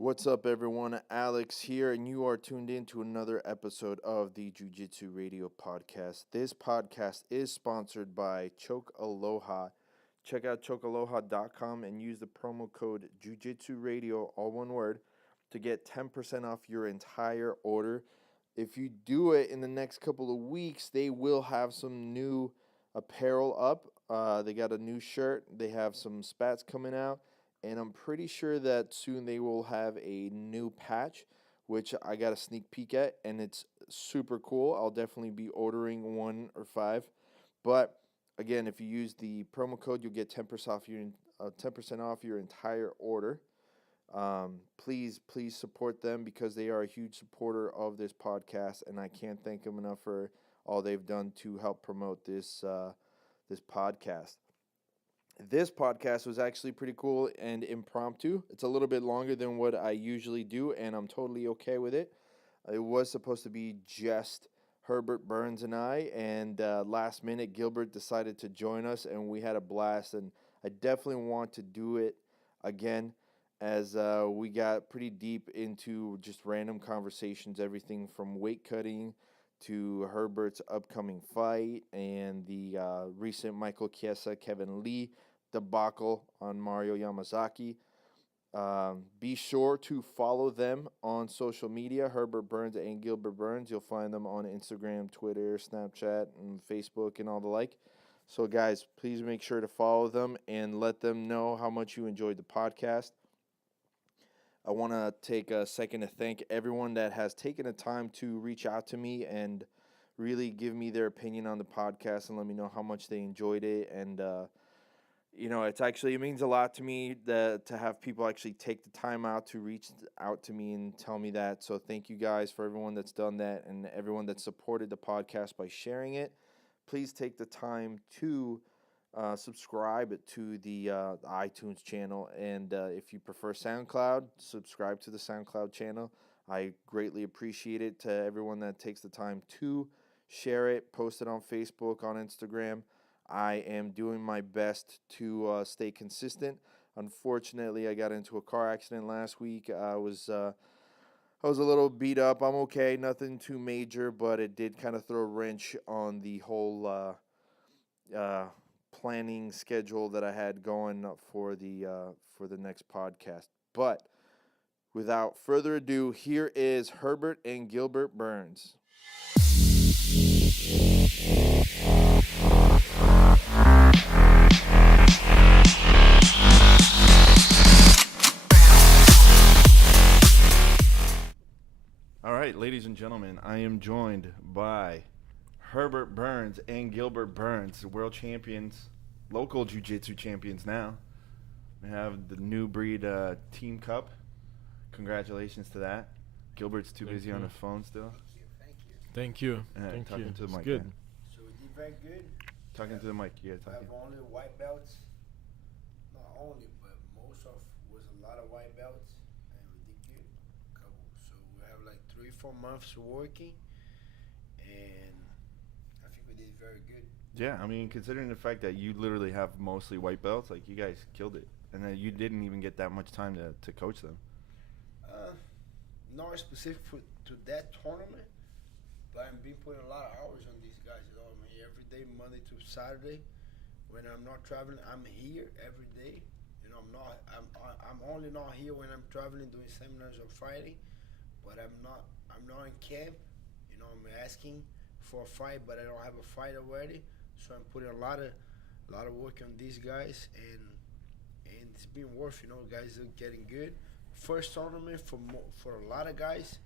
What's up, everyone? Alex here, and you are tuned in to another episode of the Jiu-Jitsu Radio Podcast. This podcast is sponsored by Choke Aloha. Check out chokealoha.com and use the promo code Jiu-Jitsu Radio, all one word, to get 10% off your entire order. If you do it in the next couple of weeks, they will have some new apparel up. They got a new shirt. They have some spats coming out. And I'm pretty sure that soon they will have a new patch, which I got a sneak peek at, and it's super cool. I'll definitely be ordering 1 or 5. But again, if you use the promo code, you'll get 10% off your entire order. Please support them because they are a huge supporter of this podcast, and I can't thank them enough for all they've done to help promote this podcast. This podcast was actually pretty cool and impromptu. It's a little bit longer than what I usually do, and I'm totally okay with it. It was supposed to be just Herbert Burns and I, and last minute Gilbert decided to join us, and we had a blast, and I definitely want to do it again as we got pretty deep into just random conversations, everything from weight cutting to Herbert's upcoming fight and the recent Michael Chiesa, Kevin Lee debacle on Mario Yamazaki. Be sure to follow them on social media, Herbert Burns and Gilbert Burns. You'll find them on Instagram, Twitter, Snapchat, and Facebook, and all the like. So, guys, please make sure to follow them and let them know how much you enjoyed the podcast. I want to take a second to thank everyone that has taken the time to reach out to me and really give me their opinion on the podcast and let me know how much they enjoyed it. And, it means a lot to me to have people actually take the time out to reach out to me and tell me that. So thank you guys for everyone that's done that and everyone that supported the podcast by sharing it. Please take the time to subscribe to the iTunes channel. And if you prefer SoundCloud, subscribe to the SoundCloud channel. I greatly appreciate it to everyone that takes the time to share it, post it on Facebook, on Instagram. I am doing my best to stay consistent. Unfortunately, I got into a car accident last week. I was a little beat up. I'm okay, nothing too major, but it did kind of throw a wrench on the whole planning schedule that I had going for the next podcast. But without further ado, here is Herbert and Gilbert Burns. All right, ladies and gentlemen, I am joined by Herbert Burns and Gilbert Burns, world champions, local jiu-jitsu champions now. We have the New Breed Team Cup. Congratulations to that. Gilbert's too busy on the phone still. Thank you. Talking to the mic. Good. Man. So we did very good. Talking to the mic. Yeah, I have talking. only white belts. Not only, but most of was a lot of white belts, and we did good. So we have like 3-4 months working, and I think we did very good. Yeah, I mean, considering the fact that you literally have mostly white belts, like you guys killed it, and then you didn't even get that much time to coach them. Not specific to that tournament, but I've been putting a lot of hours on these guys. You know, I'm here every day, Monday to Saturday. When I'm not traveling, I'm here every day. You know, I'm only not here when I'm traveling doing seminars on Friday, but I'm not in camp. You know, I'm asking for a fight, but I don't have a fight already. So I'm putting a lot of work on these guys, and it's been worth. You know, guys are getting good. First tournament for a lot of guys,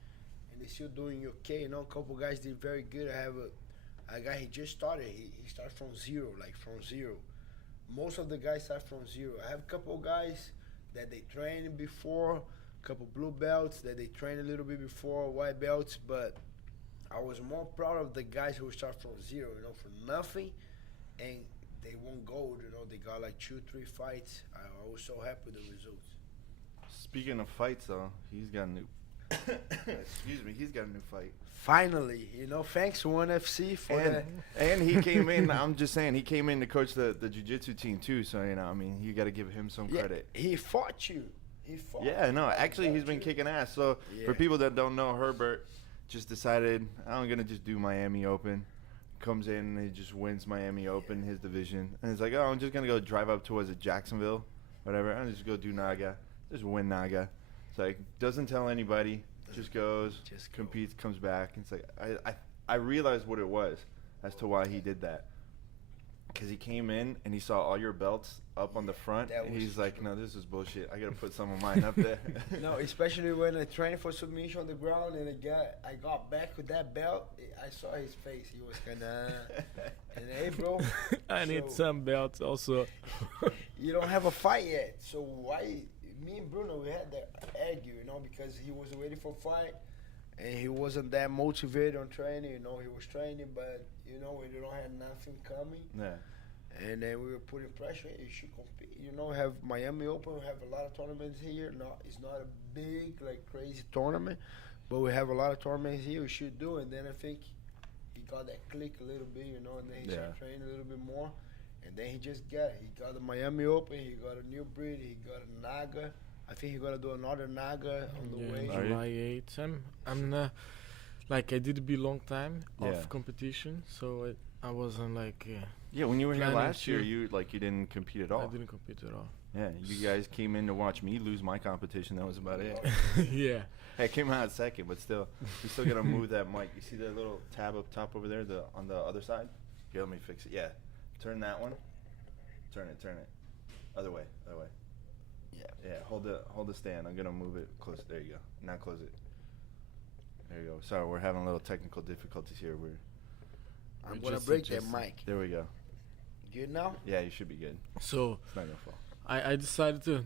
and they're still doing okay. You know, a couple guys did very good. I have a guy, he just started. He started from zero. Most of the guys start from zero. I have a couple guys that they trained before, a couple blue belts that they trained a little bit before, white belts, but I was more proud of the guys who start from zero, you know, from nothing, and they won gold. You know, they got like 2-3 fights. I was so happy with the results. Speaking of fights, though, he's got a new. He's got a new fight. Finally, you know, thanks ONE FC for that. And he came in. I'm just saying, he came in to coach the jiu-jitsu team too. So I mean, you got to give him some credit. He fought you. He fought. Yeah, no, actually he's been too. kicking ass. So Yeah. for people that don't know, Herbert just decided I'm gonna just do Miami Open. Comes in and he just wins Miami Open, his division, and it's like, oh, I'm just gonna go drive up towards Jacksonville, whatever. I'm just go do Naga, just win Naga. It's like doesn't tell anybody, just goes, competes, comes back. It's like I realized what it was as to why he did that. Because he came in and he saw all your belts up on the front. And he's like, no, this is bullshit. I got to put some of mine up there. No, especially when I trained for submission on the ground and I got back with that belt. I saw his face. He was kind of, and hey, bro. I need some belts also. You don't have a fight yet. So why? Me and Bruno, we had that argue, because he was waiting for a fight. And he wasn't that motivated on training, he was training, but, we don't have nothing coming. Yeah. And then we were putting pressure, you should compete, have Miami Open, we have a lot of tournaments here. No, it's not a big, crazy tournament, but we have a lot of tournaments here we should do. And then I think he got that click a little bit, and then he started training a little bit more. And then he got the Miami Open, he got a new breed, he got a Naga. I think he's gonna do another Naga on the way. July 8th. I'm I did be long time of competition, so I wasn't Yeah, when you were here last year, you didn't compete at all. I didn't compete at all. Yeah, you guys came in to watch me lose my competition. That was about it. Yeah. Hey, I came out second, but still, we still gotta move that mic. You see that little tab up top over there, on the other side? Here, let me fix it. Yeah, turn that one. Turn it. Other way. Yeah, hold the stand. I'm gonna move it close. There you go. Now close it. There you go. Sorry, we're having a little technical difficulties here. I'm gonna break that mic. There we go. Good now? Yeah, you should be good. So it's not gonna fall. I decided to.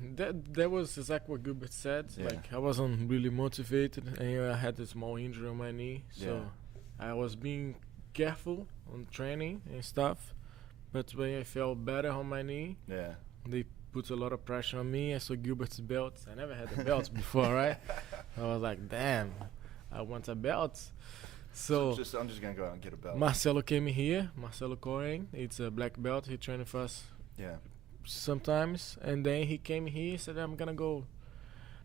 That was exactly what Gilbert said. Yeah. I wasn't really motivated, and I had a small injury on my knee, so I was being careful on training and stuff. But when I felt better on my knee, they put a lot of pressure on me. I saw Gilbert's belts. I never had a belt before, right? I was like, damn, I want a belt. So I'm just gonna go out and get a belt. Marcelo came here. Marcelo Cohen. It's a black belt. He trained with us. Yeah. Sometimes, and then he came here. Said, I'm gonna go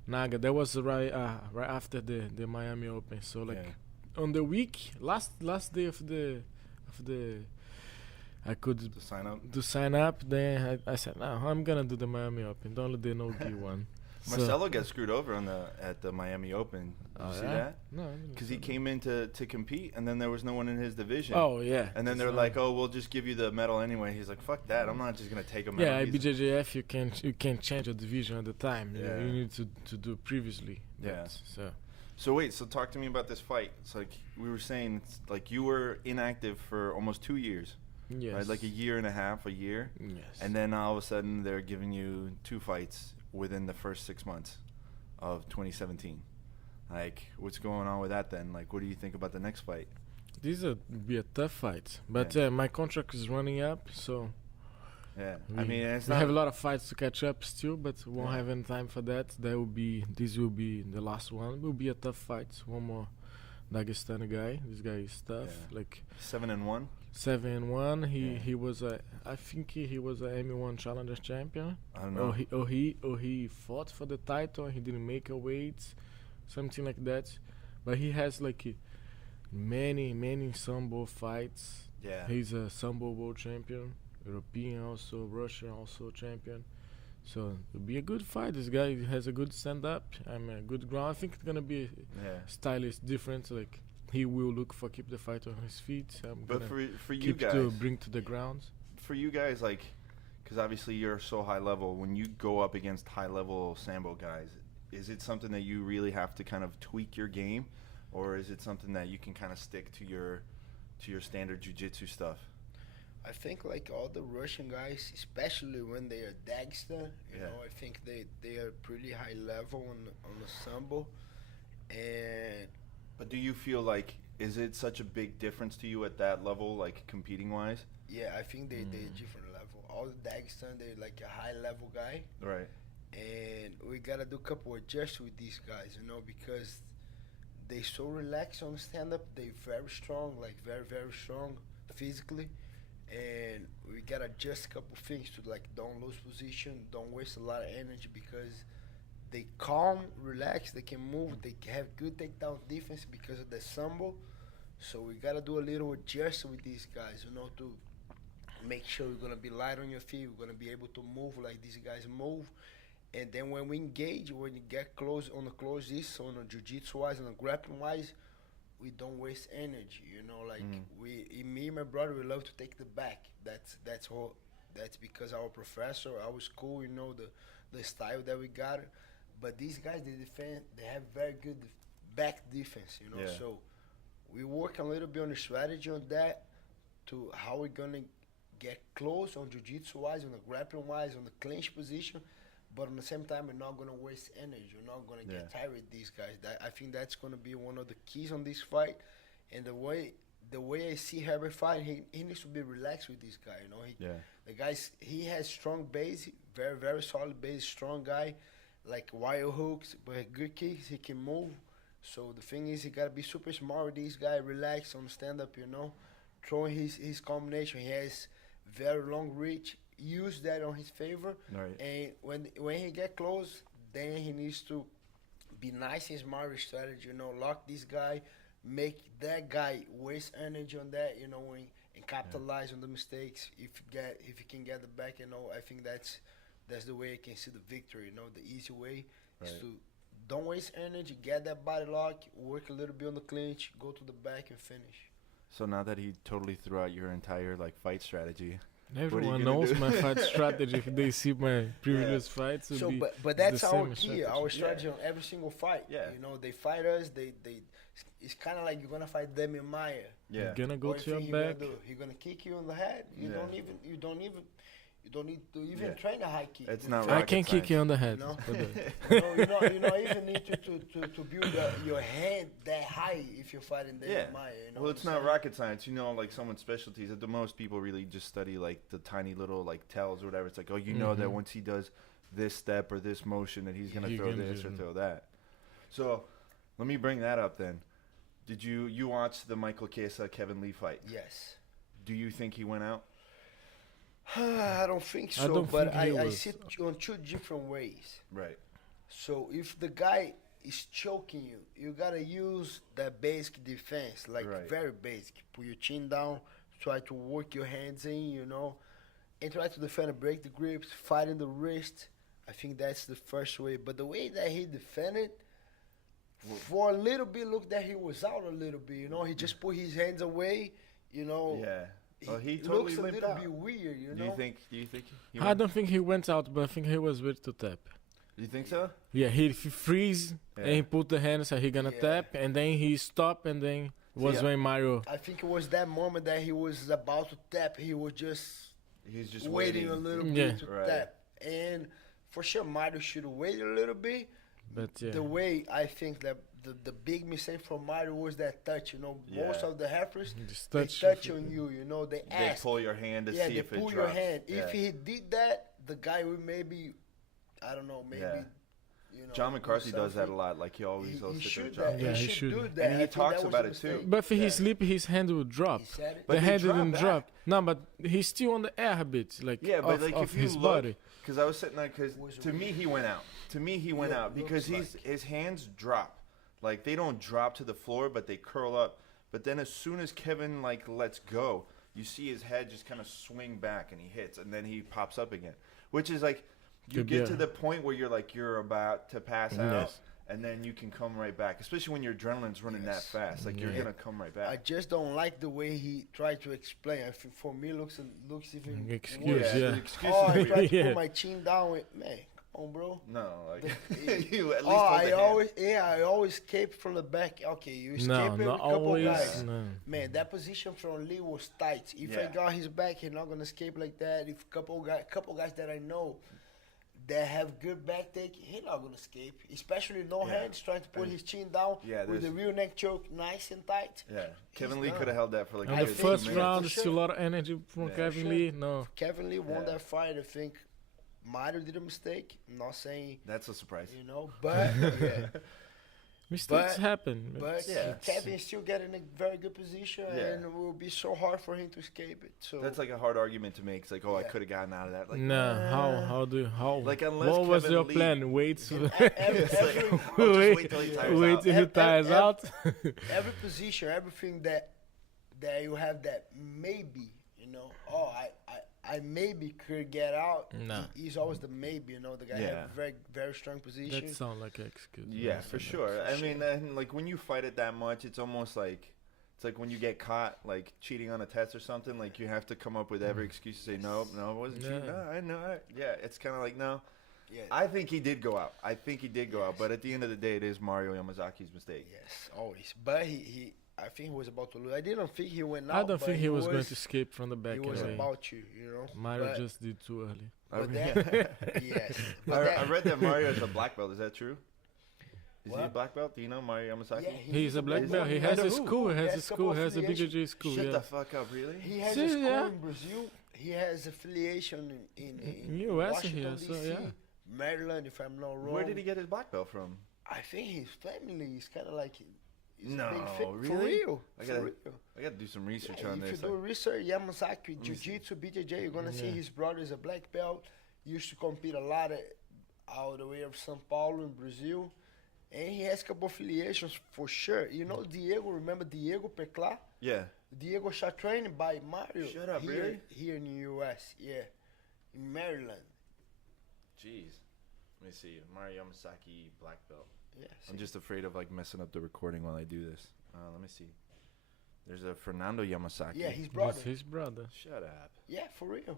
Naga. That was right after the Miami Open. So on the week, last day of the. I could sign up. Then I said, no, I'm gonna do the Miami Open. Don't let the no-gi one. Marcelo got screwed over at the Miami Open. Did you see that? No, because he came in to compete, and then there was no one in his division. Oh yeah. And then they're like, "Oh, we'll just give you the medal anyway." He's like, "Fuck that! I'm not just gonna take a medal." Yeah, BJJF you can change a division at the time. Yeah. You need to do previously. Yeah. So wait, so talk to me about this fight. It's like we were saying, it's like you were inactive for almost 2 years. Yes. Right, like a year and a half, a year. Yes. And then all of a sudden they're giving you 2 fights within the first 6 months of 2017. Like, what's going on with that then? Like, what do you think about the next fight? This will be a tough fight. But my contract is running up, so... Yeah, we have a lot of fights to catch up still, but we won't have any time for that. This will be the last one. It will be a tough fight. One more Dagestani guy. This guy is tough. Yeah. Like 7-1? 7-1. He was I think he was a M1 Challenger champion. I don't know. Or he fought for the title. He didn't make a weight, something like that. But he has many sambo fights. Yeah. He's a sambo world champion, European also, Russian also champion. So it'll be a good fight. This guy has a good stand up. I'm a good ground. I think it's gonna be stylish different. Like he will look for keep the fight on his feet. But for you keep guys, to bring to the ground. For you guys, like, because obviously you're so high level. When you go up against high level sambo guys, is it something that you really have to kind of tweak your game, or is it something that you can kind of stick to your standard jiu-jitsu stuff? I think like all the Russian guys, especially when they are Dagestan, you know, I think they are pretty high level on the sambo. But do you feel like, is it such a big difference to you at that level, like competing wise? Yeah, I think they're different level. All the Dagestan, they're like a high level guy. Right. And we gotta do a couple adjusts with these guys, you know, because they so relaxed on stand up. They very strong, like very very strong physically. And we gotta adjust a couple things to like don't lose position, don't waste a lot of energy, because they calm, relax, they can move, they have good takedown defense because of the sambo. So we gotta do a little adjust with these guys, to make sure we're gonna be light on your feet, we're gonna be able to move like these guys move. And then when we engage, when you get close on the close distance, on the jiu-jitsu wise, on the grappling wise, we don't waste energy, me and my brother, we love to take the back. That's all. That's because our professor, our school, the style that we got. But these guys, they have very good back defense, So we work a little bit on the strategy on that, to how we're gonna get close on jiu-jitsu wise, on the grappling wise, on the clinch position. But at the same time, we're not going to waste energy. We're not going to get tired with these guys. I think that's going to be one of the keys on this fight. And the way I see Herbert fight, he needs to be relaxed with this guy. The guys, he has strong base, very, very solid base, strong guy, like wild hooks, but good kicks. He can move. So the thing is, he got to be super smart with this guy, relax on stand-up, throwing his combination. He has very long reach. Use that on his favor, right. And when he get close, then he needs to be nice and smart with strategy. Lock this guy, make that guy waste energy on that. And capitalize on the mistakes. If you can get the back, I think that's the way I can see the victory. The easy way is to don't waste energy, get that body lock, work a little bit on the clinch, go to the back and finish. So now that he totally threw out your entire fight strategy. Everyone knows my fight strategy. If they see my previous fights, but that's our key, our strategy on every single fight. Yeah. They fight us. It's kind of like you're gonna fight Demi Maia. Yeah. You're gonna go to your back. He's gonna kick you in the head. You don't need to even train a high kick. It's not. I can kick you on the head. You don't even need to build your hand that high if you're fighting Demi Maia. Well, it's not rocket science. Someone's specialties. At the most, people really just study the tiny little tells or whatever. It's know that once he does this step or this motion, that he's gonna throw this or throw that. So, let me bring that up then. Did you watch the Michael Chiesa Kevin Lee fight? Yes. Do you think he went out? I don't think so, but I see it on two different ways. Right. So if the guy is choking you, you gotta use that basic defense, very basic. Put your chin down, try to work your hands in, and try to defend and break the grips, fighting the wrist. I think that's the first way. But the way that he defended, for a little bit, looked that he was out a little bit. He just put his hands away. Yeah. Well, he looks totally a little out. bit weird, Do you think he I don't think he went out, but I think he was ready to tap. You think so? Yeah, he freeze and he put the hands and he gonna tap, and then he stopped, and then when Mario. I think it was that moment that he was about to tap. He was just waiting a little bit to tap, and for sure Mario should have waited a little bit. But the way I think that the big mistake from Mario was that touch. Most of the heifers, they touch on you. They ask. They pull your hand to see if it drops. Pull your hand. If he did that, the guy would maybe, I don't know, John McCarthy does that a lot. He always should do that. Yeah, he should do that. And he talks about it too. But if he sleep, his hand would drop. The hand didn't drop. No, but he's still on the air a bit, if his body. Because I was sitting there, because to me he went out. Because his hands drop. They don't drop to the floor, but they curl up. But then as soon as Kevin lets go, you see his head just kind of swing back, and he hits, and then he pops up again. Which is you get to the point where you're about to pass out, and then you can come right back. Especially when your adrenaline's running that fast, you're gonna come right back. I just don't like the way he tried to explain. I think for me, looks even excuse. Worse. Yeah. I tried to put my chin down. Man, come on, bro. No, you at least hold the hand. I always escape from the back. Okay, you escape with a couple always, guys. No. Man, that position from Lee was tight. If I got his back, he's not gonna escape like that. If couple guys that I know that have good back take, he's not gonna escape. Especially hands, trying to put his chin down with the rear neck choke nice and tight. Yeah, Kevin Lee could have held that for in the first round. Still a lot of energy from Kevin Lee. No, Kevin Lee won that fight. I think Mario did a mistake. I'm not saying that's a surprise. But Mistakes happen. But Kevin still get in a very good position, and it will be so hard for him to escape it. So that's like a hard argument to make. It's like, I could have gotten out of that. Like, how? Like, unless what was Kevin your Lee- plan? Wait, I'll just wait till he tires wait out. till he tires out. every position, everything that you have that maybe, I maybe could get out. No. He's always the maybe, the guy has a very, very strong position. That sounds like an excuse. Yeah, for sure. I mean, and like when you fight it that much, it's almost like when you get caught like cheating on a test or something. Like you have to come up with every excuse to say no, it wasn't cheating. No, I know. It's kind of like no. Yeah. I think he did go out. But at the end of the day, it is Mario Yamazaki's mistake. Yes, always. But I think he was about to lose. I didn't think he went out. I don't think he was going to escape from the back. He was about to, Mario just did too early. But yes. I read that Mario is a black belt. Is that true? Is he a black belt? Do you know Mario Yamasaki? Yeah, he's a black belt. He has a school. He has a BJJ school. Shut the fuck up, really? He has a school in Brazil. He has affiliation in US Washington, here, D.C., Maryland, if I'm not wrong. Where did he get his black belt from? I think his family is kind of like... No, really? For real. I gotta do some research on this. If you do research, Yamasaki, Jiu-Jitsu, BJJ, you're going to see his brother is a black belt. Used to compete a lot all the way of São Paulo in Brazil. And he has a couple affiliations for sure. Diego, remember Diego Pecla? Yeah. Diego shot trained by Mario. Shut up, really? Here in the U.S., in Maryland. Jeez. Let me see. Mario Yamasaki, black belt. Yes. I'm just afraid of like messing up the recording while I do this. Let me see. There's a Fernando Yamasaki. Yeah, his brother. That's his brother. Shut up. Yeah, for real.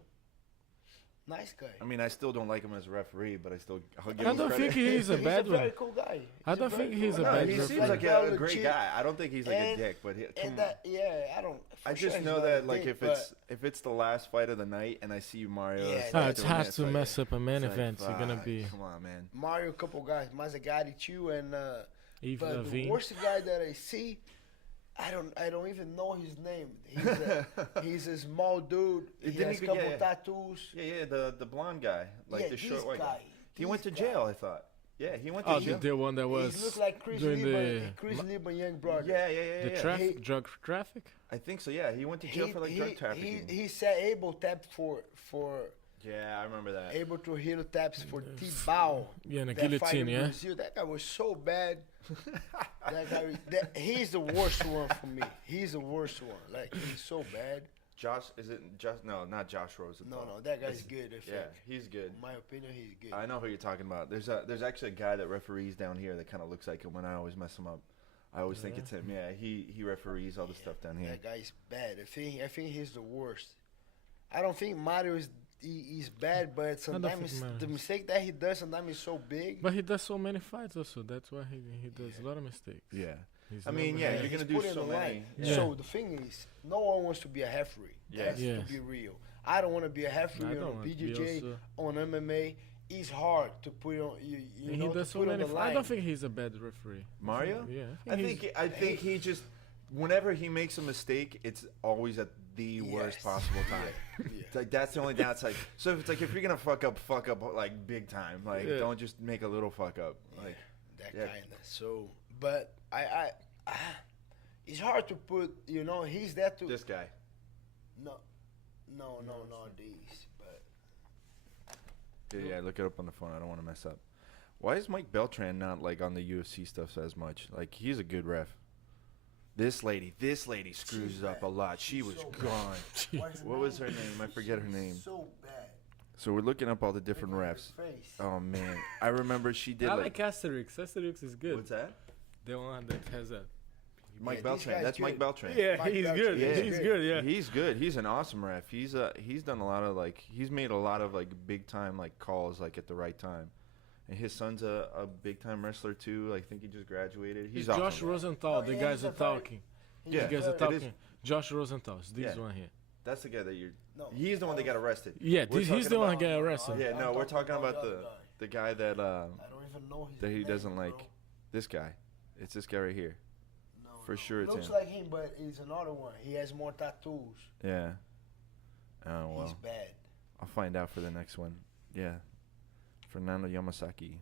Nice guy. I mean, I still don't like him as a referee, but I'll give I him don't credit. think he's a bad He's a one. very cool guy. I don't think he's a No, bad he referee. seems like a great guy. I don't think he's like a And- dick, but I don't. I just know that like if it's the last fight of the night and I see Mario, Yeah, It's hard to mess up a main it's like, event. You're gonna fuck, be come on, man. Mario, a couple guys, Mazzagatti too, and Yves but the Lavigne. worst guy that I see, I don't even know his name. He's a small dude. He Didn't has he- a couple yeah. tattoos. Yeah, the blonde guy, like the short this white guy. guy. He went to This jail, guy. I thought. Yeah, he went to jail. The one that He was looks like Chris doing Lieben, young brother. Yeah. the drug traffic. I think so. Yeah, he went to jail for like drug trafficking. He said able tap for Yeah, I remember that. able to hit taps for T-Bow. Yeah, in a That fight in guillotine, yeah. Brazil, that guy was so bad. That guy, he's the worst one for me. He's the worst one. Like he's so bad. Josh, is it Josh? No, not Josh Rosenthal. No, that guy's good. I think. Yeah, he's good. In my opinion, he's good. I know who you're talking about. There's actually a guy that referees down here that kind of looks like him. When I always mess him up, I always think it's him. Yeah, he referees all the stuff down here. That guy's bad. I think he's the worst. I don't think Mario is bad, but sometimes the mistake that he does sometimes is so big. But he does so many fights also. That's why he does a lot of mistakes. Yeah. He's I mean, yeah, never- you're He's gonna do put in so the many. line. Yeah. So the thing is, no one wants to be a referee. That's Yes. to be real. I don't want to be a I referee don't on want to be BJJ, also- on MMA. It's hard to put on you And know he does to so put on many. the I line. don't think he's a bad referee. Mario? Yeah, I think he just whenever he makes a mistake, it's always at the worst Yes. possible time. Yeah. It's like that's the only downside. So if it's like if you're gonna fuck up like big time. Like don't just make a little fuck up. Like that kind of. So, but I it's hard to put. He's there to this guy. no, these. But Yeah, look it up on the phone. I don't want to mess up. Why is Mike Beltran not like on the UFC stuff as much? Like he's a good ref. This lady screws up a lot. She was gone. What was her name? I forget her name. so bad. So we're looking up all the different refs. Oh man, I remember she did I like. like Asterix. Asterix is good. What's that? The one that has a. Mike this Beltran. guy's That's Mike good. Beltran. Yeah, Mike he's Beltran. good. Yeah. He's good. Yeah. He's good. He's an awesome ref. He's done a lot of like he's made a lot of like big time like calls like at the right time. And his son's a big time wrestler too. I think he just graduated. He's Josh awesome. Rosenthal. The yeah, guys he's are a very- talking. Yeah, The guys are it talking. is. Josh Rosenthal. This Yeah. one here. That's the guy that you're. No, He's the one that got arrested. Yeah, We're he's talking the one about- that got arrested. Yeah, no, we're talking about the other guy. the guy that I don't even know his that he name, doesn't like. bro. This guy. It's this guy right here. No, For sure it's looks him. like him, but he's another one. He has more tattoos. Yeah. Oh He's well. bad. I'll find out for the next one. Yeah. Fernando Yamasaki.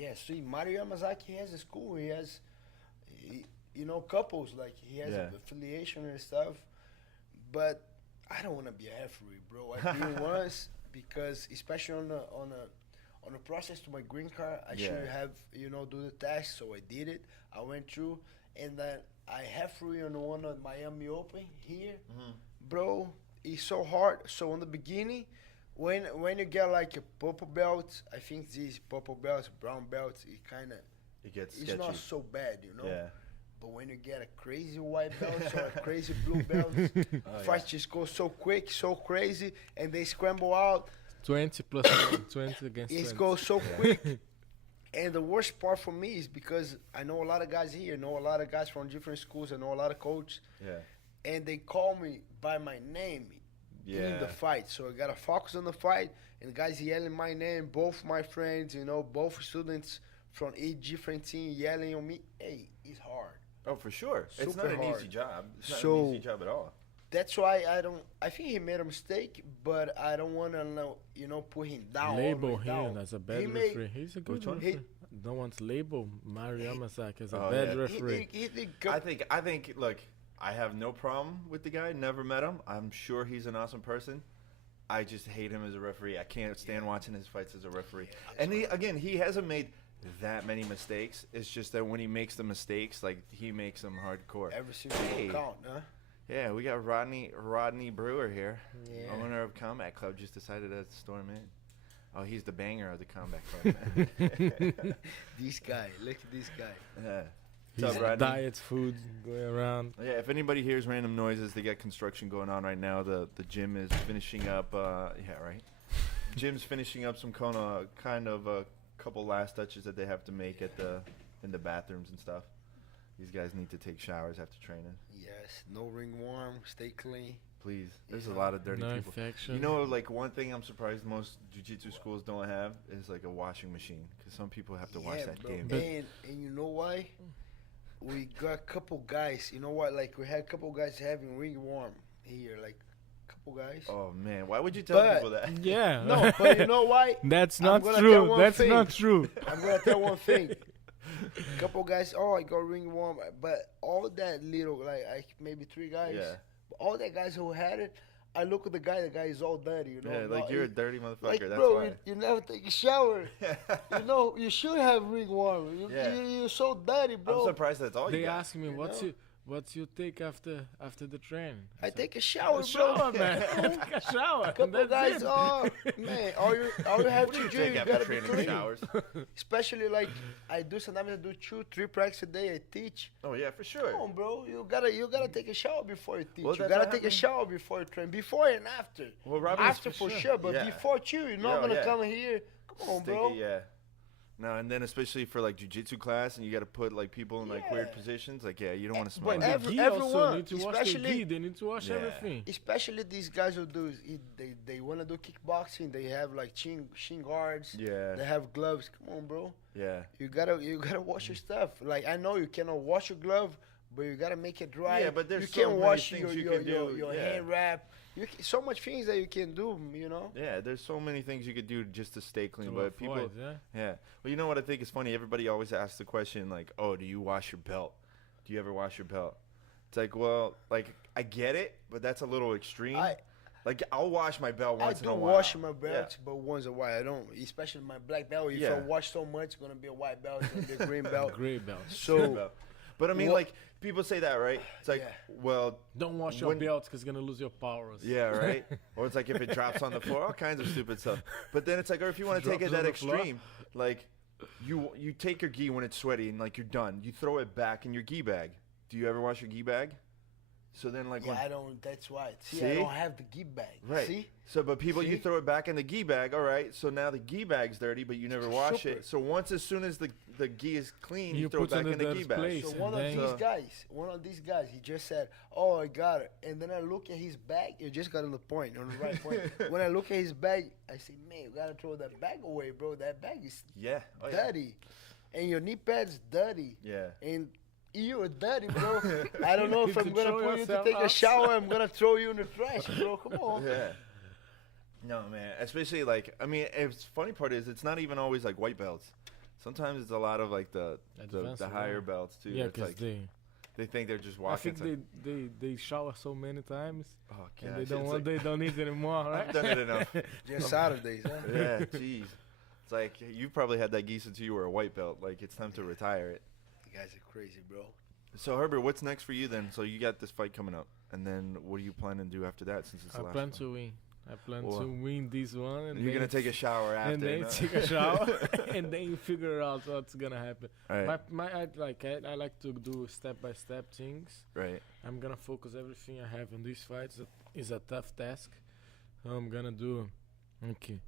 Yeah, see, Mario Yamazaki has a school. He has, couples. Like, he has affiliation and stuff. But I don't want to be a referee, bro. I did once because, especially on the process to my green card, I should have, do the test. So I did it. I went through. And then I referee on one of Miami Open here. Mm-hmm. Bro, it's so hard. So in the beginning, when you get like a purple belt, I think these purple belts, brown belts, it gets it's sketchy. Not so bad, Yeah. But when you get a crazy white belt or a crazy blue belt, fights just go so quick, so crazy, and they scramble out. 20 plus 20 against 20. It goes so quick. And the worst part for me is because I know a lot of guys here, know a lot of guys from different schools, I know a lot of coaches. Yeah. And they call me by my name in the fight. So I got to focus on the fight, and guys yelling my name, both my friends, both students from each different team yelling on me. Hey, it's hard. Oh, for sure. It's not an easy job. It's not an easy job at all. That's why I think he made a mistake, but I don't want to, put him down. Label him as a bad referee. He's a good referee. No one's labeled Mario Yamazaki as a bad referee. I think, look, I have no problem with the guy. Never met him. I'm sure he's an awesome person. I just hate him as a referee. I can't stand watching his fights as a referee. And he hasn't made that many mistakes. It's just that when he makes the mistakes, like, he makes them hardcore. Every single count, huh? Yeah, we got Rodney Brewer here, owner of Combat Club. Just decided to storm in. Oh, he's the banger of the Combat Club, man. This guy, look at this guy. Yeah. What's up, Rodney? Diet food going around. Yeah, if anybody hears random noises, they got construction going on right now. The gym is finishing up. Gym's finishing up some kind of a couple last touches that they have to make in the bathrooms and stuff. These guys need to take showers after training. Yes, no ring worm, stay clean. Please, there's a lot of dirty people. Infection. Like, one thing I'm surprised most jiu-jitsu schools don't have is like a washing machine, because some people have to wash that game. And you know why? We got a couple guys. You know what? Like, we had a couple guys having ringworm here, like a couple guys. Oh man, why would you tell people that? Yeah. No, but you know why? That's not true. That's not true. I'm gonna tell one thing. Couple guys, I got ringworm, but all that little, like maybe 3 guys, all that guys who had it, I look at the guy is all dirty, Yeah, like, you're a dirty motherfucker, like, that's bro, why. You never take a shower. You should have ringworm. You're so dirty, bro. I'm surprised that's all you got. They ask me, what's your take after the training? I take a shower, bro. Man. Take a shower. Couple guys, man, all you have to do, you gotta be clean. Showers? Especially, like, sometimes I do 2-3 practice a day. I teach. Oh yeah, for sure. Come on, bro, you gotta take a shower before you teach. You gotta take a shower before you train, before and after. Well, Robin, after for sure, but before too, you're not gonna come here. Come on, bro. No, and then especially for like jiu-jitsu class, and you got to put like people in like weird positions. Like, you don't want to smell. But everyone need to wash their gi. They need to wash everything. Especially these guys who do, they want to do kickboxing. They have like shin guards. Yeah. They have gloves. Come on, bro. Yeah. You gotta wash your stuff. Like, I know you cannot wash your glove, but you gotta make it dry. Yeah, but there's you can wash your hand wrap. So much things that you can do, Yeah, there's so many things you could do just to stay clean. But people, Well, you know what I think is funny? Everybody always asks the question, like, oh, do you wash your belt? Do you ever wash your belt? It's like, well, like, I get it, but that's a little extreme. I'll wash my belt once in a while. I do wash my belt, but once in a while I don't. Especially my black belt. If I wash so much, it's gonna be a white belt. It's gonna be a green belt. Gray belt. So, but I mean, like, people say that, right? It's like, well, don't wash your belts because you're gonna lose your powers. Yeah, right. Or it's like if it drops on the floor, all kinds of stupid stuff. But then it's like, or if you want to take it that extreme, like, you take your gi when it's sweaty and like you're done, you throw it back in your gi bag. Do you ever wash your gi bag? So then, like, I don't. That's why. See, I don't have the gi bag. Right. See. So, but people, you throw it back in the gi bag. All right. So now the gi bag's dirty, but you never wash it. So as soon as the gi is clean, you throw it back in the gi bag. So one of these guys, he just said, "Oh, I got it," and then I look at his bag. You just got on the point, on the right point. When I look at his bag, I say, "Man, you gotta throw that bag away, bro. That bag is dirty, and your knee pad's dirty." Yeah. And you are dirty, bro. I don't know if I'm going to put you to take a shower. I'm going to throw you in the trash, bro. Come on. Yeah. No, man. Especially, like, I mean, it's funny part is it's not even always, like, white belts. Sometimes it's a lot of like the higher belts too. Yeah, it's because like they think they're just walking. I think they shower so many times. Oh, and they don't need it anymore, right? I've done it enough. Just Saturdays, huh? Yeah, jeez. It's like you probably had that geese until you were a white belt. Like it's time to retire it. You guys are crazy, bro. So Herbert, what's next for you then? So you got this fight coming up, and then what do you plan to do after that? Since it's the last plan one? to win. I plan to win this one. And you're gonna take a shower after. And then take a shower, and then figure out what's gonna happen. Right. I like to do step-by-step things. Right. I'm gonna focus everything I have on this fight. It's a tough task. I'm gonna do. Okay.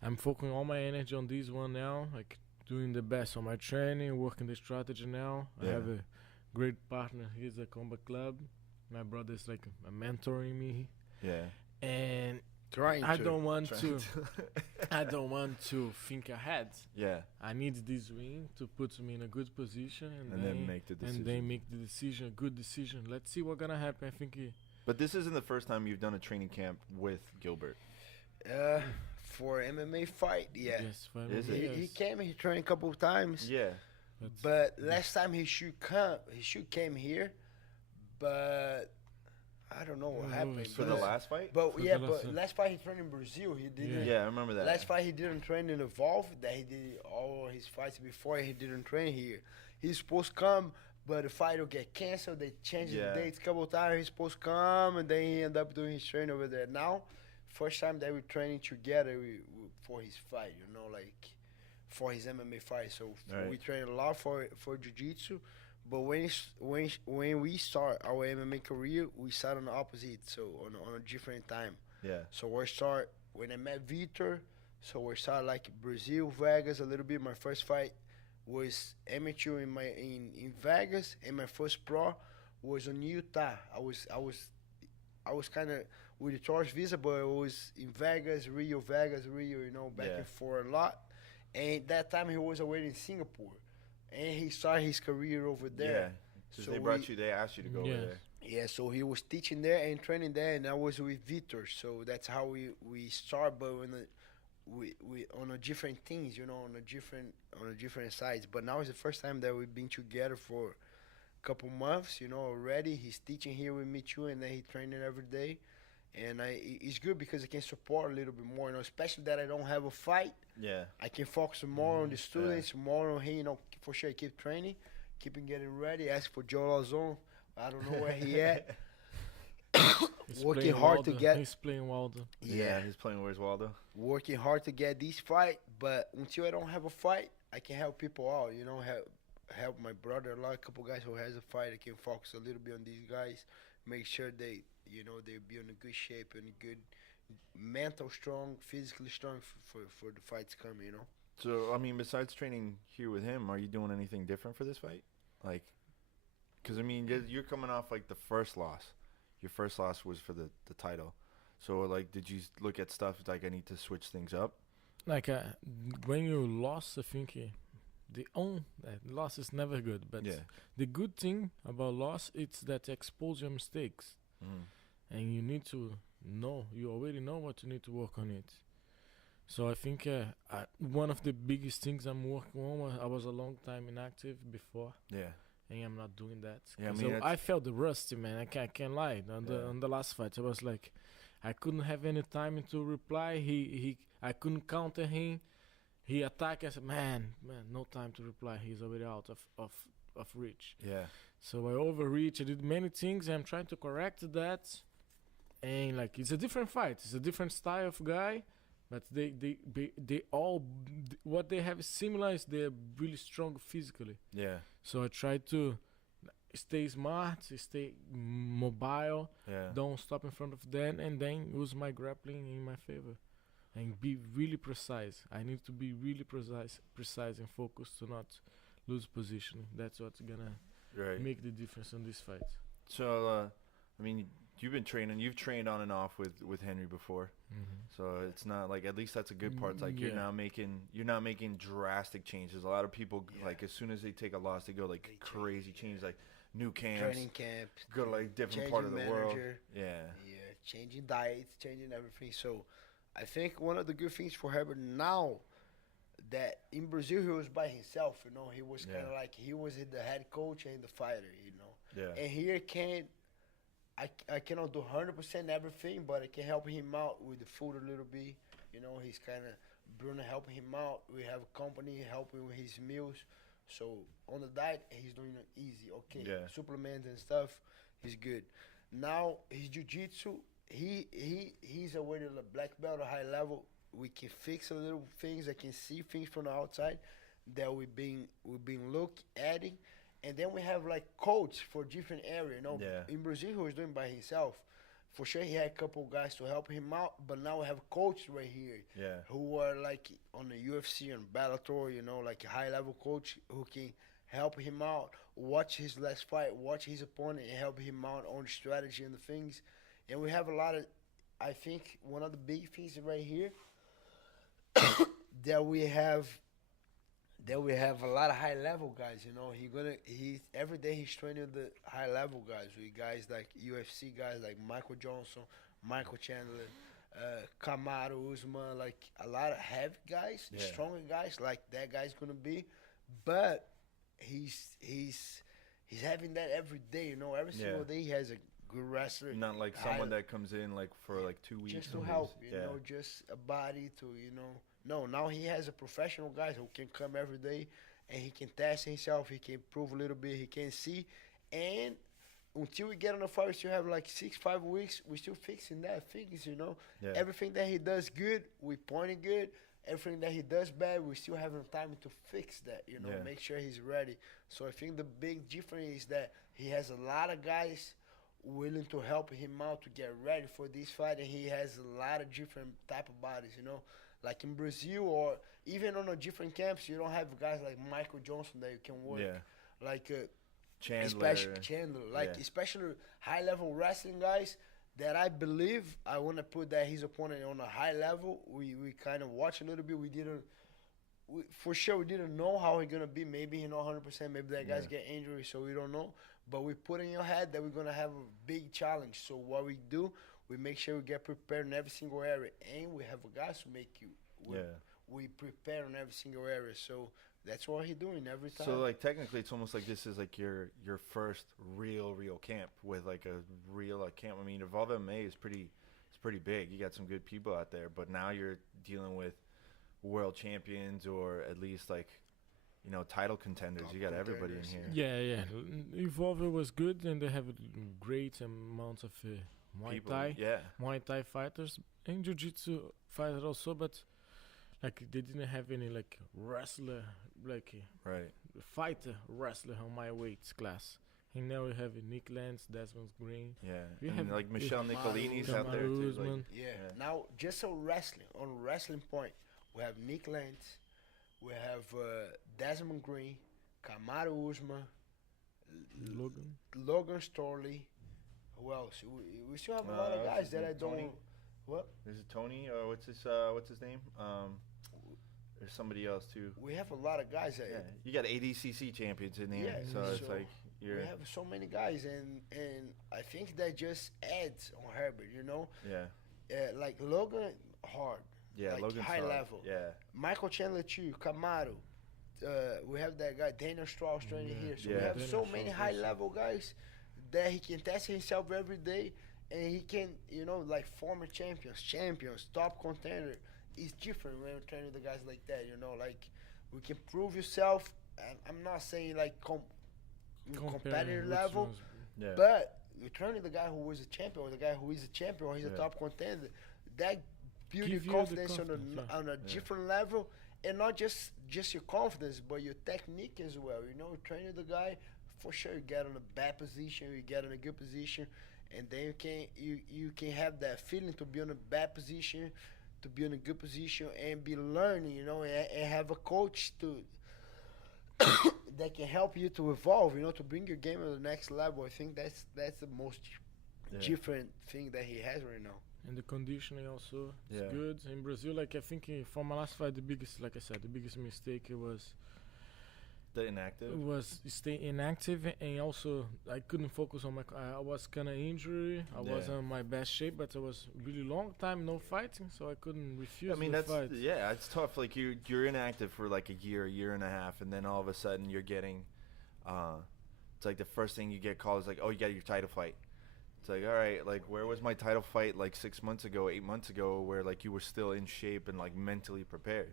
I'm focusing all my energy on this one now. Like doing the best on my training, working the strategy now. Yeah. I have a great partner. He's a combat club. My brother's like a mentoring me. Yeah. And I don't want to think ahead. Yeah. I need this win to put me in a good position and then make the decision. And then make the decision, a good decision. Let's see what's gonna happen. I think. But this isn't the first time you've done a training camp with Gilbert. For MMA fight, yeah. Yes, for MMA. He came. He trained a couple of times. Yeah. But last time he should came here, but I don't know what happened. For the last fight? But last fight he trained in Brazil. He didn't. Yeah, I remember that. Last fight he didn't train in Evolve. That he did all his fights before. He didn't train here. He's supposed to come, but the fight will get canceled. They changed the dates a couple of times. He's supposed to come, and then he ended up doing his training over there. Now, first time that we're training together for his fight, like for his MMA fight. So we train a lot for Jiu-Jitsu. But when we start our MMA career, we start on the opposite, so on a different time. Yeah. So we start when I met Vitor. So we start like Brazil, Vegas a little bit. My first fight was amateur in Vegas, and my first pro was in Utah. I was kind of with the tourist visa, but it was in Vegas, Rio, back and forth a lot. And that time he was already in Singapore. And he started his career over there. Yeah, so they asked you to go over there. Yeah, so he was teaching there and training there, and I was with Vitor. So that's how we start, but we on a different things, on a different sides. But now it's the first time that we've been together for a couple months, already. He's teaching here with me too, and then he training every day. And it's good because I can support a little bit more, especially that I don't have a fight. Yeah. I can focus more on the students, more on him, for sure. Keep training, keep getting ready. Ask for Joe Lauzon. I don't know where he at. Working hard to get. He's playing Waldo. Yeah, he's playing. Where's Waldo? Working hard to get this fight, but until I don't have a fight, I can help people out. Help my brother. A couple guys who has a fight. I can focus a little bit on these guys. Make sure they be in a good shape and good mental strong, physically strong for the fights coming, So, I mean, besides training here with him, are you doing anything different for this fight? Like, because, I mean, you're coming off, like, the first loss. Your first loss was for the title. So, like, did you look at stuff like I need to switch things up? Like, when you lost, I think loss is never good. But the good thing about loss, it's that expose your mistakes. And you need to know. You already know what you need to work on it. So I think one of the biggest things I'm working on, I was a long time inactive before. Yeah. And I'm not doing that. Yeah, so I felt the rusty, man. I can't lie. On the last fight, I was like, I couldn't have any time to reply. I couldn't counter him. He attacked. I said, man, no time to reply. He's already out of reach. Yeah. So I overreached. I did many things. I'm trying to correct that. And like it's a different fight. It's a different style of guy. But they all what they have similar is they're really strong physically. Yeah. So I try to stay smart, stay mobile, don't stop in front of them, and then use my grappling in my favor, and be really precise. I need to be really precise and focused to not lose positioning. That's what's gonna make the difference in this fight. So, I mean, you've trained on and off with Henry before. Mm-hmm. So it's not like, at least that's a good part. It's like you're not making drastic changes. A lot of people like as soon as they take a loss, they go like crazy changes, like new camps, training camps, go to like different part of the world. Changing diets, changing everything. So I think one of the good things for Herbert now that in Brazil he was by himself. You know, he was kind of like he was the head coach and the fighter. You know, and here I cannot do 100% everything, but I can help him out with the food a little bit. You know, he's kind of Bruno helping him out. We have a company helping with his meals. So on the diet, he's doing it easy. Okay, supplements and stuff, he's good. Now his jiu-jitsu, he's already a black belt, a high level. We can fix a little things. I can see things from the outside that we've been adding. And then we have like coach for different area. You know, in Brazil he was doing by himself. For sure he had a couple guys to help him out, but now we have coach right here who are like on the UFC and Bellator, you know, like a high level coach who can help him out, watch his last fight, watch his opponent and help him out on strategy and the things. And we have a lot of, I think one of the big things right here that we have a lot of high level guys. You know, he every day he's training the high level guys with guys like UFC guys like Michael Johnson, Michael Chandler, Kamaru Usman, like a lot of heavy guys, stronger guys like that guy's gonna be, but he's having that every day. You know, every single day he has a good wrestler. Not like someone that comes in like for like 2 weeks just to help. You know, just a body to No, now he has a professional guy who can come every day and he can test himself, he can improve a little bit, he can see. And until we get on the fight, we still have like 6-5 weeks, we're still fixing that things, you know. Everything that he does good, we pointing good. Everything that he does bad, we still having time to fix that, you know, make sure he's ready. So I think the big difference is that he has a lot of guys willing to help him out to get ready for this fight, and he has a lot of different type of bodies, you know. Like in Brazil or even on a different camps, you don't have guys like Michael Johnson that you can work. Like Chandler. Especially high-level wrestling guys that I believe I want to put that his opponent on a high level. We kind of watch a little bit. We didn't know how he's going to be. Maybe he's not 100%. Maybe that guy's get injured, so we don't know. But we put in your head that we're going to have a big challenge. So what we do, we make sure we get prepared in every single area, and we have guys to make you. We prepare in every single area, so that's what he's doing every time. So like technically, it's almost like this is like your first real camp with like a real camp. I mean, Evolve MMA is pretty big. You got some good people out there, but now you're dealing with world champions or at least like, you know, title contenders. You got everybody in here. Yeah. Evolve was good, and they have a great amount of Muay Thai fighters and Jiu-Jitsu fighters also, but like they didn't have any like wrestler, like fighter wrestler on my weight class. And now we have Nick Lance, Desmond Green. We have like Michelle Nicolini's out there too. Like, Now just on wrestling point, we have Nick Lance, we have Desmond Green, Kamaru Usman, Logan Storley. Who else? We still have a lot of guys that I don't. Tony? What? Is it Tony? What's his name? There's somebody else too. We have a lot of guys. You got ADCC champions in there, so it's like we have so many guys, and I think that just adds on Herbert. You know. Like Logan hard. Like Logan's high hard. level. Michael Chandler too. Kamaru. We have that guy Daniel Strauss training here. So we have so many high level guys that he can test himself every day, and he can, you know, like former champions, top contender. It's different when we're training the guys like that, you know, like we can prove yourself. I'm not saying like competitive level, but you're training the guy who was a champion or the guy who is a champion or he's a top contender. That builds your confidence on a different level, and not just your confidence, but your technique as well. You know, training the guy. For sure, you get in a bad position, you get in a good position, and then you can have that feeling to be in a bad position, to be in a good position, and be learning, you know, and have a coach to that can help you to evolve, you know, to bring your game to the next level. I think that's the most different thing that he has right now. And the conditioning also is good in Brazil. Like I think for my last fight, the biggest mistake was The inactive? It was stay inactive, and also I couldn't focus on I was kind of injured. I wasn't in my best shape, but it was really long time no fighting, so I couldn't refuse. I mean, the that's fight. it's tough. Like you're inactive for like a year and a half, and then all of a sudden you're getting, it's like the first thing you get called is like, oh, you got your title fight. It's like, all right, like where was my title fight like 6 months ago, 8 months ago, where like you were still in shape and like mentally prepared.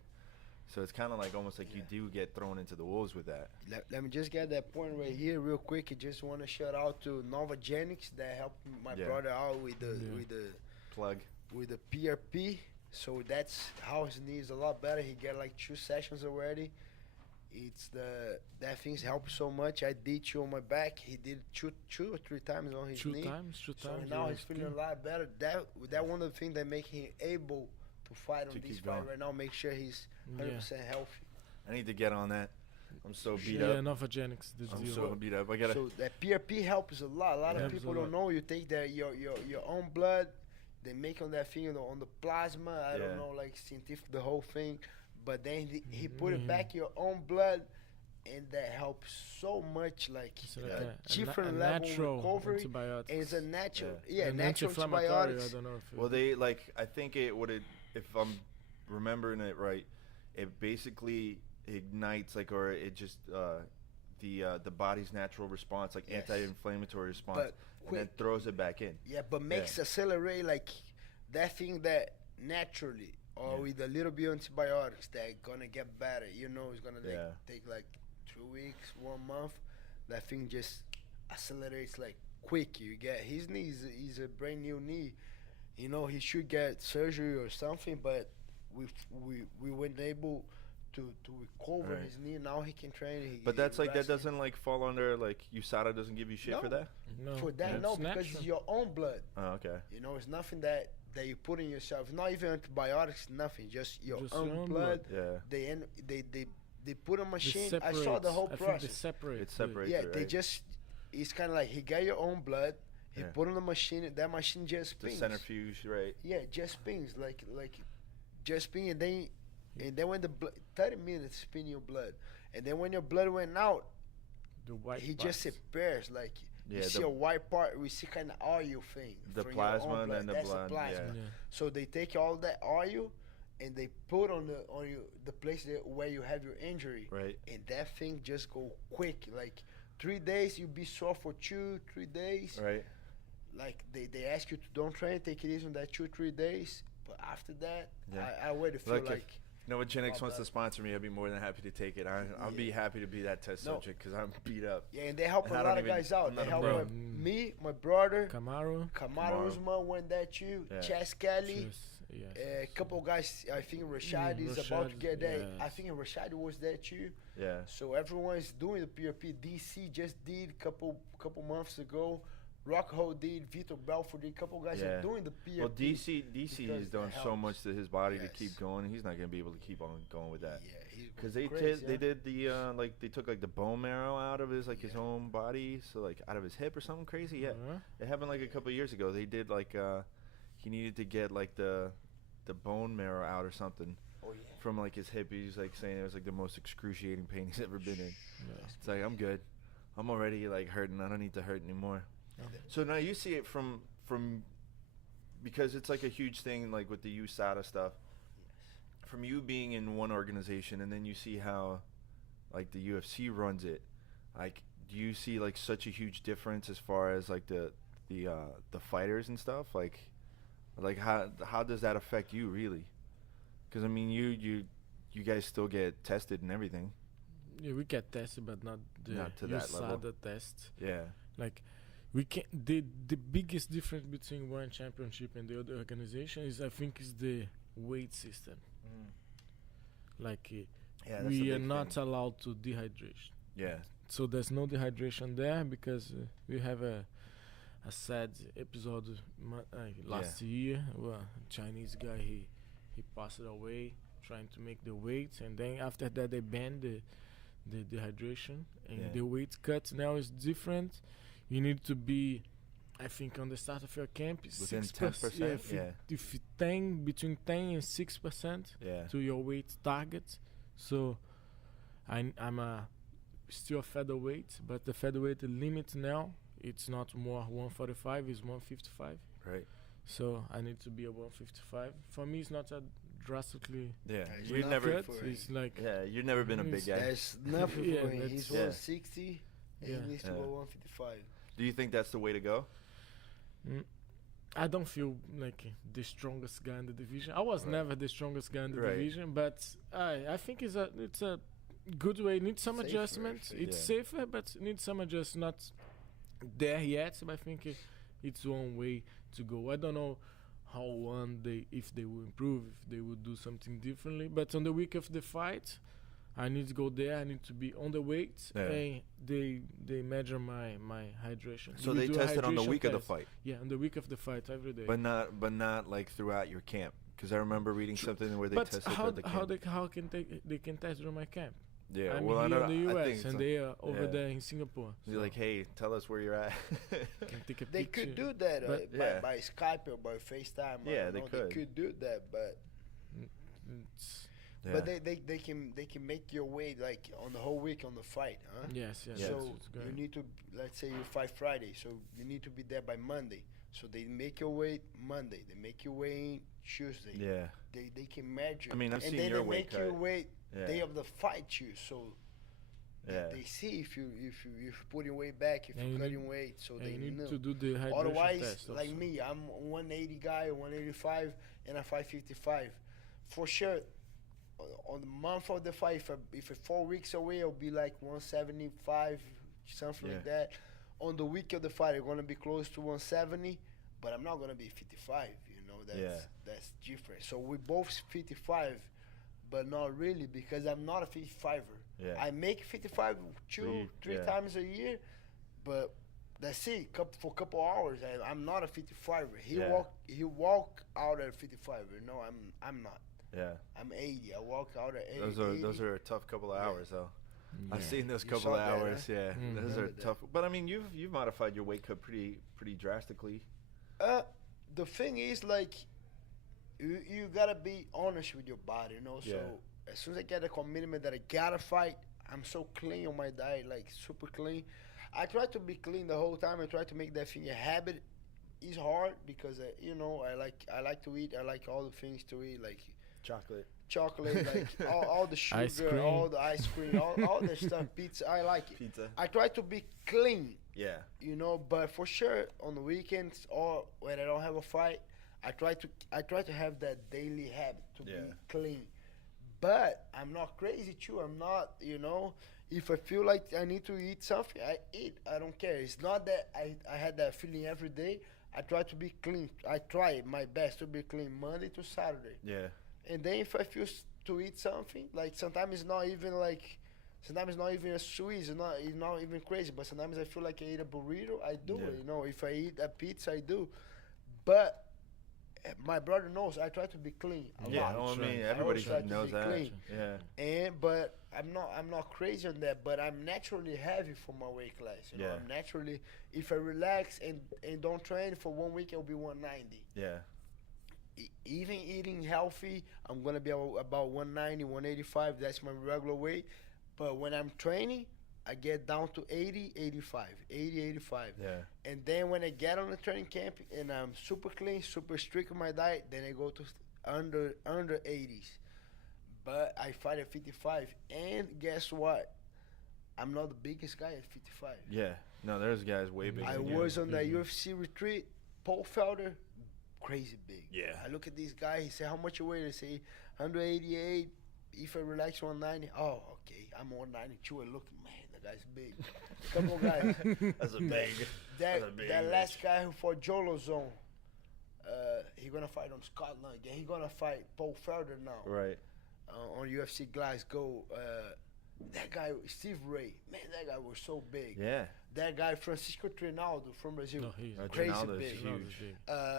So it's kind of like almost like you do get thrown into the wolves with that. Let me just get that point right here real quick. I just want to shout out to Novogenics that helped my brother out with the plug with the PRP. So that's how his knee is a lot better. He got like 2 sessions already. It's that things help so much. I did 2 on my back. He did two or three times on his knee. Two times. So now he's feeling a lot better. That one of the things that make him able to fight on this fight right now. Make sure he's 100% healthy. I need to get on that. I'm so beat up. Yeah, Novogenics. I'm so beat up. I gotta. So that PRP helps a lot. A lot of people don't know. You take that your own blood, they make on that thing on the plasma. I don't know, like scientific the whole thing, but then he put it back your own blood, and that helps so much. Like different level recovery. And it's a natural, natural antibiotics. I don't know if they like. I think it would. If I'm remembering it right, it basically ignites or it just the body's natural response, like anti-inflammatory response, and then throws it back in. Yeah, but makes accelerate like that thing that naturally or with a little bit of antibiotics that gonna get better. It's gonna take like 2 weeks, 1 month. That thing just accelerates like quick. You get his knee is a brand new knee. He should get surgery or something, but we weren't able to recover his knee. Now he can train. But that's like that doesn't like fall under like USADA doesn't give you shit for that. No, for that no, because it's your own blood. Oh, okay. It's nothing that you put in yourself. Not even antibiotics. Nothing. Just your own blood. Yeah. They put a machine. I saw the whole process. It separates. Yeah, right? they just. It's kind of like he got your own blood. He put on the machine. That machine just spins. The centrifuge, right? Yeah, just spins like just spin, and then when the 30 minutes spin your blood, and then when your blood went out, he just separates like you see a white part. We see kind of oil thing. The plasma and then the blood. Plasma. Yeah. So they take all that oil and they put on the place where you have your injury. Right. And that thing just go quick. Like 3 days, you be sore for 2-3 days. Right. Like they ask you to don't train, take it easy on that 2-3 days. But after that, I already feel like. Novogenics wants to sponsor me. I'd be more than happy to take it. I'll be happy to be that test subject because I'm beat up. Yeah, and they help a lot of guys out. They help me, my brother, Kamaru Usman went there too. Chas Kelly, a couple of guys. I think Rashad is about to get there. I think Rashad was there too. Yeah. So everyone's doing the PRP. DC just did couple months ago. Rockhold did, Vitor Belfort did, a couple guys are doing the PRP. Well, DC has done so much to his body to keep going. He's not gonna be able to keep on going with that. Yeah, because they did the like they took like the bone marrow out of his his own body, so like out of his hip or something crazy. Yeah, it happened like a couple of years ago. They did like he needed to get like the bone marrow out or something. From like his hip. He's like saying it was like the most excruciating pain he's ever been in. Yeah. It's like I'm good. I'm already like hurting. I don't need to hurt anymore. So now you see it from because it's like a huge thing like with the USADA stuff. From you being in one organization and then you see how like the UFC runs it. Like do you see like such a huge difference as far as like the fighters and stuff? Like how does that affect you really? Because I mean you guys still get tested and everything. Yeah, we get tested, but not to that level. USADA test. Yeah. Like we can the biggest difference between one championship and the other organization is I think is the weight system. Like we are not allowed to dehydrate. Yeah. So there's no dehydration there because we have a sad episode last year where a Chinese guy he passed away trying to make the weight, and then after that they banned the dehydration and the weight cut now is different. You need to be, I think, on the start of your camp, within 10%. Between 10 and 6% to your weight target. So I'm a still a featherweight, but the featherweight limit now it's not more 145, it's 155. Right. So I need to be a 155. For me, it's not a drastically. Yeah, It's you've not never. good cut. for It's like You've never been a big guy. That's nothing Yeah, for him. that's- He's Yeah. 160. And Yeah. he needs to go 155. Do you think that's the way to go? I don't feel like the strongest guy in the division. I was Right. never the strongest guy in the Right. division, but I think it's a good way. Needs some Safer, adjustments. safer. It's safer, but needs some adjustments. Not there yet, but I think it's one way to go. I don't know how if they will improve, if they will do something differently. But on the week of the fight, I need to go there. I need to be on the weight, and they measure my hydration. So We they do a tested on the hydration week of the test. fight, Yeah, on the week of the fight every day. but not like throughout your camp. Because I remember reading something where they But tested how at the camp. how can they can test during my camp? Yeah, I'm well, I here know. in the I US think and so. they are over Yeah. there in Singapore. You're like, hey, tell us where you're at. Can take a They picture. could do that But- by Skype or by FaceTime. I Yeah, don't they know. could. They could do that, but It's- but they can make your weight like on the whole week on the fight, huh? yes, Yeah. So it's good. you need to, let's say you fight Friday, so you need to be there by Monday. So they make your weight Monday. They make you weigh in Tuesday. Yeah. They can measure. I mean, I've and seen then your they weight make you cut. wait Yeah. day of the fight too. So Yeah. they see if you putting weight back, if And you're you cutting need- weight, so and they you need know. to do the hydration Otherwise, test like also. me, I'm 180 guy, 185, and a 555. For sure, on the month of the fight, if it's 4 weeks away, it'll be like 175, something like Yeah. that. On the week of the fight, I'm gonna be close to 170, but I'm not gonna be 55. You know, that's different. So we both 55, but not really because I'm not a 55er. Yeah. I make 55 three yeah. times a year, but that's it. For a couple hours, I'm not a 55er. He walk out at 55er. No, I'm not. Yeah. I'm 80. I walk out at 80. Those are a tough couple of hours though. Yeah. I've seen those You couple saw of that, huh? hours. Yeah, Mm. those are Remember that. tough. But I mean, you've modified your weight cut pretty drastically. The thing is, like, you gotta be honest with your body, you know. So Yeah. as soon as I get a commitment that I gotta fight, I'm so clean on my diet, like super clean. I try to be clean the whole time. I try to make that thing a habit. It's hard because I like to eat. I like all the things to eat, like Chocolate. chocolate, like all the sugar, Ice cream. all the ice cream, all the stuff, pizza. I like it. Pizza. I try to be clean, Yeah. you know, but for sure on the weekends or when I don't have a fight, I try to have that daily habit to Yeah. be clean. But I'm not crazy too. I'm not, you know, if I feel like I need to eat something, I eat. I don't care. It's not that I had that feeling every day. I try to be clean. I try my best to be clean Monday to Saturday. Yeah. And then if I feel to eat something, like sometimes it's not even a Swiss, it's not even crazy, but sometimes I feel like I eat a burrito, I do Yeah. it, you know. If I eat a pizza, I do. But my brother knows I try to be clean a Yeah. lot. Well, I Sure. mean, I everybody always try to knows be that. clean. Yeah. But I'm not crazy on that, but I'm naturally heavy for my weight class. You know, Yeah. I'm naturally, if I relax and don't train for 1 week, I'll be 190. Yeah. Even eating healthy, I'm gonna be about 190, 185. That's my regular weight. But when I'm training, I get down to 80, 85, 80, 85. Yeah. And then when I get on the training camp and I'm super clean, super strict with my diet, then I go to under 80s. But I fight at 55, and guess what? I'm not the biggest guy at 55. Yeah. No, there's guys way bigger. I than you. was on the UFC retreat. Paul Felder, crazy big. Yeah. I look at this guy. He said, "How much you weigh?" I say, 188. If I relax, 190. Oh, okay. I'm 192. I look, man, that guy's big. Couple guys. That's a big. That's a big That bitch. last guy who fought Joe Lauzon, he gonna fight on Scotland again. He gonna fight Paul Felder now Right. on UFC Glasgow. That guy, Steve Ray, man, that guy was so big. Yeah. That guy, Francisco Trinaldo from Brazil, No, he's crazy Trinaldo's big. huge. big.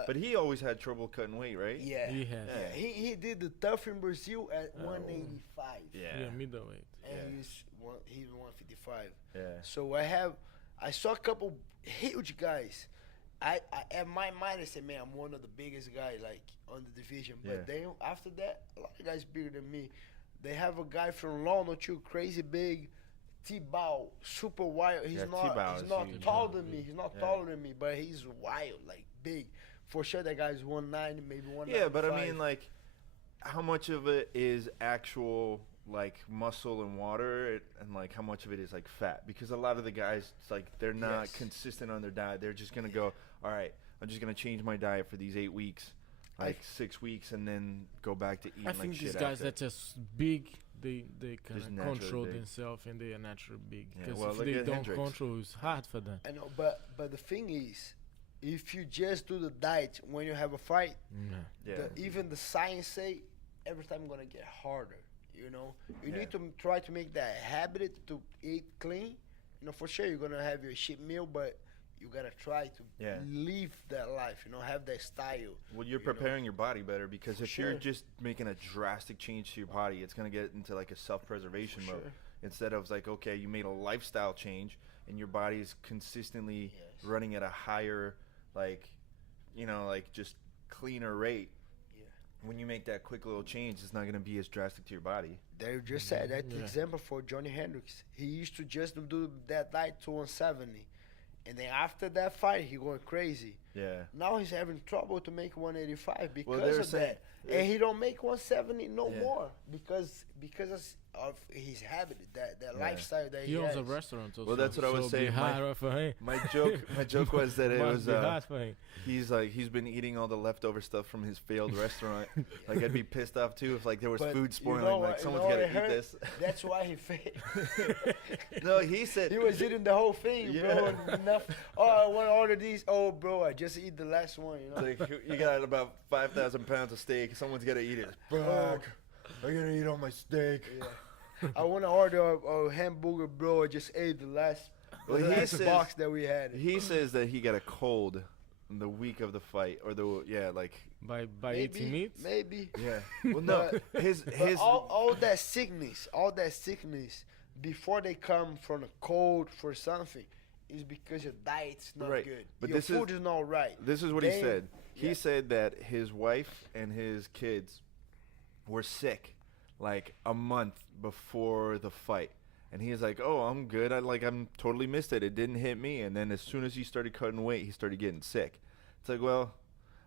But he always had trouble cutting weight, right? Yeah, He has. yeah. He did the tough in Brazil at 185, Yeah, middleweight. and Yeah. he's 155. Yeah. So I saw a couple huge guys. I in my mind I said, man, I'm one of the biggest guys like on the division. But Yeah. then after that, a lot of guys bigger than me. They have a guy from London too, crazy big. T-Bow, super wild. He's T-Bow he's not huge. taller than me. He's not taller than me, but he's wild, like big. For sure, that guy's 190, maybe 195. Yeah, but I mean, like, how much of it is actual like muscle and water, and like how much of it is like fat? Because a lot of the guys, it's like they're not consistent on their diet. They're just gonna go, all right, I'm just gonna change my diet for these 8 weeks, like 6 weeks, and then go back to eating I like think shit these guys after. that's just big, they kind Just of naturally control big. themselves and they are naturally big. Yeah, Because well, if look they at don't Hendricks. control, it's hard for them. I know, but the thing is, if you just do the diet when you have a fight, Yeah. even the science say every time gonna get harder. You know, you Yeah. need to try to make that habit to eat clean. You know, for sure you're gonna have your cheat meal, but you gotta try to live that life. You know, have that style. Well, you're you know. preparing your body better, because if Sure. you're just making a drastic change to your body, it's gonna get into like a self-preservation For mode. sure. Instead of like, okay, you made a lifestyle change and your body is consistently running at a higher, like, you know, like just cleaner rate. Yeah. When you make that quick little change, it's not gonna be as drastic to your body. They just said that example for Johnny Hendricks. He used to just do that diet to 170, and then after that fight, he going crazy. Yeah. Now he's having trouble to make 185 because Well, they're of saying- that, and he don't make 170 no Yeah. more because of his habit, that lifestyle that he He owns has. a restaurant also. Well, that's what I was so saying. Be hard for him. My joke was that it Must was be hard for him. he's been eating all the leftover stuff from his failed restaurant. Like, I'd be pissed off too if like there was But food you spoiling. know Like, what- someone's you know gotta what I eat heard? this. That's why he failed. No, he said He was eating the whole thing, bro. Yeah. And enough. Oh, I want to order these. Oh, bro, I just eat the last one. You know. It's like, you got about 5,000 pounds of steak. Someone's got to eat it. Oh. I got to eat all my steak. Yeah. I want to order a hamburger, bro. I just ate the last, Well, the he last says- box that we had. He says that he got a cold the week of the fight, or like By maybe, eating meat? maybe. yeah. Well, no, his But all that sickness, before they come from a cold for something, is because your diet's not Right. good. But your this is- food is not right. This is what he Then- said. He yeah. said that his wife and his kids were sick like a month before the fight. And he's like, "Oh, I'm good. I'm totally missed it. It didn't hit me." And then as soon as he started cutting weight, he started getting sick. It's like, well,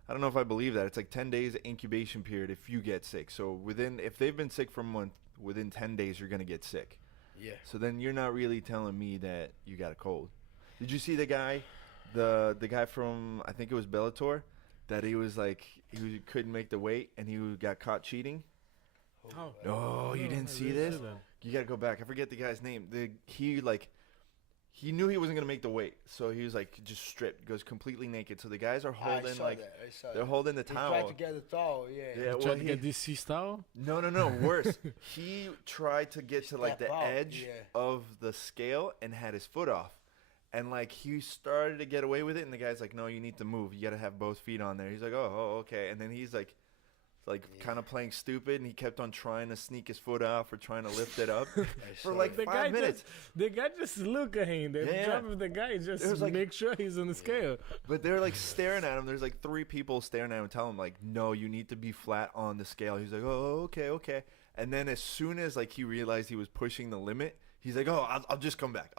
I don't know if I believe that. It's like 10 days incubation period if you get sick. So if they've been sick for a month, within 10 days you're going to get sick. Yeah. So then you're not really telling me that you got a cold. Did you see the guy, the guy from, I think it was Bellator, that he was like, couldn't make the weight and he got caught cheating? Oh, Oh, you didn't see this? You got to go back. I forget the guy's name. He knew he wasn't going to make the weight. So he was like just stripped, goes completely naked. So the guys are holding I saw they're that. holding the He towel. tried to get the towel, yeah. Yeah, well, Try to get DC style? No, worse. He tried to get to like Step the out, edge yeah. of the scale and had his foot off. And like he started to get away with it, and the guy's like, "No, you need to move. You got to have both feet on there." He's like, "Oh, okay." And then he's like kind of playing stupid, and he kept on trying to sneak his foot off or trying to lift it up for like The 5 minutes. The guy just look at him. The Yeah. job of the guy is It was just like- make sure he's on the scale. But they're like staring at him. There's like 3 people staring at him, telling him like, "No, you need to be flat on the scale." He's like, "Oh, okay." And then as soon as like he realized he was pushing the limit, he's like, "Oh, I'll just come back.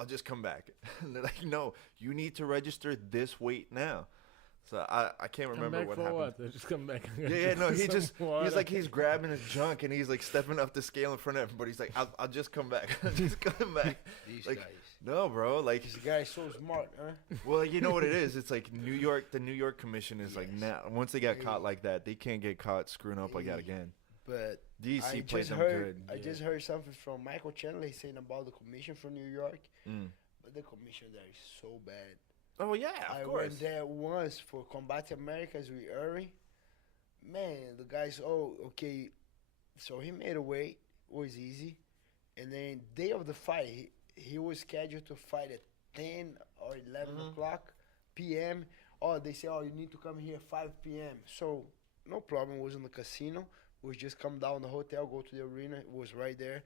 And they're like, "No, you need to register this weight now." So I can't Come remember back what for happened. what? Just come back. Yeah, no, he Some just water. he's like he's grabbing his junk and he's like stepping up the scale in front of everybody. He's like, I'll just come back. I'll just come back. These Like, guys. no, bro. Like, This guy is so smart, huh? well, you know what it is? It's like New York. The New York Commission is like, now once they got caught like that, they can't get caught screwing up like that again. But DC I played just them heard, good. I just heard something from Michael Chandler. He's saying about the commission from New York, Mm. but the commission there is so bad. Oh yeah, I of course. went there once for Combate Americas with Uri. Man, the guys, okay. So he made a weight, was easy. And then day of the fight, he was scheduled to fight at 10 or 11 o'clock p.m. Oh, they say, you need to come here 5 p.m. So no problem, was in the casino. Was just come down the hotel, go to the arena. It was right there.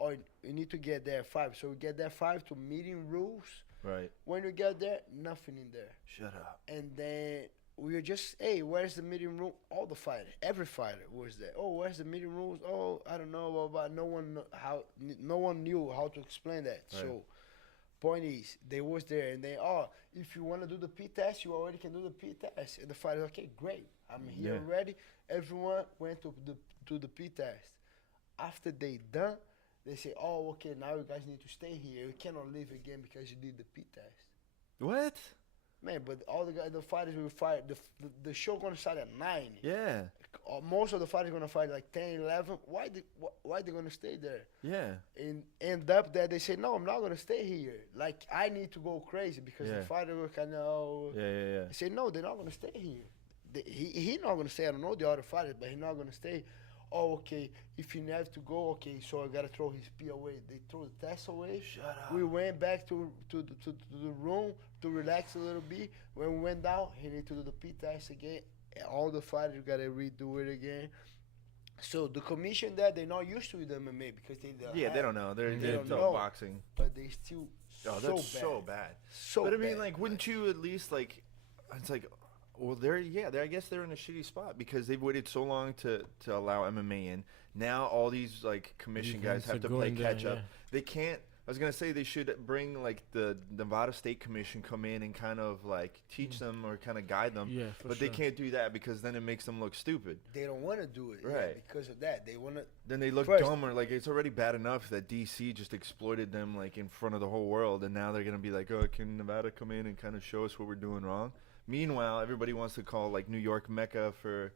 Oh, you need to get there at 5. So we get there 5 to meeting rules. Right. When we get there, nothing in there. Shut up. And then we were just, hey, where's the meeting room? All the fighters, every fighter was there. Oh, where's the meeting rooms? Oh, I don't know, blah, blah. No one knew how to explain that. Right. So, point is, they was there, and they, if you want to do the P test, you already can do the P test. And the fighter, okay, great, I'm here already. Everyone went to the P test. After they done, they say, oh, okay, now you guys need to stay here. You cannot leave again because you did the P test. What? Man, but all the fighters will fight. The show gonna start at 9. Yeah. Most of the fighters gonna fight like 10, 11. Why they gonna stay there? Yeah. And end up that they say, no, I'm not gonna stay here. Like, I need to go crazy because the fighter will kind of. Yeah. They say, no, they're not gonna stay here. He not gonna stay. I don't know the other fighters, but he's not gonna stay. Oh, okay. If he have to go, okay. So I gotta throw his P away. They throw the test away. Shut up. We went back to the room to relax a little bit. When we went down, he need to do the P test again. All the fighters gotta redo it again. So the commission that they're not used to with MMA because they don't know. They don't know boxing. But they still so bad. So but I mean, bad, like, wouldn't you at least like? It's like, well, I guess they're in a shitty spot because they've waited so long to allow MMA in. Now all these like commission guys have to play catch up. They can't. I was gonna say they should bring like the Nevada State Commission come in and kind of like teach them or kind of guide them. Yeah, but they can't do that because then it makes them look stupid. They don't want to do it, right? Because of that, they want to. Then they look dumber. Like, it's already bad enough that DC just exploited them like in front of the whole world, and now they're gonna be like, oh, can Nevada come in and kind of show us what we're doing wrong? Meanwhile, everybody wants to call like New York Mecca for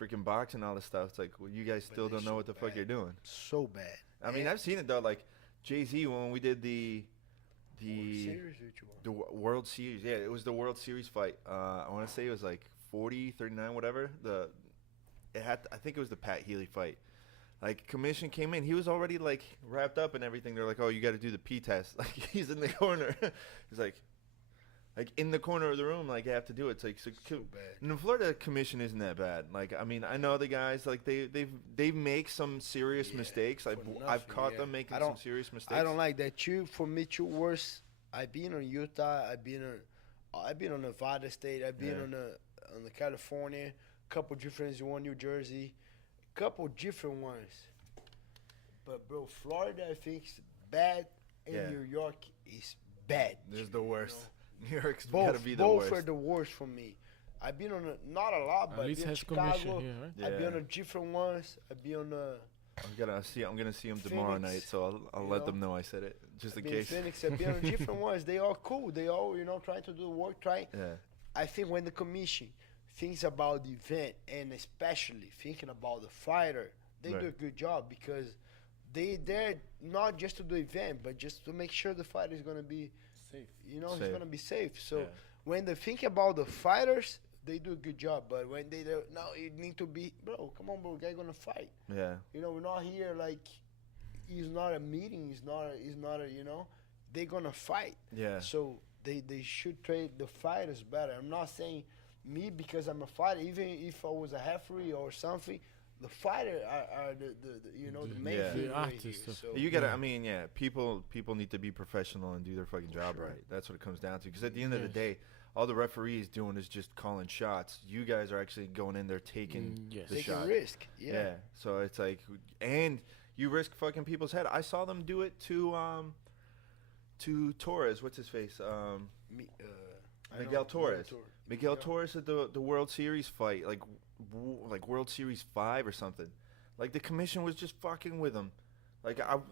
freaking boxing and all this stuff. It's like, well, you guys still don't know what the fuck you're doing. So bad. I mean, I've seen it though. Like Jay-Z, when we did the World Series, yeah, it was the World Series fight. I want to say it was like 40, 39, whatever. I think it was the Pat Healy fight. Like, commission came in, he was already like wrapped up and everything. They're like, oh, you got to do the P test. Like, he's in the corner. He's like in the corner of the room, like, you have to do it. It's like, so bad. And the Florida commission isn't that bad. Like, I mean, I know the guys, like, they make some serious mistakes. I've caught them making some serious mistakes. I don't like that too. For me, too worse. I've been on Utah. I've been on Nevada State. I've been on the California. Couple different one, New Jersey. Couple different ones. But bro, Florida I think is bad, and New York is bad. This is the worst. New York's gotta be the worst. Both are the worst for me. I've been on not a lot, but I've been in Chicago. Here, right? I've been on different ones. I've been on I'm gonna see them Phoenix, tomorrow night, so I'll let them know I said it just in case. Phoenix, I've been on different ones. They are cool. They all trying to do work. I think when the commission thinks about the event and especially thinking about the fighter, they do a good job because they're not just to do event, but just to make sure the fighter is gonna be safe. He's gonna be safe. So when they think about the fighters, they do a good job. But when they don't, no, you need to be, bro. Come on, bro. Guy gonna fight. Yeah. We're not here like it's not a meeting. It's not a. They're gonna fight. Yeah. So they should treat the fighters better. I'm not saying me because I'm a fighter. Even if I was a referee or something, the fighter are the main thing right here. So you gotta. I mean, people need to be professional and do their fucking job right. That's what it comes down to. Because at the end of the day, all the referees doing is just calling shots. You guys are actually going in there taking the shot. Taking risk. Yeah. So it's like, and you risk fucking people's head. I saw them do it to Torres. What's his face? Miguel Torres. Miguel Torres at the World Series fight, like World Series 5 or something. Like, the commission was just fucking with him. Like, I'm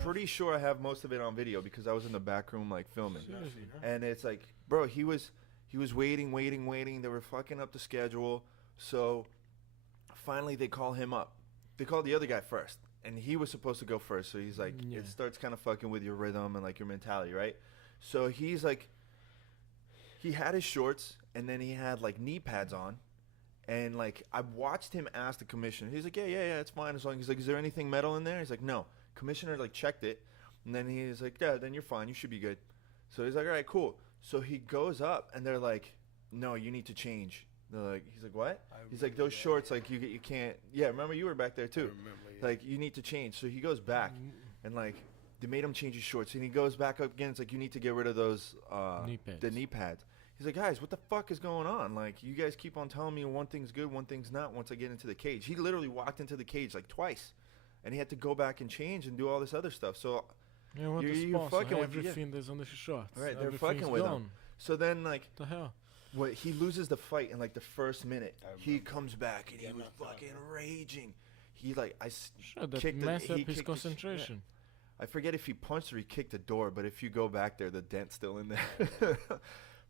pretty sure I have most of it on video because I was in the back room, like, filming. And it's like, bro, he was waiting. They were fucking up the schedule. So finally they call him up. They called the other guy first, and he was supposed to go first. So he's like, it starts kind of fucking with your rhythm and like your mentality, right? So he's like, he had his shorts and then he had like knee pads on. And like, I watched him ask the commissioner. He's like, yeah, it's fine. As long, he's like, is there anything metal in there? He's like, no. Commissioner like checked it, and then he's like, yeah, then you're fine. You should be good. So he's like, all right, cool. So he goes up, and they're like, no, you need to change. They're like, he's like, what? He's like, those shorts, like you can't. Yeah, remember you were back there too. I remember, yeah. Like, you need to change. So he goes back, and like, they made him change his shorts, and he goes back up again. It's like, you need to get rid of those knee pads. the knee pads. He's like, guys, what the fuck is going on? Like, you guys keep on telling me one thing's good, one thing's not once I get into the cage. He literally walked into the cage like twice, and he had to go back and change and do all this other stuff. So Yeah, what the you're sponsor, fucking with everything that's on the shorts. Right, they're Everything's fucking with gone. him. So then, like, What the hell? what he loses the fight in like the first minute. He remember. comes back and he Yeah, was knocked out, fucking yeah. raging. He like Sure, that kicked messed up he his kicked concentration. I forget if he punched or he kicked the door, but if you go back there, the dent's still in there.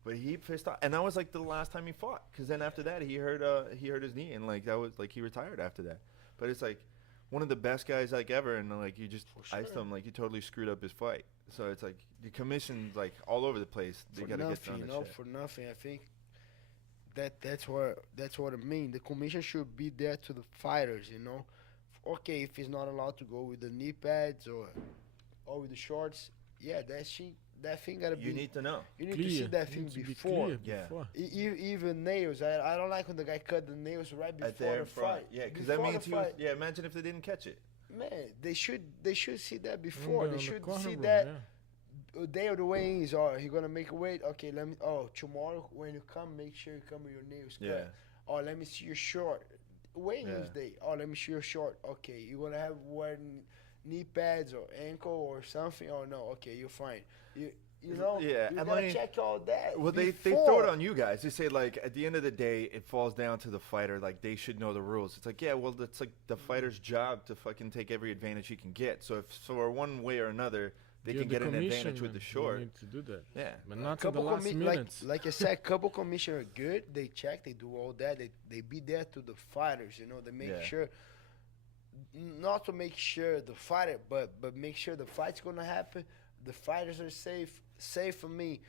But he pissed off, and that was like the last time he fought. Because then after that, he hurt his knee, and like that was like he retired after that. But it's like one of the best guys like ever, and like you just iced him, like you totally screwed up his fight. So it's like the commission's like all over the place. They For gotta get nothing, done you this know, shit. for nothing. I think that's what I mean. The commission should be there to the fighters, you know. Okay, if he's not allowed to go with the knee pads or with the shorts, yeah, that thing gotta be. You need to know. You need to see that thing Needs to be before. clear Yeah. before. Even nails. I don't like when the guy cut the nails right At before there the in front. fight. Yeah, because that Before means the he was. fight. Yeah, imagine if they didn't catch it. Man, they should see that On before. the- They on the should corner see room, that yeah. a day of the weigh-ins. Or he gonna make a weight. Okay, let me. Oh, tomorrow when you come, make sure you come with your nails cut. Yeah. Oh, let me see your short. Weigh-ins Yeah. day. Oh, let me see your short. Okay, you gonna have wearing knee pads or ankle or something? Oh no. Okay, you're fine. You know. Yeah, You I gotta mean, check all that. Well, they before. throw it on you guys. They say, like, at the end of the day, it falls down to the fighter. Like, they should know the rules. It's like, yeah, well, it's like the fighter's job to fucking take every advantage he can get. So if for one way or another, they You're can the get an advantage commission, with the you short. need to do that. Yeah. But not in the last like, minutes. like I said, couple commissioner are good. They check, they do all that. They be there to the fighters. You know, they make Yeah. sure, not to make sure the fighter, but make sure the fight's gonna happen. The fighters are safe for me.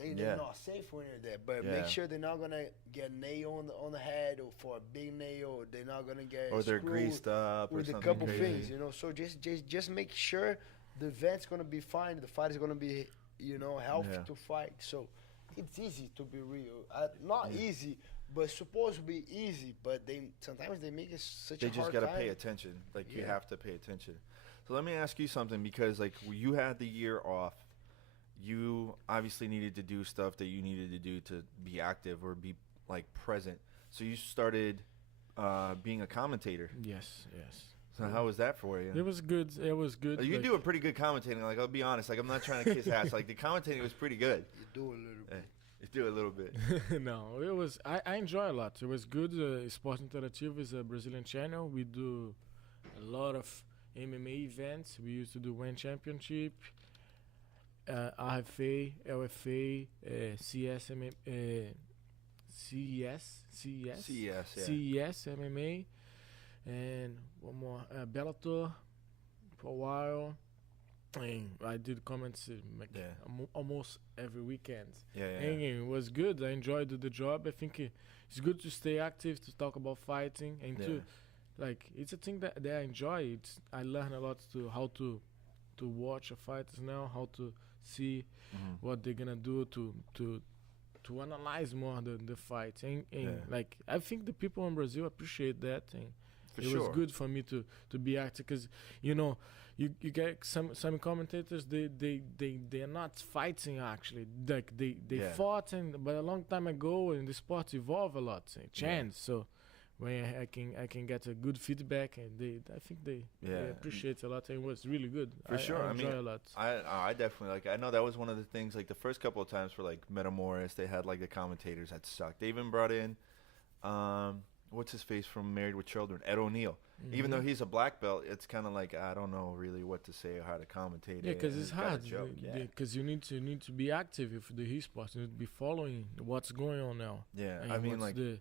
Yeah. They're not safe when you're there, but Yeah. make sure they're not gonna get nail on the head or for a big nail. Or they're not gonna get Or they're screwed greased up or with a something couple crazy. things, you know. So just make sure the event's gonna be fine. The fight is gonna be, you know, healthy Yeah. to fight. So it's easy to be real. Not Yeah. easy, but supposed to be easy. But sometimes they make it such They a just hard got to time. pay attention. Like, you Yeah. have to pay attention. So let me ask you something, because, like, you had the year off. You obviously needed to do stuff that you needed to do to be active or be, like, present. So you started being a commentator. Yes. So how was that for you? It was good. It was good. You like, do a pretty good commentating. Like, I'll be honest. Like, I'm not trying to kiss ass. Like, the commentating was pretty good. You do a little bit. You do a little bit. No, it was. I enjoy a lot. It was good. Sport Interativo is a Brazilian channel. We do a lot of MMA events. We used to do One Championship, RFA, LFA, CES, CES, yeah. CES MMA, and one more Bellator for a while. And I did comments like Yeah. almost every weekend. Yeah. And it was good. I enjoyed the job. I think it's good to stay active, to talk about fighting, and to like it's a thing that I enjoy. I learn a lot to how to watch a fighters now, how to see what they're gonna do to analyze more the fight. And like I think the people in Brazil appreciate that, and For it sure. was good for me to be active, because you know you get some commentators, they are not fighting actually, like they fought, but a long time ago, and the sport evolved a lot, it changed. So when I can get a good feedback, and I think they appreciate it a lot, and it was really good. For sure. I enjoy mean, a lot. I definitely like. I know that was one of the things. Like the first couple of times for like Metamoris, they had like the commentators that sucked. They even brought in, what's his face from Married with Children, Ed O'Neill. Even though he's a black belt, it's kind of like I don't know really what to say or how to commentate. Yeah, because and it's kinda hard. joke. Because you need to be active with the e-sports. You need to be following what's going on now. Yeah, And I mean what's like the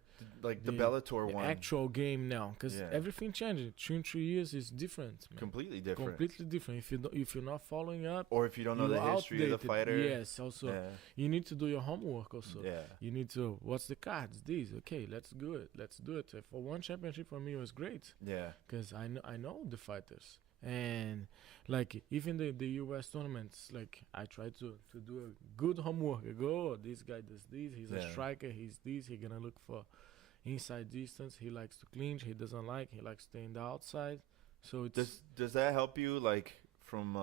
the Bellator one, actual game now, because Yeah. everything changed. 2 and 3 years is different, man. completely different. Completely different. If you're not following up, Or if you don't know the you're history of the outdated. fighter. Yes, also you need to do your homework. Also, Yeah. you need to what's the cards. These okay, let's do it. Let's do it. For one championship for me it was great, Yeah. because I know the fighters, and like even the US tournaments, like I try to do a good homework. I go, oh, this guy does this, he's a striker, he's this, he gonna look for inside distance, he likes to clinch, he likes staying the outside. So it's Does that help you like from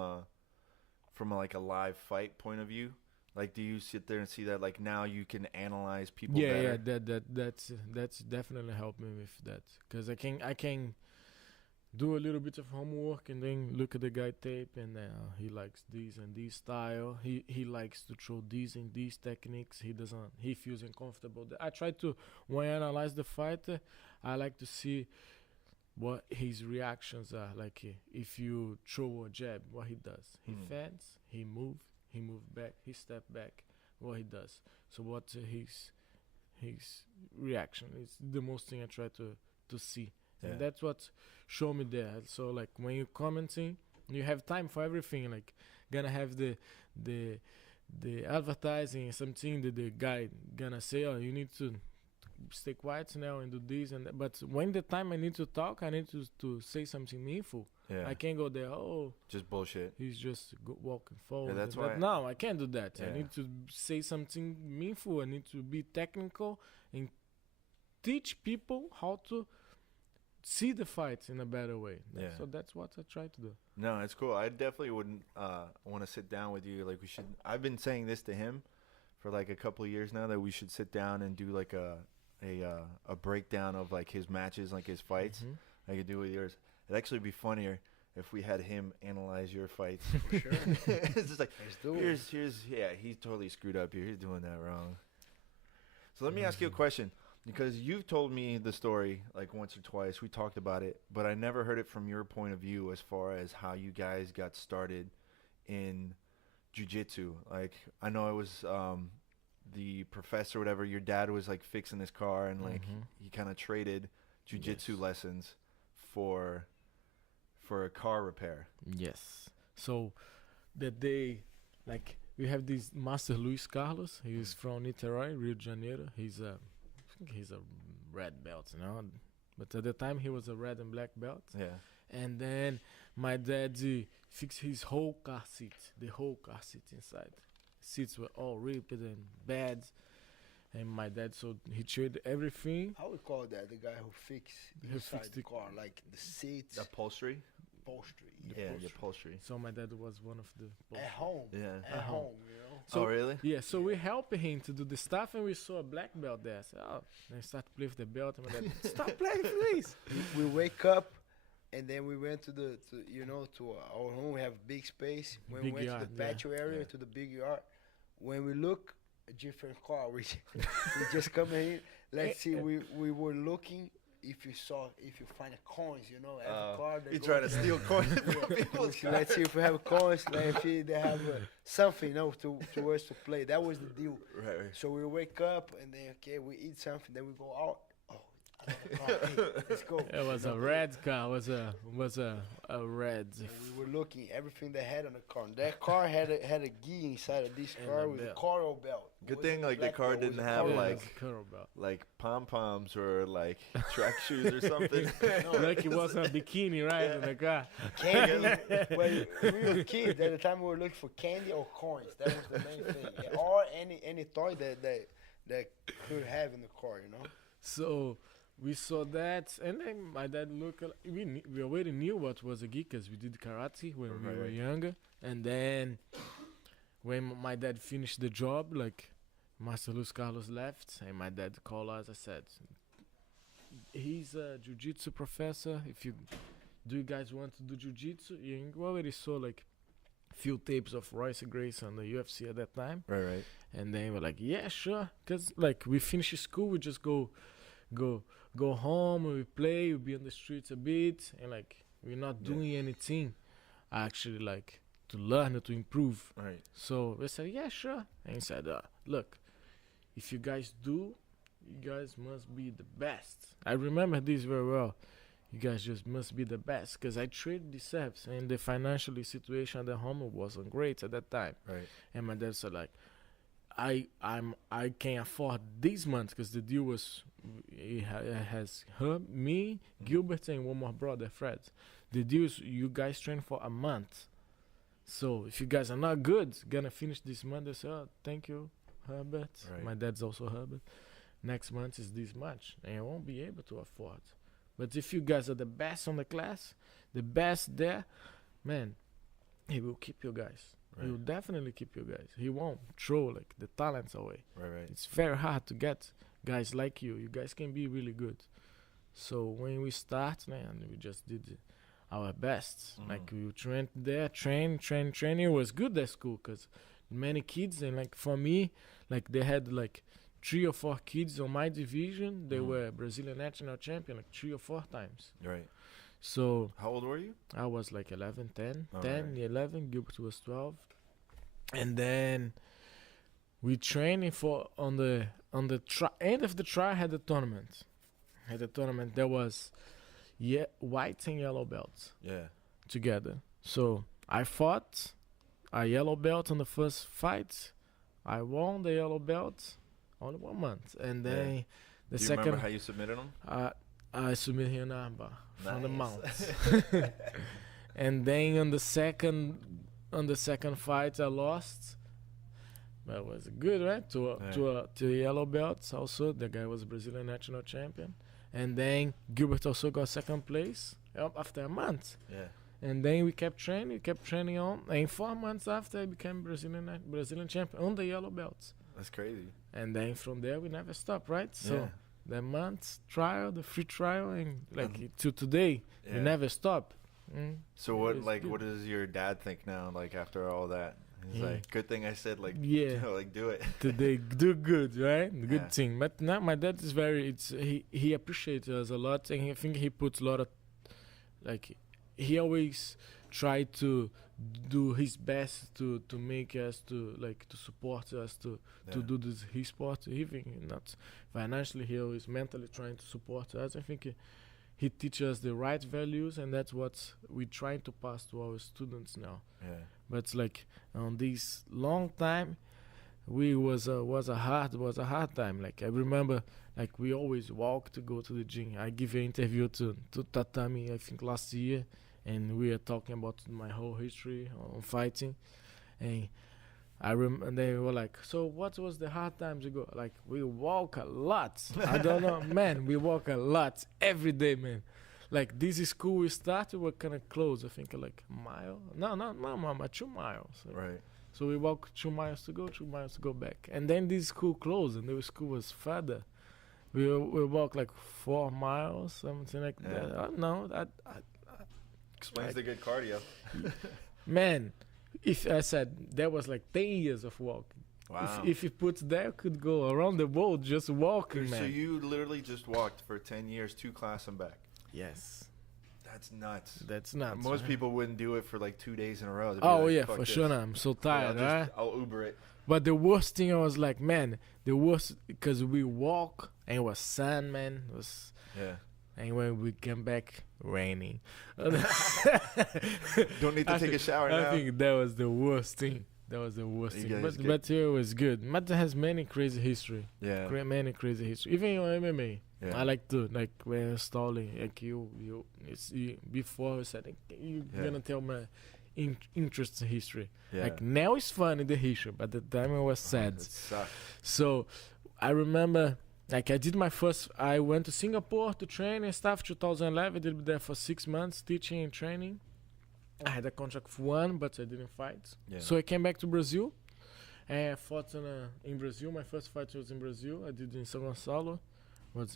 like a live fight point of view Like, do you sit there and see that, like, now you can analyze people Yeah, better? that's definitely helped me with that, because I can do a little bit of homework and then look at the guy tape, and he likes this and this style. He likes to throw these and these techniques. He feels uncomfortable. I try to, when I analyze the fighter, I like to see what his reactions are. Like, if you throw a jab, what he does. He fends, he move back, he step back, what he does. So what his reaction is the most thing I try to see. Yeah. And that's what show me there. So like when you commenting, you have time for everything. Like gonna have the advertising, something that the guy gonna say, oh, you need to stay quiet now and do this and that. But when the time I need to talk, I need to say something meaningful. Yeah. I can't go there, oh, just bullshit. he's just walking forward. Yeah, that's why. No, I can't do that. Yeah. I need to say something meaningful. I need to be technical and teach people how to see the fights in a better way. Yeah. So that's what I try to do. No, it's cool. I definitely wouldn't want to sit down with you. Like, we should. I've been saying this to him for like a couple of years now, that we should sit down and do like a breakdown of like his matches, like his fights. Mm-hmm. I could do with yours. It'd actually be funnier if we had him analyze your fights. For sure. It's just like, Let's do it. here's he's totally screwed up here. He's doing that wrong. So let me ask you a question, because you've told me the story like once or twice. We talked about it, but I never heard it from your point of view as far as how you guys got started in jiu-jitsu. Like, I know it was the professor, whatever. Your dad was like fixing his car, and like he kind of traded jiu-jitsu lessons for a car repair. Yes. So that day, like, we have this Master Luis Carlos. He's from Niterói, Rio de Janeiro. I think he's a red belt, you know. But at the time, he was a red and black belt. Yeah. And then my dad fixed his whole car seat, the whole car seat inside. Seats were all ripped and bad. And my dad, so he traded everything. How we call that? The guy who fixed inside the car, like the seats, The upholstery? upholstery. The upholstery. So my dad was one of the At home. Yeah. At home, you know. So, oh, really? Yeah, so we helped him to do the stuff, and we saw a black belt there. I said, oh, then I started to play with the belt, and my dad, stop playing, please. We wake up, and then we went to our home. We have big space. When we Big went yard, to the patio area, Yeah. to the big yard, when we look, a different car. We just come in. Let's see. We were looking. If you find a coins, you know, every car. You trying to steal coins from people? Let's see if we have coins. Let's see if they have something, you know, to us to play. That was the deal. Right. So we wake up and then we eat something. Then we go out. Oh, another car. Hey, let's go. It was a red car. Was a red. And we were looking everything they had on the car. And that car had a gi inside of this And car a with a belt. cargo belt. Good It thing, wasn't like, the black car belt, it was didn't a have, cargo like- belt. It was a curl belt. Like pom-poms or like track shoes or something. Like it was a bikini, right, in the car. Candy. When we were kids, at the time we were looking for candy or coins. That was the main thing. Yeah, or any toy that could have in the car, you know. So we saw that, and then my dad looked. We already knew what was a gi because we did karate when we were Right. younger. And then when my dad finished the job, like Master Luis Carlos left, and my dad called us. I said, "He's a jiu-jitsu professor. Do you guys want to do jiu-jitsu?" And we already saw like few tapes of Royce Gracie on the UFC at that time. Right. And then we're like, yeah, sure. Because, like, we finish school, we just go home, we play, we be on the streets a bit. And, like, we're not doing anything actually, like, to learn or to improve. Right. So we said, yeah, sure. And he said, look, if you guys do, you guys must be the best. I remember this very well. You guys just must be the best. Because I traded the Serbs, and the financial situation at the home wasn't great at that time. Right. And my dad said, like, I can't afford this month because the deal was it has her, me, Gilbert, and one more brother, Fred. The deal is you guys train for a month. So if you guys are not good, gonna finish this month. They say, oh, thank you, Herbert. Right. My dad's also Herbert. Next month is this much, and I won't be able to afford. But if you guys are the best on the class, the best there, man, he will keep you guys. He will definitely keep you guys. He won't throw like the talents away. Right. It's very hard to get guys like you. You guys can be really good. So when we start, man, we just did our best. Like we went there, train. It was good at school because many kids, and like for me, like they had like 3 or 4 kids on my division. They were Brazilian national champion like 3 or 4 times. Right. So how old were you? I was like 11, 10, All 10, right. 11. Gilbert was 12, and then we training for on the end of the trial. Had a tournament. There was white and yellow belts. Yeah. Together. So I fought a yellow belt on the first fight. I won the yellow belt only 1 month, and then the Do you second. remember how you submitted them? I submitted him in armbar from the Nice. mount, and then on the second fight I lost. But it was good, right? To a yellow belt also. The guy was Brazilian national champion, and then Gilbert also got second place after a month. Yeah. And then we kept training on. And 4 months after, I became Brazilian champion on the yellow belts. That's crazy. And then from there, we never stopped, right? So Yeah. the month trial, the free trial, and like to today, we Yeah. never stop. So what, It's like, good. what does your dad think now? Like after all that, he's Yeah. like, good thing I said, like, Yeah. like do it. Today, do good, right? Good Yeah. thing. But now my dad is he appreciates us a lot, and I think he puts a lot of, like, he always tried to do his best to make us to support us to do this his sport, even not financially. He always mentally trying to support us. I think he teaches us the right values, and that's what we trying to pass to our students now. Yeah. But like on this long time, was a hard time. Like I remember, like we always walk to go to the gym. I give an interview to Tatami, I think last year, and we are talking about my whole history on fighting, and and they were like, so what was the hard times ago? Like we walk a lot. I don't know, man. We walk a lot every day, man. Like this school we started, we're kind of close. I think like a mile. No, mama, 2 miles. Right. So we walk 2 miles to go, 2 miles to go back. And then this school closed, and the school was further. We walk like 4 miles, something like that. I don't know. Explains the good cardio. Man, if I said there was like 10 years of walking. Wow. If you put there, could go around the world just walking, man. So you literally just walked for 10 years, 2 class and back. Yes. That's nuts. That's nuts. Most man. people wouldn't do it for like 2 days in a row. They'd be Oh like, yeah, "Fuck for this. sure. I'm so tired, right? I'll Uber it. But the worst thing I was like, man, the worst because we walk and it was sun, man. It was Yeah. and when we came back, raining. Don't need to take a shower now. I think that was the worst thing. You thing. guys But here was good. Mata has many crazy history. Yeah. Many crazy history. Even on MMA. Yeah. I like to when I'm stalling. Like before I said you're gonna tell my interesting history. Yeah. Like now it's funny the history, but at the time I was sad. It sucked. So I remember, like I went to Singapore to train and stuff. 2011, I did there for 6 months teaching and training. I had a contract for 1, but I didn't fight. Yeah. So I came back to Brazil, and I fought in Brazil. My first fight was in Brazil. I did in São Gonçalo,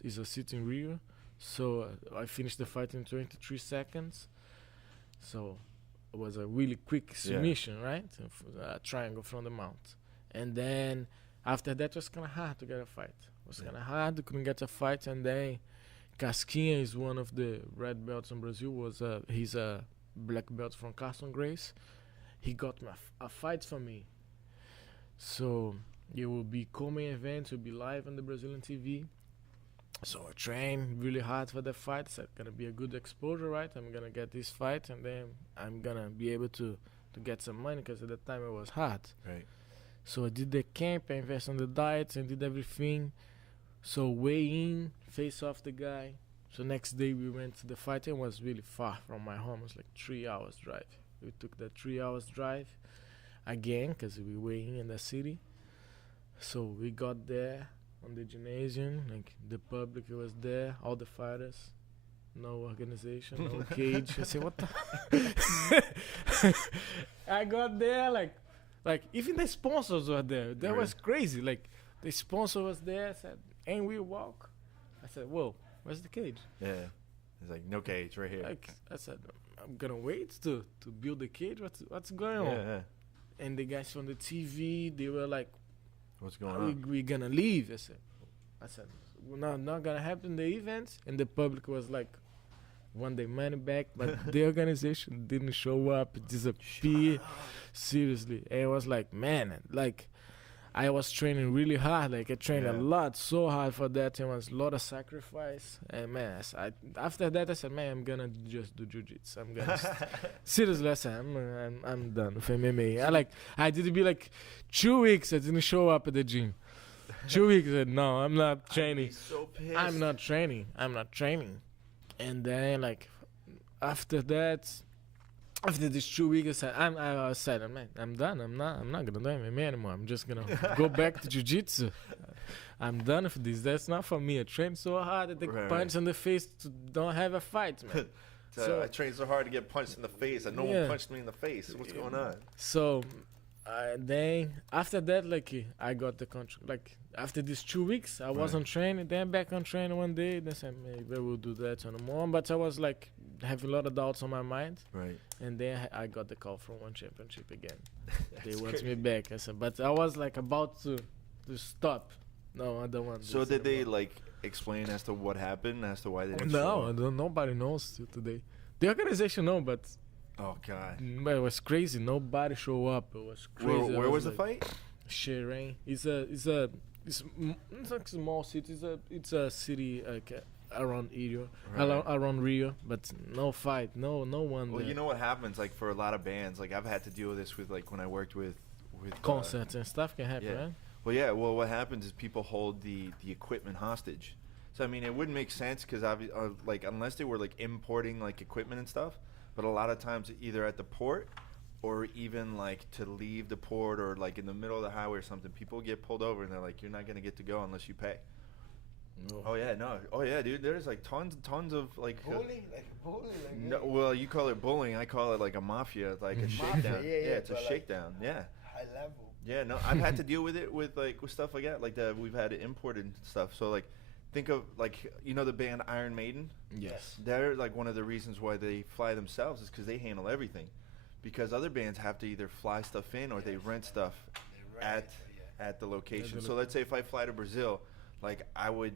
is a city in Rio. So I finished the fight in 23 seconds. So it was a really quick submission, right? A triangle from the mount. And then after that, it was kind of hard to get a fight. It was kind of hard. I couldn't get a fight. And then Casquinha is one of the red belts in Brazil. He's a black belt from Carson Grace. He got a fight for me. So it will be co-main event. It will be live on the Brazilian TV. So I trained really hard for the fight. It's gonna be a good exposure, right? I'm gonna get this fight, and then I'm gonna be able to get some money, because at the time it was hard. Right. So I did the camp, I invested on the diets, and did everything. So weigh in, face off the guy. So next day we went to the fight, and it was really far from my home. It was like 3 hours drive. We took the 3 hours drive again, because we weigh in the city. So we got there on the gymnasium, like the public was there, all the fighters, no organization, no cage. I said, what the? I got there, like Like, even the sponsors were there. That was crazy. Like, the sponsor was there. I said, and we walk. I said, whoa, where's the cage? Yeah. He's like, no cage right here. Like, I said, I'm going to wait to build the cage. What's going on? Yeah. And the guys from the TV, they were like, what's going on? We're going to leave. I said, not going to happen, the events. And the public was like, want their money back. But the organization didn't show up, disappeared. Seriously. And it was like, man, like, I was training really hard. Like, I trained a lot, so hard for that. It was a lot of sacrifice. And, man, after that, I said, man, I'm going to just do jiu-jitsu. I'm going to... Seriously, I said, I'm done with MMA. I did be like 2 weeks. I didn't show up at the gym. 2 weeks. I said, no, I'm not training. So pissed. I'm not training. And then, like, after that... After these 2 weeks, I said, man, I'm done. I'm not gonna do MMA anymore. I'm just gonna go back to jiu-jitsu. I'm done with this. That's not for me. I trained so hard that they punch in the face to don't have a fight, man. So I trained so hard to get punched in the face, and no one punched me in the face. What's going on? So then after that, like, I got the contract. Like, after these 2 weeks, I wasn't training. Then back on training one day. They said, maybe I will do that on the morning. But I was like having a lot of doubts on my mind. Right. And then I got the call from One Championship again. They want me back. I said, but I was like about to stop. No, I don't want. So did they like explain as to what happened, as to why they didn't show up? No, nobody knows till today. The organization know, but oh god, it was crazy. Nobody show up. It was crazy. Where was the fight? Sharing. It's like a small city. It's a city like around Rio, but no fight, no one. Well, there. you know what happens, like for a lot of bands, like I've had to deal with this with like when I worked with concerts and stuff can happen, right? Well, yeah. Well, what happens is people hold the equipment hostage. So I mean, it wouldn't make sense because like unless they were like importing like equipment and stuff, but a lot of times either at the port or even like to leave the port or like in the middle of the highway or something, people get pulled over and they're like, you're not gonna get to go unless you pay. No. Oh yeah, no. Oh yeah, dude. There's like tons of like bullying, no, well, you call it bullying. I call it like a mafia, like a shakedown. Yeah, it's a shakedown. Yeah. High level. Yeah, no. I've had to deal with it with stuff like that. Like we've had it imported stuff. So like, think of like the band Iron Maiden. Yes. They're like one of the reasons why they fly themselves is because they handle everything, because other bands have to either fly stuff in or they rent stuff at the location. So let's say if I fly to Brazil. Like I would,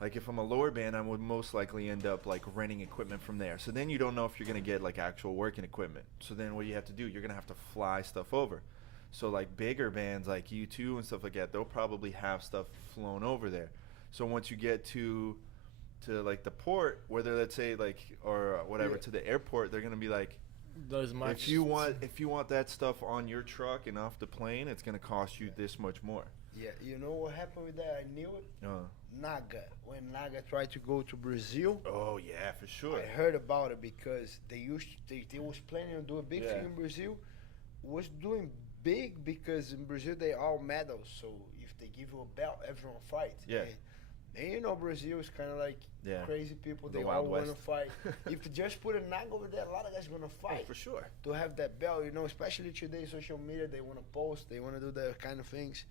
like if I'm a lower band, I would most likely end up like renting equipment from there. So then you don't know if you're gonna get like actual working equipment. So then what you have to do, you're gonna have to fly stuff over. So like bigger bands like U2 and stuff like that, they'll probably have stuff flown over there. So once you get to like the port, whether let's say like or whatever to the airport, they're gonna be like, if you want that stuff on your truck and off the plane, it's gonna cost you this much more. Yeah, you know what happened with that? I knew it. Naga. When Naga tried to go to Brazil. Oh yeah, for sure. I heard about it because they was planning on doing a big thing in Brazil. Was doing big because in Brazil they all medals. So if they give you a belt, everyone fight. Yeah. And Brazil is kind of like crazy people. They all want to fight. If you just put a Naga over there, a lot of guys are gonna fight. Oh, for sure. To have that belt, especially today, social media, they want to post, they want to do that kind of things.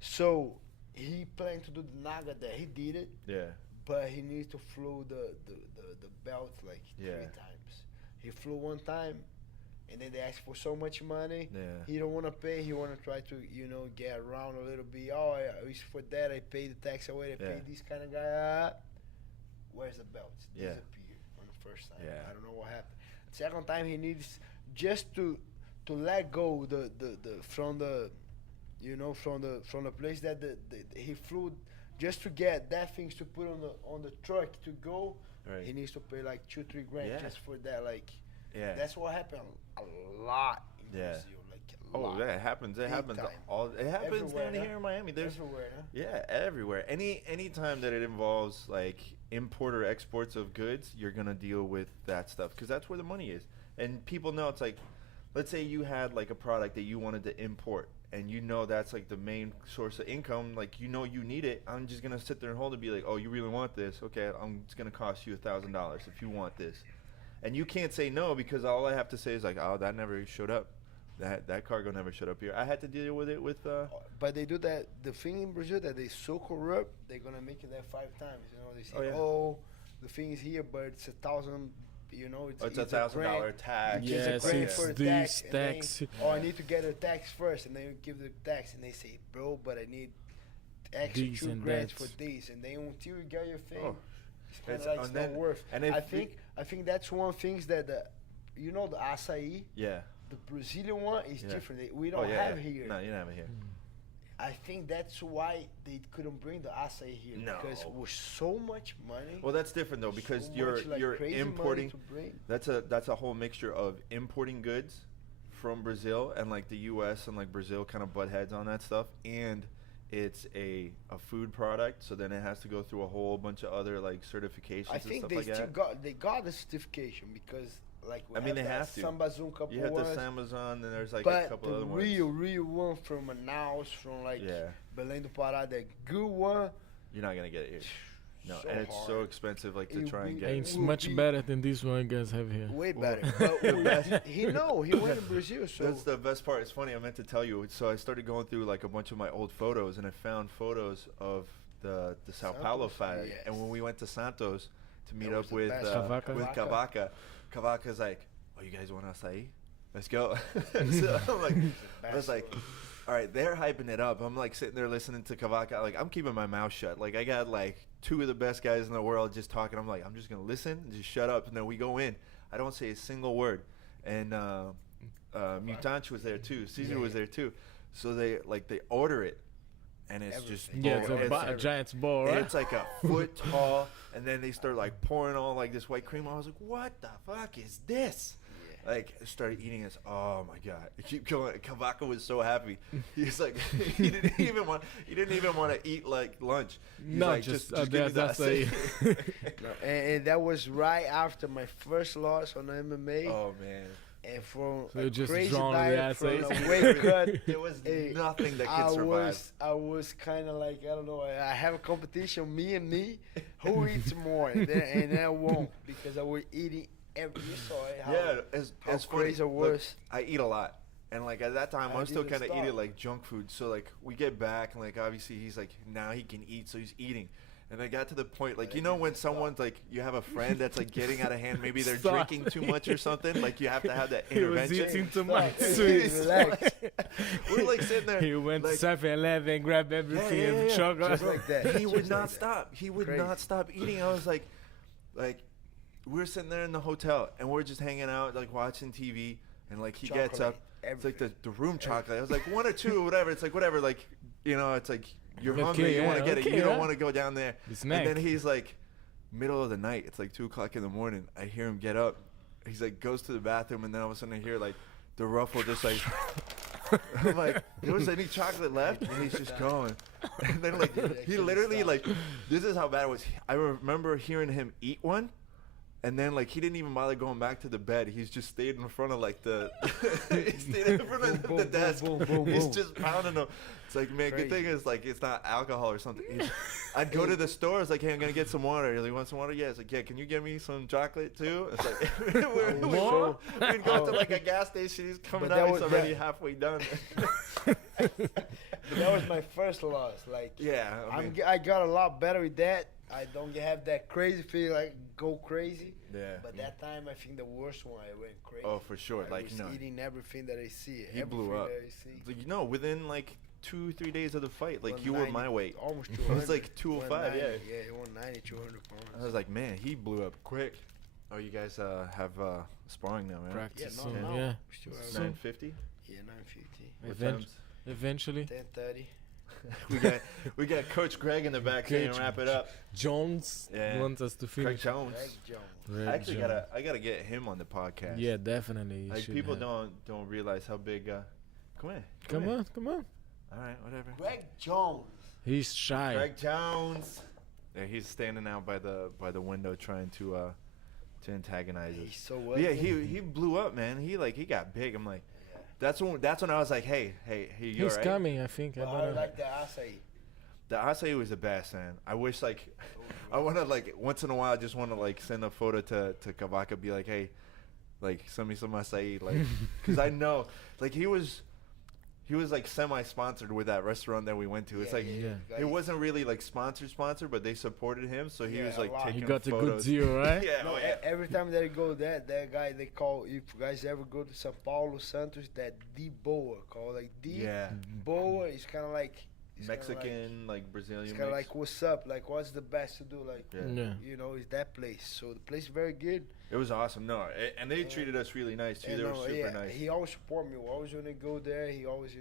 So he planned to do the Naga there. He did it. Yeah. But he needs to flew the belt like 3 times. He flew one time, and then they asked for so much money. Yeah. He don't want to pay. He want to try to get around a little bit. Oh, it's for that. I pay the tax away. I pay this kind of guy. Where's the belt? Disappeared on the first time. Yeah. I don't know what happened. Second time he needs just to let go from the place that he flew just to get that things to put on the truck to go. Right. He needs to pay like $2-3 grand just for that. Like, that's what happened a lot in Brazil. Like, oh, yeah, it happens. It happens all. It happens everywhere, down here in Miami. There's everywhere. Huh? Yeah, everywhere. Any time that it involves like import or exports of goods, you're gonna deal with that stuff because that's where the money is. And people know it's like, let's say you had like a product that you wanted to import. And that's like the main source of income. Like you need it. I'm just gonna sit there and hold it. And be like, oh, you really want this? Okay, it's gonna cost you $1,000 if you want this. And you can't say no because all I have to say is like, oh, that never showed up. That cargo never showed up here. I had to deal with it with. But they do that. The thing in Brazil that they so corrupt, they're gonna make it there 5 times. You know, they say, the thing is here, but it's 1,000. You know, it's a $1,000 tax. Yes, it's these tax. I need to get a tax first, and then you give the tax, and they say, bro, but I need extra These 2 and grand that. for this, and then until you get your thing, It's, it's not worth. And I think that's one things that the acai. Yeah. The Brazilian one is different. We don't have here. No, you don't have it here. I think that's why they couldn't bring the acai here because it was so much money. Well, that's different though because you're importing. That's a whole mixture of importing goods from Brazil and like the U.S. and like Brazil kind of butt heads on that stuff, and it's a food product, so then it has to go through a whole bunch of other like certifications. I think and stuff they got the certification because. Like they have to. Sambazon couple you have ones, the Sambazon, and there's like a couple other ones. But the real one from Manaus, from like Belém do Pará, the good one. You're not gonna get it here. No, so and it's hard. so expensive, like to try and get. It's much better than this one you guys have here. Way better. But he went to Brazil, so that's the best part. It's funny. I meant to tell you. So I started going through like a bunch of my old photos, and I found photos of the Sao Paulo fight. Yes. And when we went to Santos to meet That up was the with best. Cavaca. Cavaca's like, oh, you guys want acai? Let's go. So I'm like, I was like, all right, they're hyping it up. I'm like sitting there listening to Cavaca. Like I'm keeping my mouth shut. Like I got like 2 of the best guys in the world just talking. I'm like, I'm just gonna listen and just shut up. And then we go in. I don't say a single word. And Mutanch was there too. Caesar was there too. So they order it. And it's just it's a giant's ball, right? It's like a foot tall, and then they start like pouring all like this white cream. I was like, "What the fuck is this?" Yeah. Like, I started eating this. Oh my god! I keep going. Cavaca was so happy. He's like, he didn't even want to eat like lunch. He's no, like, just give me that. And that was right after my first loss on MMA. Oh man. And from so a just crazy drawn diet, from the a weight cut, there was nothing that could survive. I was kind of like, I don't know, I have a competition, me, who eats more, and I won't, because I was eating every, you saw it, how crazy it was. Look, I eat a lot. And like at that time, I was still kind of eating like junk food. So like we get back, and like obviously he's like, now he can eat, so he's eating. And I got to the point, like, you know when someone's, like, you have a friend that's, like, getting out of hand, maybe they're drinking too much or something, like, you have to have that intervention. He was eating too much. Relax. We're, like, sitting there. He went like, to 7-Eleven, grabbed everything, and chocolate. Just like that. He would not stop. He would not stop eating. I was like, we're sitting there in the hotel, and we're just hanging out, like, watching TV, and, like, he gets up. It's, like, the room chocolate. I was like, 1 or 2 or whatever. It's like, whatever. Like, you know, it's like, you're hungry, you want to get it, you don't want to go down there. And then he's like, middle of the night, it's like 2 o'clock in the morning. I hear him get up. He's like, goes to the bathroom, and then all of a sudden I hear like the ruffle just like, I'm like, there was any chocolate left? And he's just going. And then like, he literally like, this is how bad it was. I remember hearing him eat one. And then, like, he didn't even bother going back to the bed. He's just stayed in front of, like, he stayed in front of the desk. He's just pounding them. It's like, man, good thing is, like, it's not alcohol or something. I'd go to the store. It's like, hey, I'm going to get some water. He's like, you want some water? Yeah. It's like, yeah, can you get me some chocolate, too? It's like, we'd go to, like, a gas station. He's coming out. He's already halfway done. But that was my first loss. Like, yeah. I got a lot better with that. I don't have that crazy feel, like, go crazy. Yeah. But that time, I think the worst one, I went crazy. Oh, for sure. I like, was you know, eating everything that I see. He blew up. Like, you know, within, like, 2-3 days of the fight, like, you were my weight. Almost 200. It was like 205, yeah. Yeah, 190, 200 pounds. I was like, man, he blew up quick. Oh, you guys have sparring now, right? Practice. Yeah, no. Yeah. 950? Yeah, 950. Eventually. 10:30. we got Coach Greg in the back saying wrap it up. Jones wants us to finish. Greg Jones. Greg I actually gotta get him on the podcast. Yeah, definitely. Like people don't realize how big. Come on. All right, whatever. Greg Jones. He's shy. Greg Jones. Yeah, he's standing out by the window trying to antagonize us. He's so yeah, he blew up, man. He got big. I'm like. That's when I was like, hey, you He's right? coming, I think. Well, I like the acai. The acai was the best, man. I wish, like, I want to, like, once in a while, I just want to, like, send a photo to Cavaca, be like, hey, like some acai, like, because I know, like he was like semi-sponsored with that restaurant that we went to. It's like it wasn't really like sponsored, but they supported him, so he was like taking He got photos. a good deal, right? No, every time they go there, that guy they call. If you guys ever go to São Paulo, Santos, that D Boa called like D Boa is kind of like Mexican, like Brazilian. It's kind of mix. like what's up, like what's the best to do, like you know, is that place. So the place is very good. It was awesome. No, and they treated us really nice too. They were super nice. He always support me. Always when I go there, he always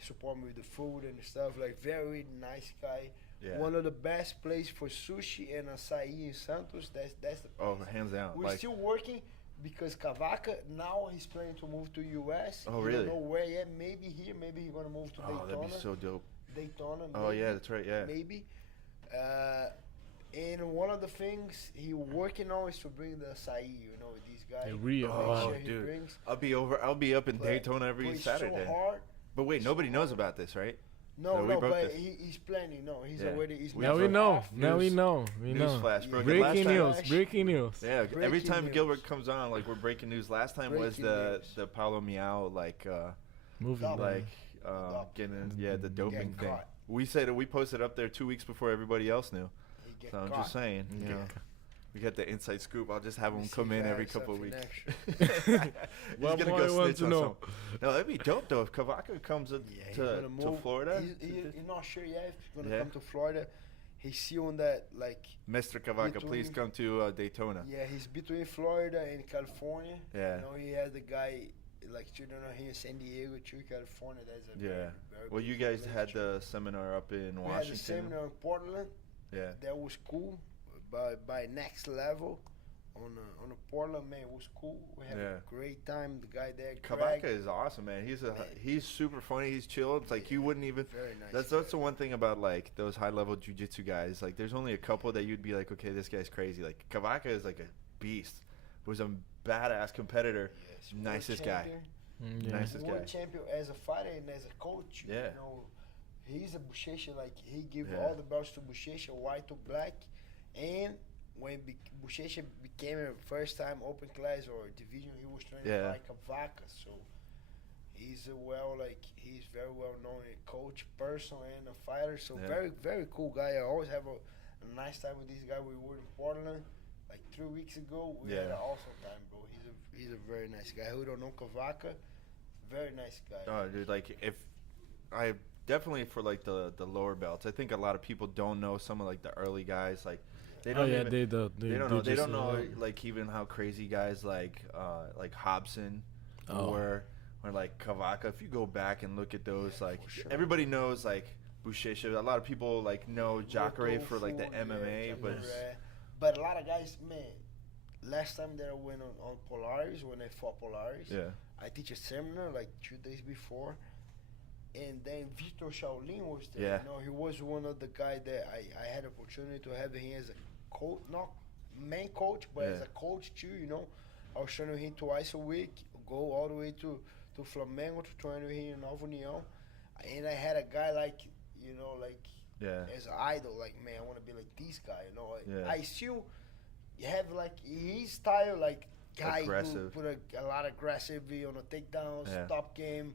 support me with the food and stuff. Like very nice guy. Yeah. One of the best place for sushi and acai in Santos. That's the place. Oh, hands down. We're still working because Cavaca now he's planning to move to US. Oh, really? Don't know where yet. Maybe here. Maybe he's gonna move to Daytona. Oh, that'd be so dope. Daytona. Oh yeah, that's right. Yeah. Maybe. And one of the things he working on is to bring the acai. You know, these guys. Dude. I'll be up in Daytona every Saturday. So hard. But wait, nobody knows about this, right? No, but he's planning. No, he's already. He's now we know. Now we know. Newsflash, bro. Breaking news. Yeah, every time Gilbert comes on, like we're breaking news. Last time was the Paulo Miao movie, like getting the doping thing. We said we posted up there 2 weeks before everybody else knew. So I'm just saying, you know. We got the inside scoop. I'll just have him come in every couple of weeks. He's going to go snitch on some. No, that'd be dope, though. If Cavaca comes to Florida. He's not sure yet if he's going to come to Florida. He's still on that, like... Mr. Cavaca, please come to Daytona. Yeah, he's between Florida and California. Yeah. You know, he has the guy, like, children are here in San Diego, too, California. That's a very well, you guys had the seminar up in Washington. We had the seminar in Portland. Yeah. That was cool. By next level on Portland, man, it was cool. We had a great time. The guy there, Cavaca is awesome, man. He's super funny. He's chill. It's like you wouldn't even. Very nice. That's the one thing about like those high level jiu-jitsu guys. Like there's only a couple that you'd be like, okay, this guy's crazy. Like Cavaca is like a beast. Was a badass competitor. Yes, nicest guy. Nicest guy. World champion as a fighter and as a coach. Yeah. You know, he's a Bochecha. Like he give all the belts to Bochecha, white to black. And when Bochecha became a first-time open class or division, he was training by Cavaca. So he's very well known a coach, person, and a fighter. So very, very cool guy. I always have a nice time with this guy. We were in Portland like 3 weeks ago. We had an awesome time, bro. He's a very nice guy. Who don't know Cavaca? Very nice guy. Oh, dude, like if I definitely for like the lower belts, I think a lot of people don't know some of like the early guys like. They don't know like even how crazy guys like Hobson or like Cavaca. If you go back and look at those, like everybody knows like Bochecha. A lot of people like know Jacare for like the MMA, but a lot of guys, man. Last time that I went on Polaris when I fought Polaris, I teach a seminar like 2 days before, and then Victor Shaolin was there. Yeah. You know, he was one of the guys that I had opportunity to have him as a coach, not main coach, but as a coach too. You know, I was training him twice a week, go all the way to Flamengo to train with him in Nova União, and I had a guy like as an idol. Like, man, I want to be like this guy. You know, I still have like his style, like guy who put a lot of aggressivity on the takedowns, top game,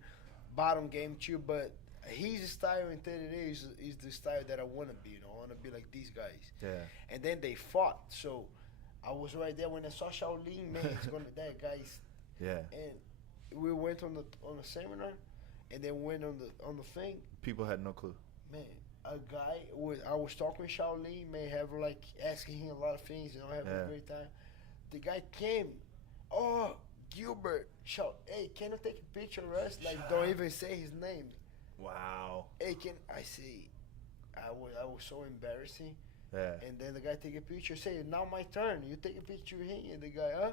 bottom game too, but. His style in 30 days is the style that I want to be. You know, I want to be like these guys. Yeah. And then they fought, so I was right there when I saw Shaolin. Man, it's gonna be that guys. Yeah. And we went on the seminar, and then went on the thing. People had no clue. Man, I was talking with Shaolin. Man, have like asking him a lot of things. You know, having a great time. The guy came. Oh, Gilbert, hey, can you take a picture of us? Like, don't even say his name. Wow. Hey, I say, I was so embarrassing. Yeah. And then the guy take a picture, say, now my turn. You take a picture of him, and the guy,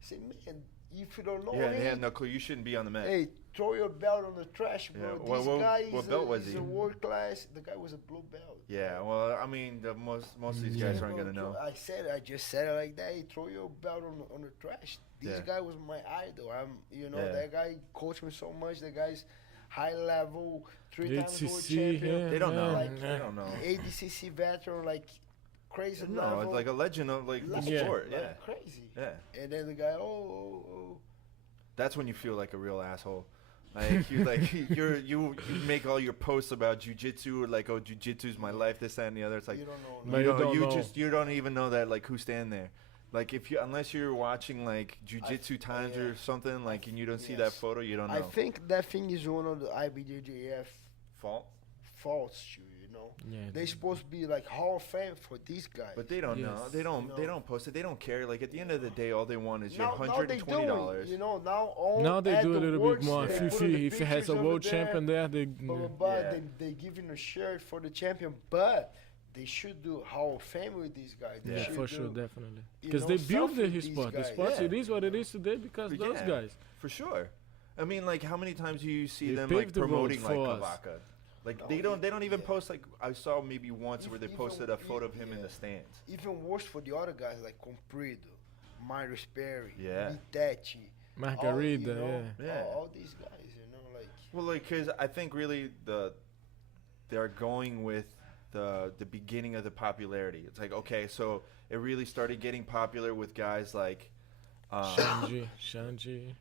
say, man, if you don't know him. Yeah, they had no clue. You shouldn't be on the mat. Hey, throw your belt on the trash, bro. Yeah. This guy what belt was he? a world class. The guy was a blue belt. Yeah, well, I mean, most of these guys aren't gonna know. I just said it like that. Hey, throw your belt on the trash. This guy was my idol. That guy coached me so much. The guy's high level, 3 times world champion. They don't know. They don't know. ADCC veteran, like crazy No, level. it's like a legend of like the Legend, sport. like, Yeah. crazy. Yeah. And then the guy, oh. That's when you feel like a real asshole. You make all your posts about jiu-jitsu or like, oh, jiu-jitsu's my life, this, that, and the other. It's like You don't know. you don't even know that, like, who's standing there. Like, unless you're watching like jiu-jitsu times or something, like, and you don't see that photo, you don't know. I think that thing is one of the IBJJF faults too. Yeah, they're supposed to be like Hall of Fame for these guys. But they don't know. They don't post it. They don't care. Like, at the end of the day, all they want is your $120. Now they do a little bit more. If he has a world champion there, they give him a shirt for the champion, but they should do Hall of Fame with these guys. Yeah, for sure, definitely. Because they built the sport. The sport, it is what it is today because those guys. For sure. I mean, like, how many times do you see them like promoting like Kavaka? Like, they don't even post, like, I saw maybe once where they posted a photo of him in the stands. Even worse for the other guys like Comprido, Myron Sperry, Yeah. Vitetti, Margarida, all these guys, like. Well, like, because I think really they're going with the beginning of the popularity. It's like, okay, so it really started getting popular with guys like Shanji,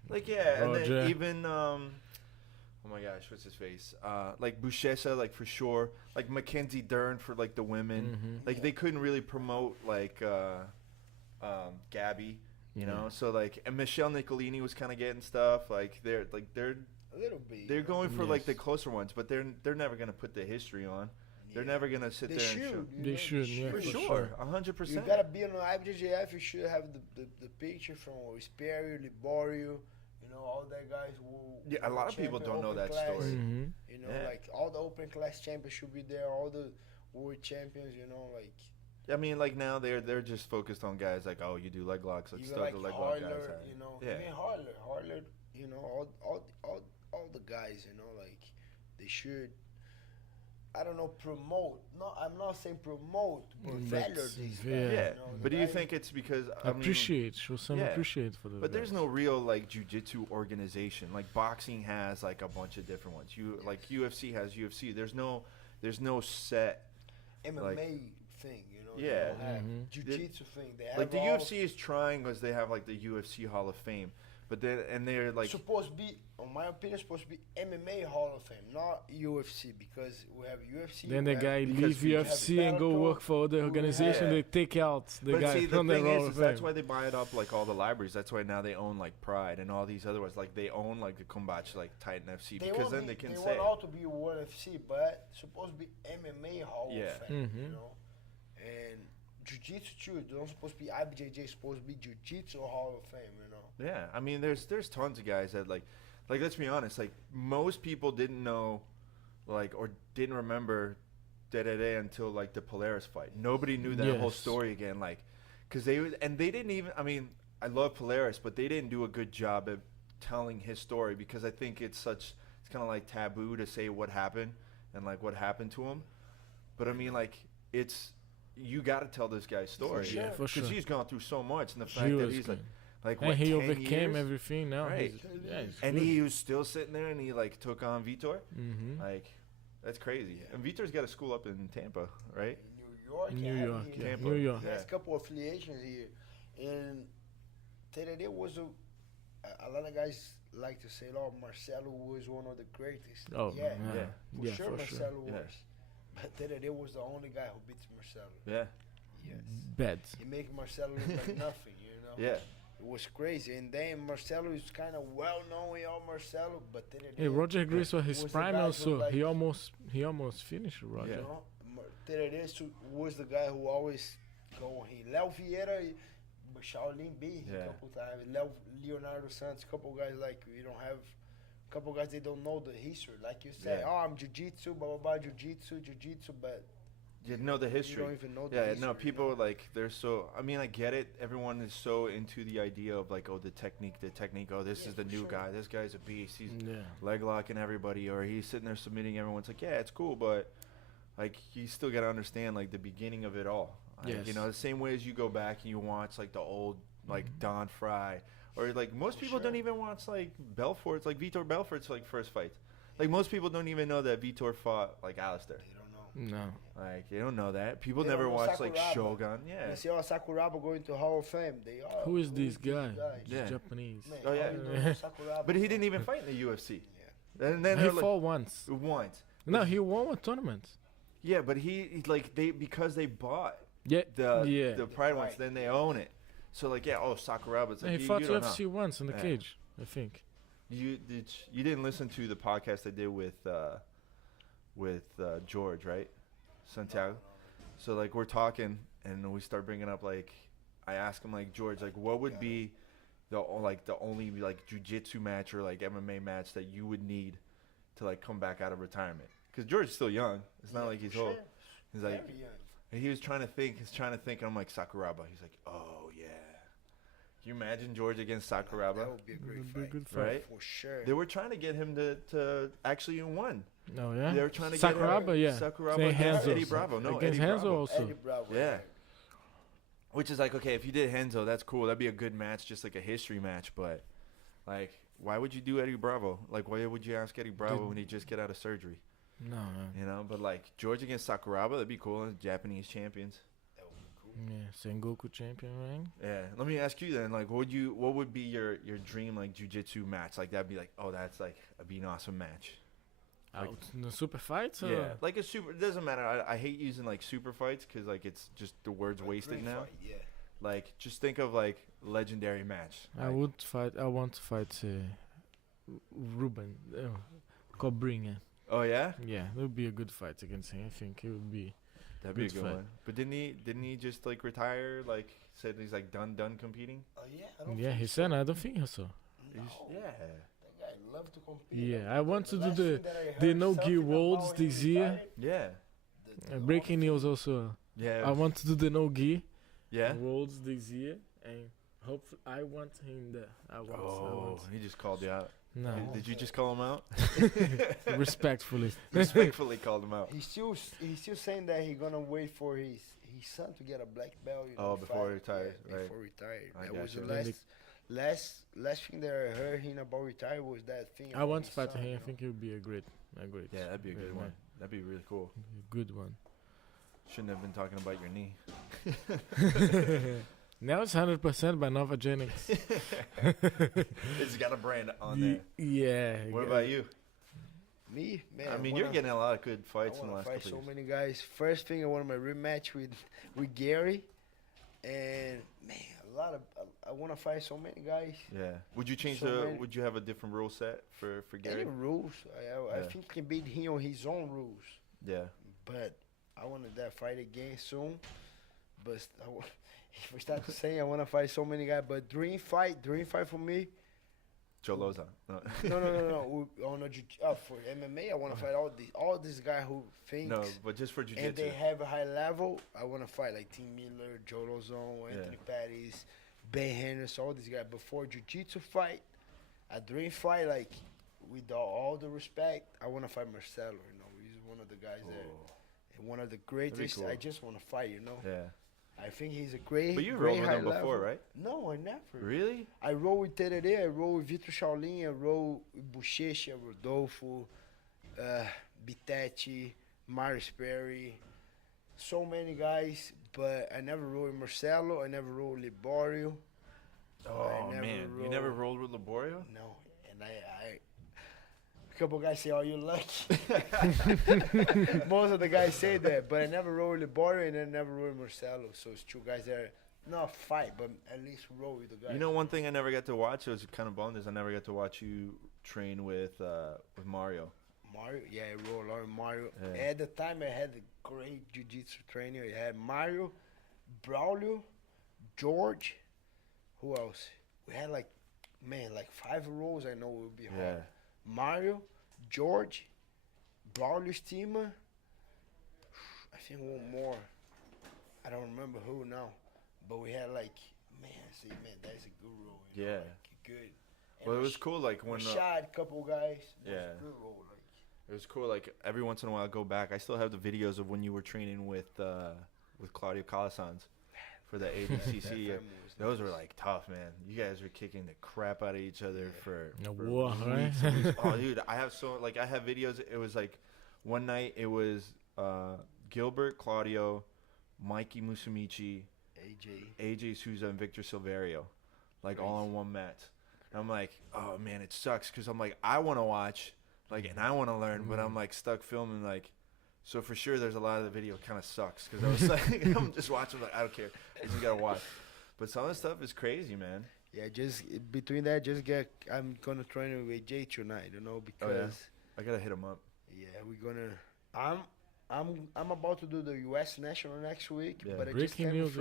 like, yeah, Roger. and then even oh my gosh, what's his face? Like Buchesa, like, for sure. Like Mackenzie Dern for like the women. Mm-hmm. Like, they couldn't really promote like Gabby, you know. So like, and Michelle Nicolini was kind of getting stuff. Like they're A little bit. They're going for like the closer ones, but they're never gonna put the history on. They're never gonna sit there and show. They should, yeah, for sure, 100%. You gotta be on the IBJJF. You should have the picture from Sperry, Liborio, all that guys who. Yeah, a lot of people don't know that story. Mm-hmm. Like all the open class champions should be there. All the world champions, like. I mean, like, now they're just focused on guys like, oh, you do leg locks, like, even stuff like the leg Harler, lock guys. Even Harler, all the guys, like, they should. I don't know, promote. No, I'm not saying promote, but value these guys. Yeah, but do you think it's because show some appreciate for the But there's no real like jiu-jitsu organization. Like, boxing has like a bunch of different ones. Like UFC has UFC. There's no set MMA thing, Yeah, jiu-jitsu thing. They have like the UFC is trying because they have like the UFC Hall of Fame. But they're like supposed to be, in my opinion, supposed to be MMA Hall of Fame, not UFC, because we have UFC. Then the guy leave UFC and go work for the organization. They take out the guy from the Hall of Fame. That's why they buy it up, like all the libraries. That's why now they own like Pride and all these other ones. Like, they own like the Kombachi, like Titan FC, because then they can say they want all to be World FC, but supposed to be MMA Hall of Fame, and Jiu-Jitsu too. It's not supposed to be IBJJ. It's supposed to be Jiu-Jitsu Hall of Fame, Yeah, I mean, there's tons of guys that like let's be honest, like, most people didn't know, like, or didn't remember until like the Polaris fight. Nobody knew that whole story again, like, because they didn't even. I mean, I love Polaris, but they didn't do a good job of telling his story, because I think it's kind of like taboo to say what happened and like what happened to him. But I mean, like, you got to tell this guy's story, because he's gone through so much, and the fact that he's like and what, he 10 overcame years? everything now. Right. And he was still sitting there, and he like took on Vitor. Mm-hmm. Like, that's crazy. And Vitor's got a school up in Tampa, right? New York. Tampa. New York. He has a couple of affiliations here, and Tererê was a lot of guys like to say, "Oh, Marcelo was one of the greatest." Oh, for sure, Marcelo was. Yeah. But Tererê was the only guy who beats Marcelo. Yeah. Yes. Bad. He made Marcelo look like nothing, Yeah. It was crazy. And then Marcelo is kind of well known with all Marcelo, but Tererê. Hey, Roger Grace was his prime also. Like, he almost finished Roger. Tererê was the guy who always go. Léo Vieira, Shaolin beat him a couple times. Leonardo Santos, couple guys like we don't have. Couple guys, they don't know the history. Like you say, I'm jiu-jitsu, blah, blah, blah, jiu-jitsu, but you know the history. You don't even know the history. No, people, like, they're so, I mean, I get it. Everyone is so into the idea of, like, oh, the technique. Oh, this is the new guy. This guy's a beast. He's leg locking everybody, or he's sitting there submitting everyone. It's like, yeah, it's cool, but, like, you still got to understand, like, the beginning of it all. Like, you know, the same way as you go back and you watch, like, the old, like, Don Fry. Or, like, most people don't even watch, like, Belfort's, like, Vitor Belfort's, like, first fight. Like, most people don't even know that Vitor fought, like, Alistair. They don't know. No. Like, they don't know that. People They never don't know watch, like, Sakuraba. Shogun. Yeah. They say, oh, Sakuraba going to Hall of Fame. They are. Who is this guy? Yeah. He's Japanese. Man, Oh, yeah. how you don't know Sakuraba? But he didn't even fight in the UFC. Yeah. And then He they're like, fought once. once. No, he won a tournament. Yeah, but he like because they bought Yeah. the Pride ones, Right. then they own it. So like Sakuraba's like He fought you don't UFC know. once in the Yeah. cage, I think. You didn't listen to the podcast I did with George, right? Santiago. So like we're talking and we start bringing up like I ask him like George like what would be the only like jiu-jitsu match or like MMA match that you would need to like come back out of retirement? Because George is still young. It's not like he's old. He's like, and he was trying to think. And I'm like, Sakuraba. He's like, oh, yeah. Can you imagine George against Sakuraba? That would be a great fight. Good fight. Right? For sure. They were trying to get him to actually win. No, yeah. They were trying to Sakuraba, get yeah. Sakuraba Say against Henzo. Eddie Bravo. No, Against Eddie Henzo Bravo. also. Eddie Bravo. Yeah. Which is like, okay, if you did Henzo, that's cool. That'd be a good match, just like a history match. But, like, why would you do Eddie Bravo? Like, why would you ask Eddie Bravo when he just get out of surgery? No, man. You know, but like George against Sakuraba, that'd be cool. Japanese champions. That would be cool. Yeah, Sengoku champion ring. Yeah. Let me ask you then, like, what would be your dream like jiu-jitsu match? Like that'd be like, oh, that's like be an awesome match. Like, Out in the super fights? yeah, like a super. It doesn't matter. I hate using like super fights because like it's just the word's wasted Great now. fight, yeah. Like just think of like legendary match. I Like, would fight. I want to fight Ruben Cobrinha. Oh yeah, Yeah, it would be a good fight against him. I think it would be. that'd be a Good good fight. one. But didn't he just like retire? Like said he's like done competing. Oh, yeah. I don't Yeah, think he so. said. I don't think so. No. Yeah. That guy love to compete. Yeah, I want to do last the thing that I the heard no-gi something worlds about him this year. retired, Yeah. the Breaking news also. Yeah. I want to do the no-gi Yeah. worlds this year, and hopefully I want him there. I Oh, want. he just called you out. No, Did you just call him out? respectfully. Respectfully called him out. He's still saying that he's gonna wait for his son to get a black belt. You know, Oh, before he fight. retires, Yeah, right. Before he retired. I That was gotcha. the last thing that I heard him about retire was that thing. I about want to his fight son, him. you I know. think it would be a great. Yeah, that'd be a great good one. That'd be really cool. Good one. Shouldn't have been talking about your knee. Now it's 100% by Novogenics. It's got a brand on there. Yeah. What about you? Me, man. I mean, you're getting a lot of good fights in the last fight couple so years. many guys. First thing, I want my rematch with Gary, and man, I want to fight so many guys. Yeah. Would you change So many. Would you have a different rule set for Any Gary? rules, I Yeah. think I can beat him on his own rules. Yeah. But I wanted that fight again soon. But if we start to say I want to fight so many guys, but dream fight for me. Joe Lauzon. No. No. For MMA, I want to fight all these guys who think. No, but just for And jiu-jitsu. they have a high level. I want to fight like Tim Miller, Joe Lauzon, Anthony Pettis, Ben Henderson, all these guys. Before jiu-jitsu fight, a dream fight, like with all the respect, I want to fight Marcelo. You know, he's one of the guys that, one of the greatest. cool. I just want to fight. You know, Yeah. I think he's a great. But you great rolled with high him before, level. right? No, I never. Really? I roll with Tererê, I roll with Vitor Shaolin, I roll with Bochecha, Rodolfo, Bittetti, Mario Sperry, so many guys, but I never roll with Marcelo, I never roll with Liborio. Oh, never man. You rolled- never rolled with Laborio? No, and I a couple guys say, "Oh, you're lucky." Most of the guys say that, but I never roll with Liborio and I never roll with Marcelo, so it's two guys that are not fight, but at least roll with the guys. You know, one thing I never got to watch, it was kind of bummed, is I never got to watch you train with Mario. Mario, yeah, I roll a lot with Mario. Yeah. At the time, I had a great jiu-jitsu trainer. I had Mario, Braulio, George. Who else? We had like 5 rows. I know it would be hard. Yeah. Mario, George, Braulio Stima. I think one more. I don't remember who now. But we had like, that's a good roll. You know, Yeah. like, good. And Well, it was cool, like, when... Rashad, couple guys. That was Yeah. a good roll. Like, It was cool. Like every once in a while, I go back. I still have the videos of when you were training with Claudio Calasanz for the ADCC. family was Those nice. were like tough, man. You guys were kicking the crap out of each other for A war, right? weeks and weeks. Oh, dude, I have videos. It was like one night it was Gilbert, Claudio, Mikey Musumeci, AJ Souza, and Victor Silverio, like all on one mat. And I'm like, oh man, it sucks because I'm like, I want to watch, like, and I want to learn, but I'm like stuck filming, like. So for sure, there's a lot of the video kind of sucks because I was like, I'm just watching, like, I don't care, I just gotta watch. But some of the stuff is crazy, man. Yeah, just between that, I'm gonna train with Jay tonight, because I gotta hit him up. Yeah, we're gonna. I'm about to do the U.S. national next week, but I just Breaking came news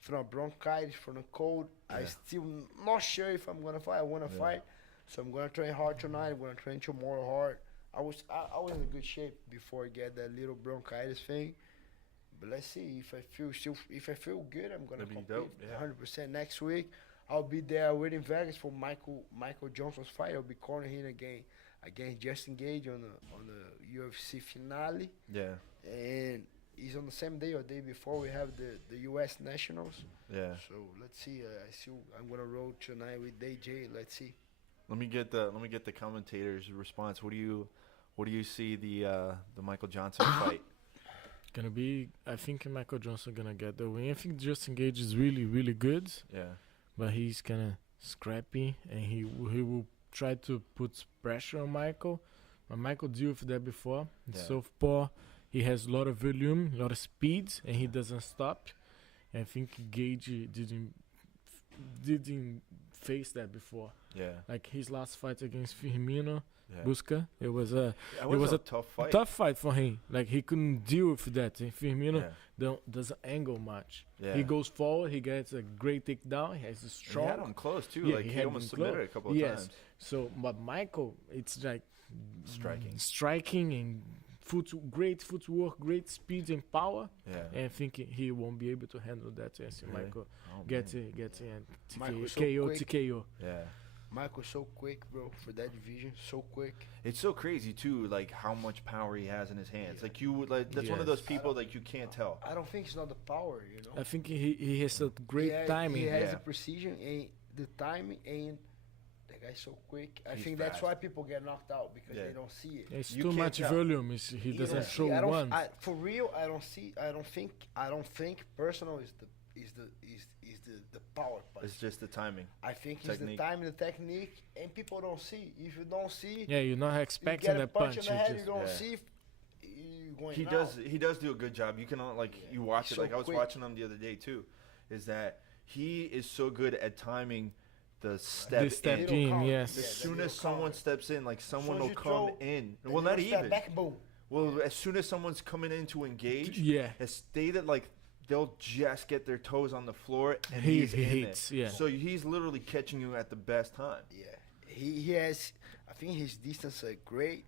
from a bronchitis, from a cold. Yeah. I still not sure if I'm gonna fight. I wanna fight, so I'm gonna train hard tonight. I'm gonna train tomorrow hard. I was in good shape before I get that little bronchitis thing. But let's see if I feel good. I'm gonna compete 100% next week. I'll be there waiting in Vegas for Michael Johnson's fight. I'll be cornering him against Justin Gage on the UFC finale. Yeah. And it's on the same day or day before we have the U.S. Nationals. Yeah. So let's see. I'm gonna roll tonight with DJ. Let's see. Let me get the commentator's response. What do you see the Michael Johnson fight? Gonna be, I think Michael Johnson gonna get the win. I think Justin Gage is really, really good. Yeah. But he's kind of scrappy, and he will try to put pressure on Michael. But Michael dealt with that before. Yeah. Southpaw, he has a lot of volume, a lot of speed, and he doesn't stop. And I think Gage didn't face that before. Yeah. Like his last fight against Firmino, Busca, it was a tough fight for him. Like he couldn't deal with that. And Firmino doesn't angle much. Yeah. He goes forward, he gets a great takedown, he has a strong. He had him close too. Yeah, like he almost submitted a couple of times. So, but Michael, it's like striking and great footwork, great speed and power. Yeah. And I think he won't be able to handle that. And see Michael gets it and TKO. Yeah. Michael's so quick, bro, for that division. So quick. It's so crazy too, like how much power he has in his hands. Yeah. Like you would that's one of those people like you can't tell. I don't think it's not the power, I think he has a great timing. He has the precision and the timing, and that guy's so quick. I think that's why people get knocked out because they don't see it. It's too much volume. He doesn't show one. For real, I don't see. I don't think personal is the power part. It's just the timing. I think it's the timing, the technique, and people don't see. If you don't see, you're not expecting that punch. You get a punch in the head, you don't see. You're going He does do a good job. You can you watch it. So like I was quick. watching him the other day too. Is that he is so good at timing the step in. Yes. As soon as someone steps in, like someone will come throw, in. Well, not even. Back, boom. Well, as soon as someone's coming in to engage, it's stated like they'll just get their toes on the floor and he he's in hits. it. Yeah. So he's literally catching you at the best time. Yeah. He has. I think his distance are great.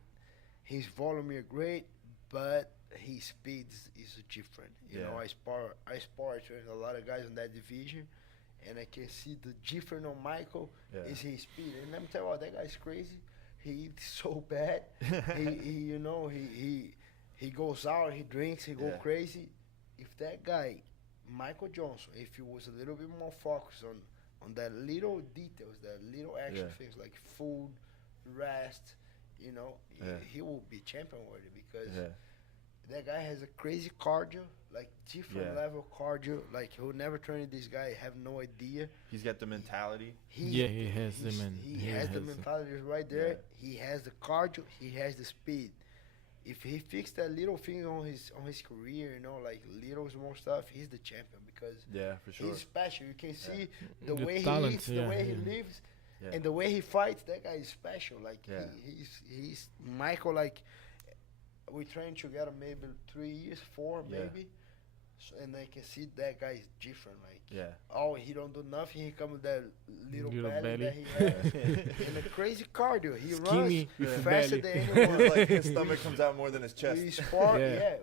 His volume are great, but his speed is different. You know, I spar with a lot of guys in that division, and I can see the difference on Michael is his speed. And let me tell you what, that guy's crazy. He eats so bad. he goes out, he drinks, he go crazy. If that guy, Michael Johnson, if he was a little bit more focused on that little details, that little extra things like food, rest, he will be champion worthy because that guy has a crazy cardio, like different level cardio. Like he'll never train this guy, have no idea. He's got the mentality. He has the mentality. He has the mentality right there. He has the cardio. He has the speed. If he fixed that little thing on his career, like little small stuff, he's the champion because for sure. he's special. You can see the The way talent, he eats, the way he lives, and the way he fights. That guy is special. Like he's Michael. Like we trained together maybe 3 years, 4 maybe. So, and I can see that guy is different. Like he don't do nothing. He come with that little belly that he has, and a crazy cardio. He Skinny runs faster than anyone. Like his stomach comes out more than his chest.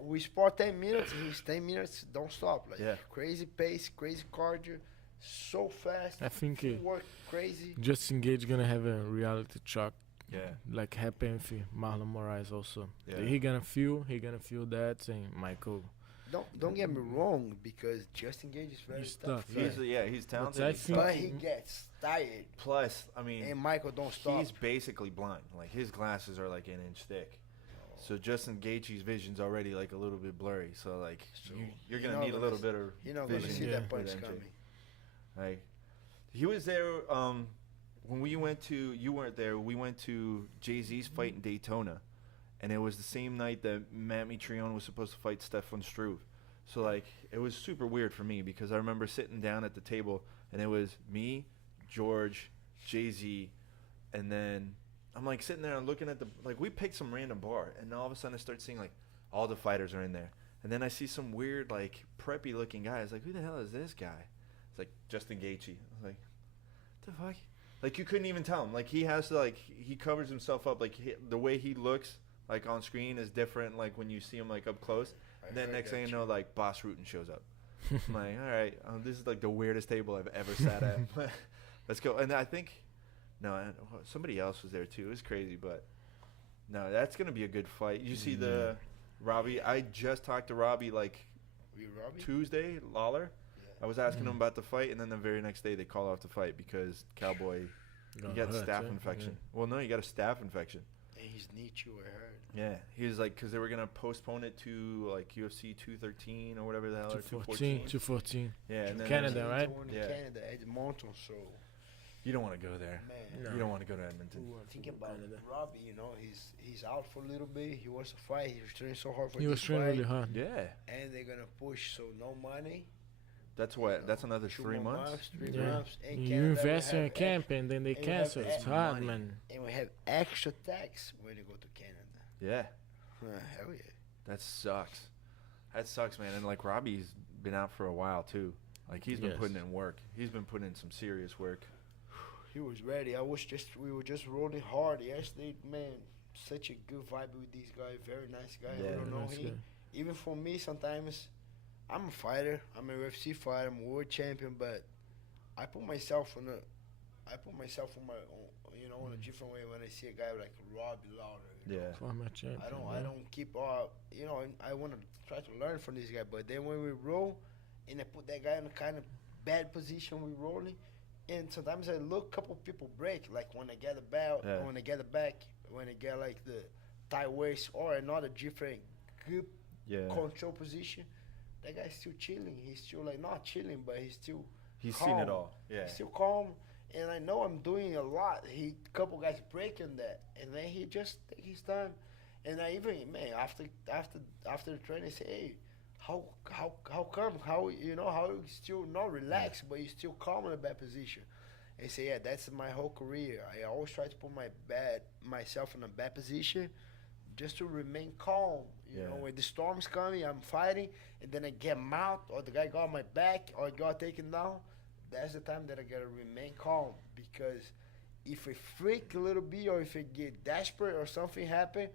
We spar 10 minutes. He's 10 minutes. Don't stop. Crazy pace, crazy cardio, so fast. I think work crazy. Justin Gage gonna have a reality shock. Yeah. Like happened with Marlon Moraes also. Yeah. He gonna feel that, and Michael. Don't get me wrong, because Justin Gage is very tough. He's talented. But he gets tired. Plus, I mean, and Michael don't stop. He's basically blind. Like his glasses are like an inch thick. So Justin Gaethje's vision's already like a little bit blurry. So like you're gonna need a little bit of you're not vision. gonna see that punch coming. Right. He was there when we went to. You weren't there. We went to Jay-Z's fight in Daytona, and it was the same night that Matt Mitrione was supposed to fight Stefan Struve. So like it was super weird for me because I remember sitting down at the table and it was me, George, Jay-Z, and then I'm like sitting there and looking at we picked some random bar, and all of a sudden I start seeing like all the fighters are in there, and then I see some weird like preppy looking guy. I was like, who the hell is this guy? It's like Justin Gaethje. I was like, what the fuck? Like you couldn't even tell him. Like he has to he covers himself up. Like the way he looks like on screen is different. Like when you see him like up close. And then next thing you know, like Boss Rutan shows up. I'm like, all right, this is like the weirdest table I've ever sat at. Let's go. And I think, somebody else was there too. It was crazy, but no, that's gonna be a good fight. You see the Robbie? I just talked to Robbie Tuesday. Lawler. Yeah. I was asking him about the fight, and then the very next day they called off the fight because Cowboy he got staph infection. Yeah. Well, no, he got a staph infection. And his knee too, I heard. Yeah, he was like, because they were going to postpone it to like UFC 213 or whatever the hell. 214. Yeah, and then Canada, right? Yeah. Canada, Edmonton, so. You don't want to go there. Man. No. You don't want to go to Edmonton. Think about Robbie, he's out for a little bit. He wants to fight. He was training so hard for He was training really hard. Yeah. And they're going to push, so no money. That's what? That's another 3 months? 3 months. And you invest in a camp and then they cancel. It's hard, man. And we have extra tax when you go to Canada. Yeah. Hell yeah. That sucks. That sucks, man. And like Robbie's been out for a while too. Like he's been putting in work. He's been putting in some serious work. He was ready. We were just rolling hard yesterday, man. Such a good vibe with these guys. Very nice guy. Yeah, I don't know him. Even for me, sometimes I'm a fighter. I'm a UFC fighter. I'm a world champion, but I put myself on my own, in a different way when I see a guy like Robbie Lawler. Yeah. I don't keep I want to try to learn from this guy, but then when we roll and I put that guy in a kind of bad position, we rolling, and sometimes I look couple people break, like when I get the belt, when I get the back, when I get like the tie waist or another different grip control position, that guy's still chilling. He's still like not chilling, but he's calm. Seen it all. Yeah. He's still calm. And I know I'm doing a lot. Couple guys breaking that, and then he just take his time. And I even after the training, say, hey, how come how you still not relaxed, but you still calm in a bad position. And say, yeah, that's my whole career. I always try to put myself in a bad position, just to remain calm. You know, when the storm's coming, I'm fighting, and then I get out, or the guy got my back, or I got taken down. That's the time that I gotta remain calm, because if I freak a little bit or if I get desperate or something happen,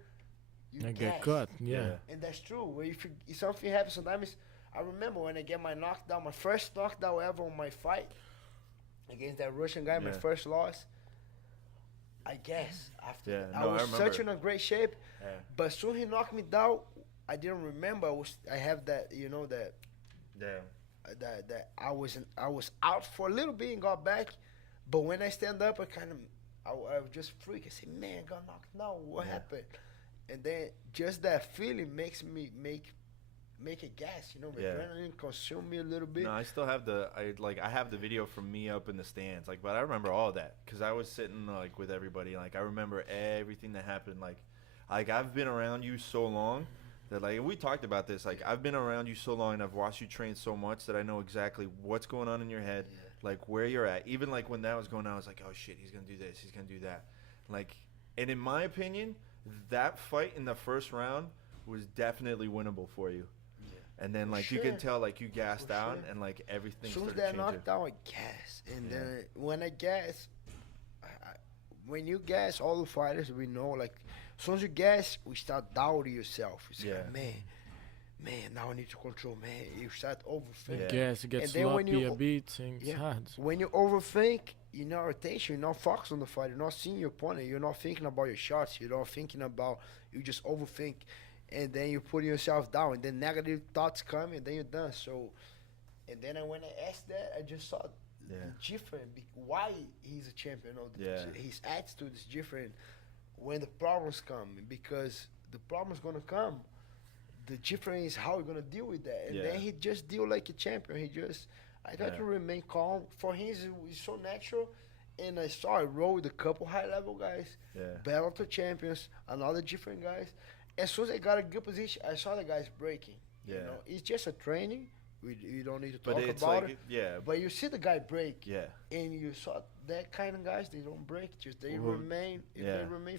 you get cut. Yeah. And that's true. If something happens, sometimes I remember when I get my first knockdown ever on my fight against that Russian guy, my first loss. I guess after I was such in a great shape, but soon he knocked me down. I didn't remember. I have that that I was out for a little bit and got back, but when I stand up, I was just freak. I said, man, I got knocked down. What happened? And then just that feeling makes me make a gas. Adrenaline consume me a little bit. No, I still have I have the video from me up in the stands, but I remember all that because I was sitting with everybody. I remember everything that happened. I've been around you so long. That we talked about this. I've been around you so long and I've watched you train so much that I know exactly what's going on in your head, where you're at. Even when that was going on, I was like, oh shit, he's gonna do this, he's gonna do that. And in my opinion, that fight in the first round was definitely winnable for you. Yeah. And then you can tell you gassed out and everything. As soon as that knocked down, I gassed, and then when I gas, when you gas, all the fighters we know as soon as you gas, we start doubting yourself. You say, man, now I need to control, man. You start overthinking. Gas, you get sloppy a bit, it's hard. When you overthink, you're not attention, you're not focused on the fight, you're not seeing your opponent, you're not thinking about your shots, you're not thinking about, you just overthink, and then you put yourself down, and then negative thoughts come, and then you're done. So, and then when I asked that, I just saw different, why he's a champion. His attitude is different when the problems come, because the problem's gonna come. The difference is how you're gonna deal with that. And then he just deal like a champion. I try to remain calm. For him, it's so natural. And I saw I roll with a couple high level guys, Bellator champions, another different guys. As soon as I got a good position, I saw the guys breaking. You know, it's just a training. You don't need to talk about it. Yeah. But you see the guy break. Yeah. And you saw that kind of guys, they don't break. Just they remain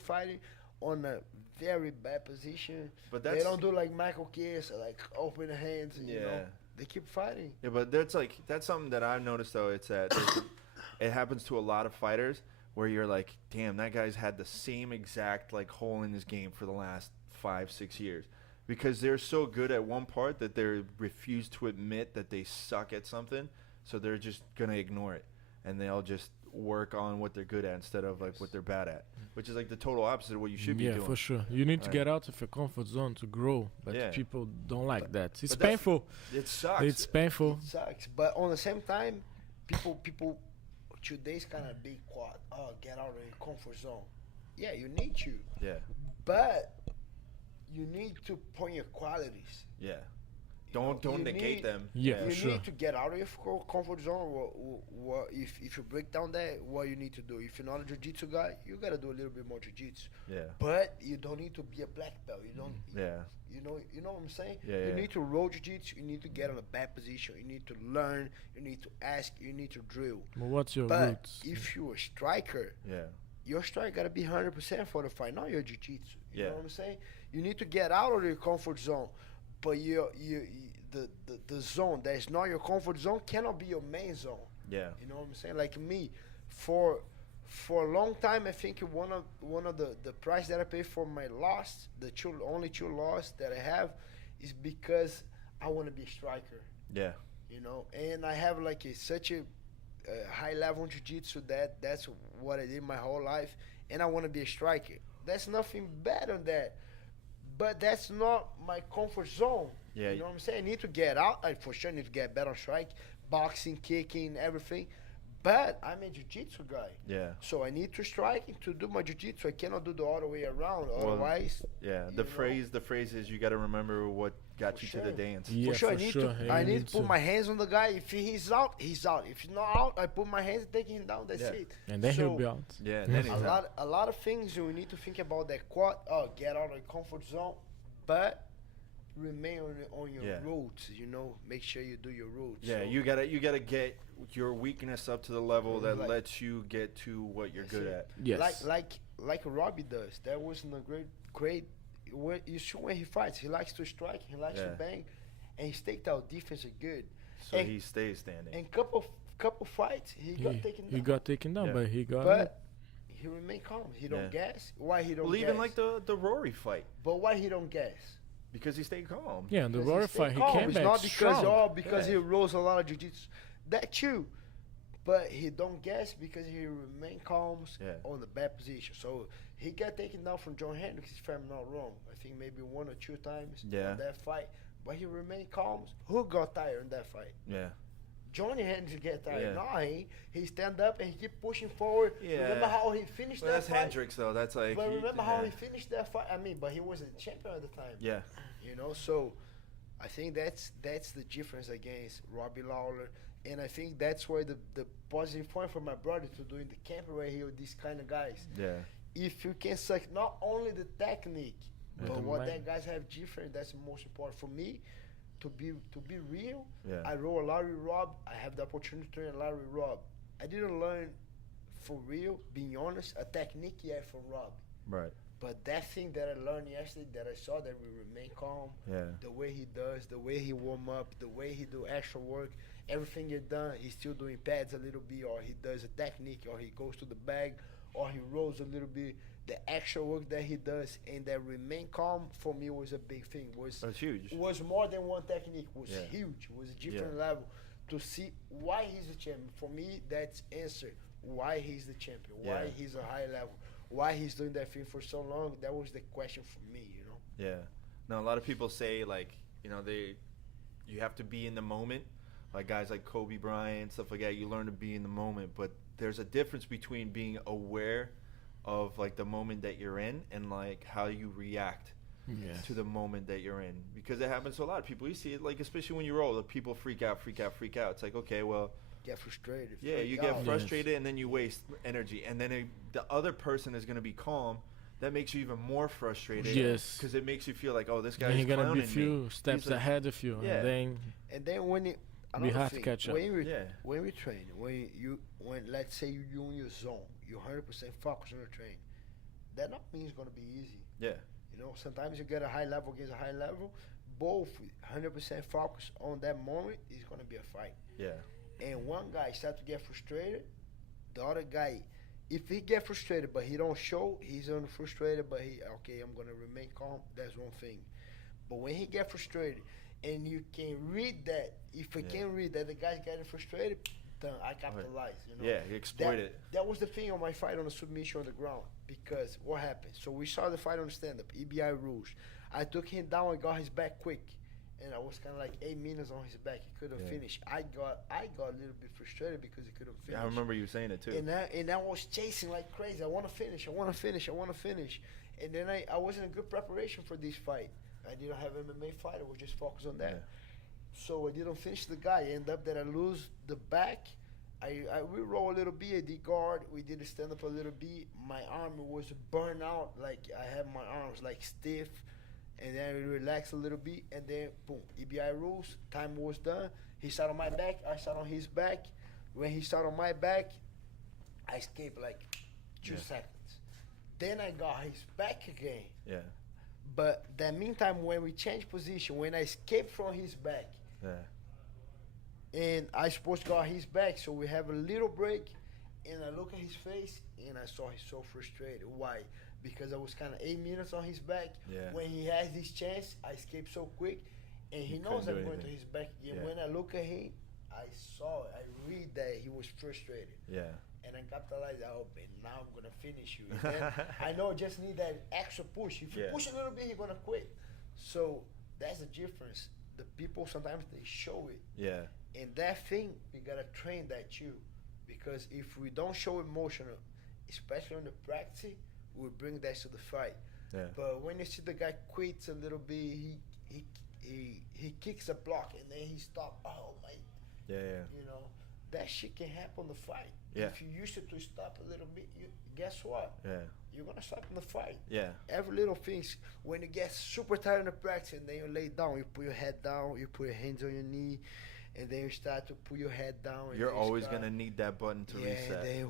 fighting on a very bad position. But they don't do like Michael Chiesa, like open the hands and you know, they keep fighting. Yeah, but that's something that I've noticed though. It's that it happens to a lot of fighters where you're like, damn, that guy's had the same exact like hole in his game for the last 5-6 years. Because they're so good at one part that they refuse to admit that they suck at something, so they're just gonna ignore it, and they'll just work on what they're good at instead of like what they're bad at, which is like the total opposite of what you should be doing. Yeah, for sure. You need to get out of your comfort zone to grow, but people don't like that. It's painful. It sucks. It's painful. It sucks, but on the same time, people today's kind of big quad. Oh, get out of your comfort zone. Yeah, you need to. Yeah. But you need to point your qualities. Yeah. Don't negate them. Yeah, you sure. need to get out of your comfort zone. If you break down that, what you need to do. If you're not a jiu-jitsu guy, you gotta do a little bit more jiu-jitsu. Yeah. But you don't need to be a black belt. You don't. Yeah. You know what I'm saying? Yeah. You need to roll jiu-jitsu. You need to get on a bad position. You need to learn. You need to ask. You need to drill. But what's your But roots? if you're a striker, your strike gotta be 100% for the fight, not your jiu-jitsu. You know what I'm saying? You need to get out of your comfort zone, but the zone that is not your comfort zone cannot be your main zone. Yeah. You know what I'm saying? Like me, for a long time, I think one of the price that I pay for my loss, only two loss that I have, is because I want to be a striker. Yeah. You know, and I have like such a high level jiu-jitsu that's what I did my whole life, and I want to be a striker. There's nothing bad on that, but that's not my comfort zone. Yeah. You know what I'm saying? I need to get out. I for sure need to get better on strike, boxing, kicking, everything. But I'm a jiu-jitsu guy. Yeah. So I need to strike to do my jiu-jitsu. I cannot do the other way around. Otherwise. Yeah. The phrase is you got to remember what got you to the dance. Yeah, for sure. I need to put my hands on the guy. If he's out, he's out. If he's not out, I put my hands and take him down. That's it. And then he'll be out. Yeah. And then he's out. A lot of things you need to think about that quad. Get out of the comfort zone, but remain on your roots. You know, make sure you do your roots. Yeah, so you gotta get your weakness up to the level that lets you get to what you're good at. Yes. Like Robbie does. That wasn't a great. You see when he fights, he likes to strike, he likes to bang, and his takedown defense is good. So he stays standing. And couple fights, he got taken down. He got taken down, but he got. But he remained calm. He don't gas. Why he don't? Well, gas? even like the Rory fight. But why he don't gas? Because he stayed calm. Yeah, the Rory fight, he came it's back not strong. because he rolls a lot of jiu-jitsu. That too. But he don't guess because he remain calm on the bad position. So he got taken down from John Hendricks, if I'm not wrong. I think maybe 1 or 2 times in that fight. But he remained calm. Who got tired in that fight? Yeah. Johnny Hendricks get tired. No, he stand up and he keep pushing forward. Yeah. Remember how he finished that that's fight? Hendricks though. That's like. But remember how he finished that fight? I mean, but he was a champion at the time. Yeah. You know, so I think that's the difference against Robbie Lawler. And I think that's where the positive point for my brother to do in the camp right here with these kind of guys. Yeah. If you can suck not only the technique, but what that guys have different, that's the most important for me. To be real, I roll a Larry Robb. I have the opportunity to train a Larry Robb. I didn't learn for real, being honest, a technique yet from Rob. Right. But that thing that I learned yesterday, that I saw, that we remain calm, the way he does, the way he warm up, the way he do extra work, everything he done, he's still doing pads a little bit, or he does a technique, or he goes to the bag, or he rolls a little bit. The extra work that he does and that remain calm for me was a big thing. That's huge. It was more than one technique. It was huge. It was a different level to see why he's the champion. For me, that's answer. Why he's the champion. Why he's a high level. Why he's doing that thing for so long. That was the question for me, you know. Yeah. Now, a lot of people say, like, you know, you have to be in the moment. Like guys like Kobe Bryant, stuff like that. You learn to be in the moment. But there's a difference between being aware of like the moment that you're in and like how you react. to the moment that you're in, because it happens to a lot of people. You see it, like, especially when you roll, people freak out. It's like, okay, well, get frustrated. Yeah, you get frustrated, and then you waste energy, and then the other person is going to be calm. That makes you even more frustrated. Yes, because it makes you feel like, oh, this guy's he's gonna be me. few steps ahead of you, and then when we have to catch up. When we train, when let's say you're in your zone, you're 100% focused on your training. That not means it's gonna be easy. Yeah. You know, sometimes you get a high level against a high level. Both 100% focused on that moment is gonna be a fight. Yeah. And one guy start to get frustrated, the other guy, if he get frustrated but he don't show, he's frustrated but I'm gonna remain calm. That's one thing. But when he get frustrated, and you can read that, if you can read that the guy's getting frustrated, then I capitalize. You know? Yeah, you exploit it. That was the thing on my fight on the submission on the ground. Because what happened? So we saw the fight on the stand-up, EBI rules. I took him down and got his back quick. And I was kind of like 8 minutes on his back. He couldn't finish. I got a little bit frustrated because he couldn't finish. Yeah, I remember you saying it too. And I was chasing like crazy. I want to finish. And then I was in a good preparation for this fight. I didn't have MMA fight. I was just focused on that. Yeah. So I didn't finish the guy. End up that I lose the back. We roll a little bit. I did guard. We did stand up a little bit. My arm was burned out. Like I had my arms like stiff. And then we relaxed a little bit, and then boom, EBI rules. Time was done. He sat on my back. I sat on his back. When he sat on my back, I escaped like 2 seconds. Then I got his back again. Yeah. But that meantime, when we changed position, when I escaped from his back, and I supposed to got his back, so we have a little break, and I look at his face, and I saw he's so frustrated. Why? Because I was kind of 8 minutes on his back. Yeah. When he has this chance, I escape so quick, and he knows I'm going to his back again. When I look at him, I read that he was frustrated. Yeah. And I capitalized. Oh, man, now I'm gonna finish you. And then I know I just need that extra push. If you push a little bit, you're gonna quit. So that's the difference. The people sometimes they show it. Yeah. And that thing we gotta train that too, because if we don't show emotional, especially in the practice, we bring that to the fight. Yeah. But when you see the guy quits a little bit, he kicks a block and then he stops. Oh my. Yeah. You know, that shit can happen in the fight. Yeah. If you used to stop a little bit, guess what? Yeah. You're gonna stop in the fight. Yeah. Every little thing. When you get super tired in the practice and then you lay down, you put your head down, you put your hands on your knee, and then you start to put your head down. And you're always gonna need that button to reset. And then,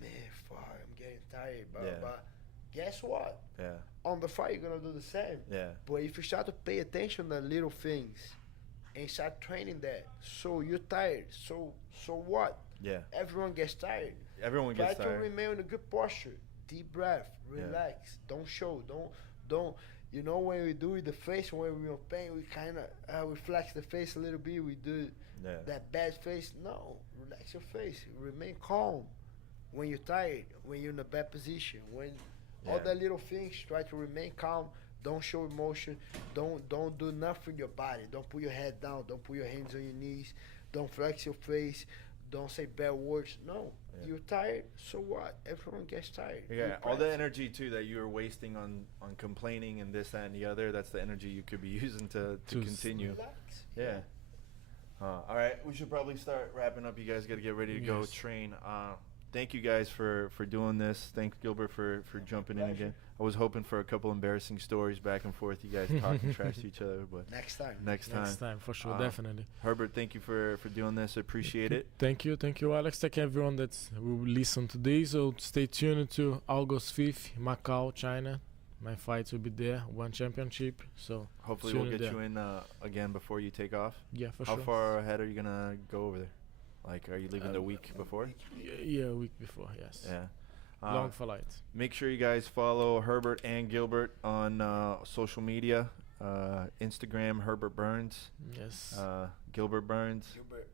man, fuck, I'm getting tired. But guess what? Yeah. On the fight, you're gonna do the same. Yeah. But if you start to pay attention to the little things and start training that, so you're tired. So what? Yeah. Everyone gets tired. Everyone gets tired. Try to remain in a good posture. Deep breath. Relax. Yeah. Don't show. Don't. You know, when we do it, the face, when we're in pain, we kind of we flex the face a little bit. We do that bad face. No. Relax your face. Remain calm. When you're tired, when you're in a bad position, when all the little things, try to remain calm. Don't show emotion. Don't do nothing with your body. Don't put your head down. Don't put your hands on your knees. Don't flex your face. Don't say bad words. No. Yeah. You're tired, so what? Everyone gets tired. Yeah, all the energy, too, that you were wasting on complaining and this, that, and the other, that's the energy you could be using to continue. Relax. Yeah. All right, we should probably start wrapping up. You guys got to get ready to go train. Thank you guys for doing this. Thanks, Gilbert, for jumping in again. I was hoping for a couple embarrassing stories back and forth. You guys talking trash to each other, but next time. Next time, for sure, definitely. Herbert, thank you for doing this. I appreciate it. Thank you, Alex. Thank everyone that will listen today. So stay tuned to August 5th, Macau, China. My fights will be there, one championship. So hopefully we'll get you in again before you take off. Yeah, for sure. How far ahead are you gonna go over there? Like, are you leaving the week before? Yeah, a week before, yes. Yeah. Long flight. Make sure you guys follow Herbert and Gilbert on social media. Instagram, Herbert Burns. Yes. Gilbert Burns. Gilbert,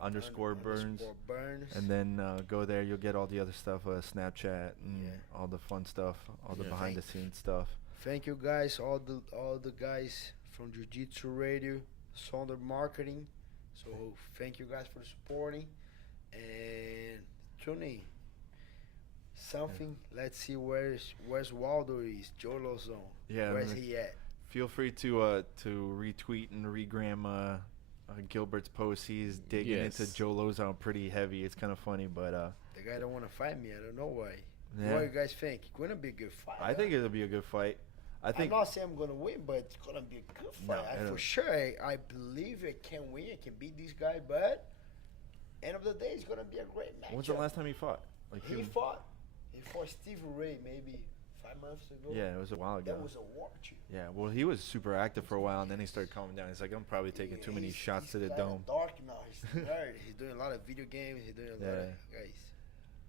_ Burns. Burns. And then go there. You'll get all the other stuff, Snapchat and all the fun stuff, all the behind-the-scenes stuff. Thank you, guys. All the guys from Jiu-Jitsu Radio, Sonder Marketing. So thank you guys for supporting and tune in. something. Let's see where's Waldo is. Joe Lauzon. Yeah. Where's he at? Feel free to retweet and regram Gilbert's post. He's digging into Joe Lauzon pretty heavy. It's kind of funny, but the guy don't want to fight me. I don't know why. Yeah. What do you guys think? It's gonna be a good fight. I think it'll be a good fight. I'm not saying I'm gonna win, but it's gonna be a good fight. For sure, I believe I can win. I can beat this guy, but end of the day, it's gonna be a great match. When's the last time he fought? He fought Steve Ray maybe 5 months ago. Yeah, it was a while ago. That was a war too. Yeah, well, he was super active for a while, and then he started calming down. He's like, I'm probably taking too many shots to the dome. Dark now. He's nerd. He's doing a lot of video games. He's doing a lot of guys.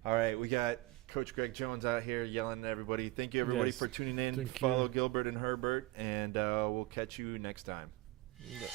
All right, we got Coach Greg Jones out here yelling at everybody. Thank you, everybody, for tuning in. Thank Follow you. Gilbert and Herbert, and we'll catch you next time. Yeah.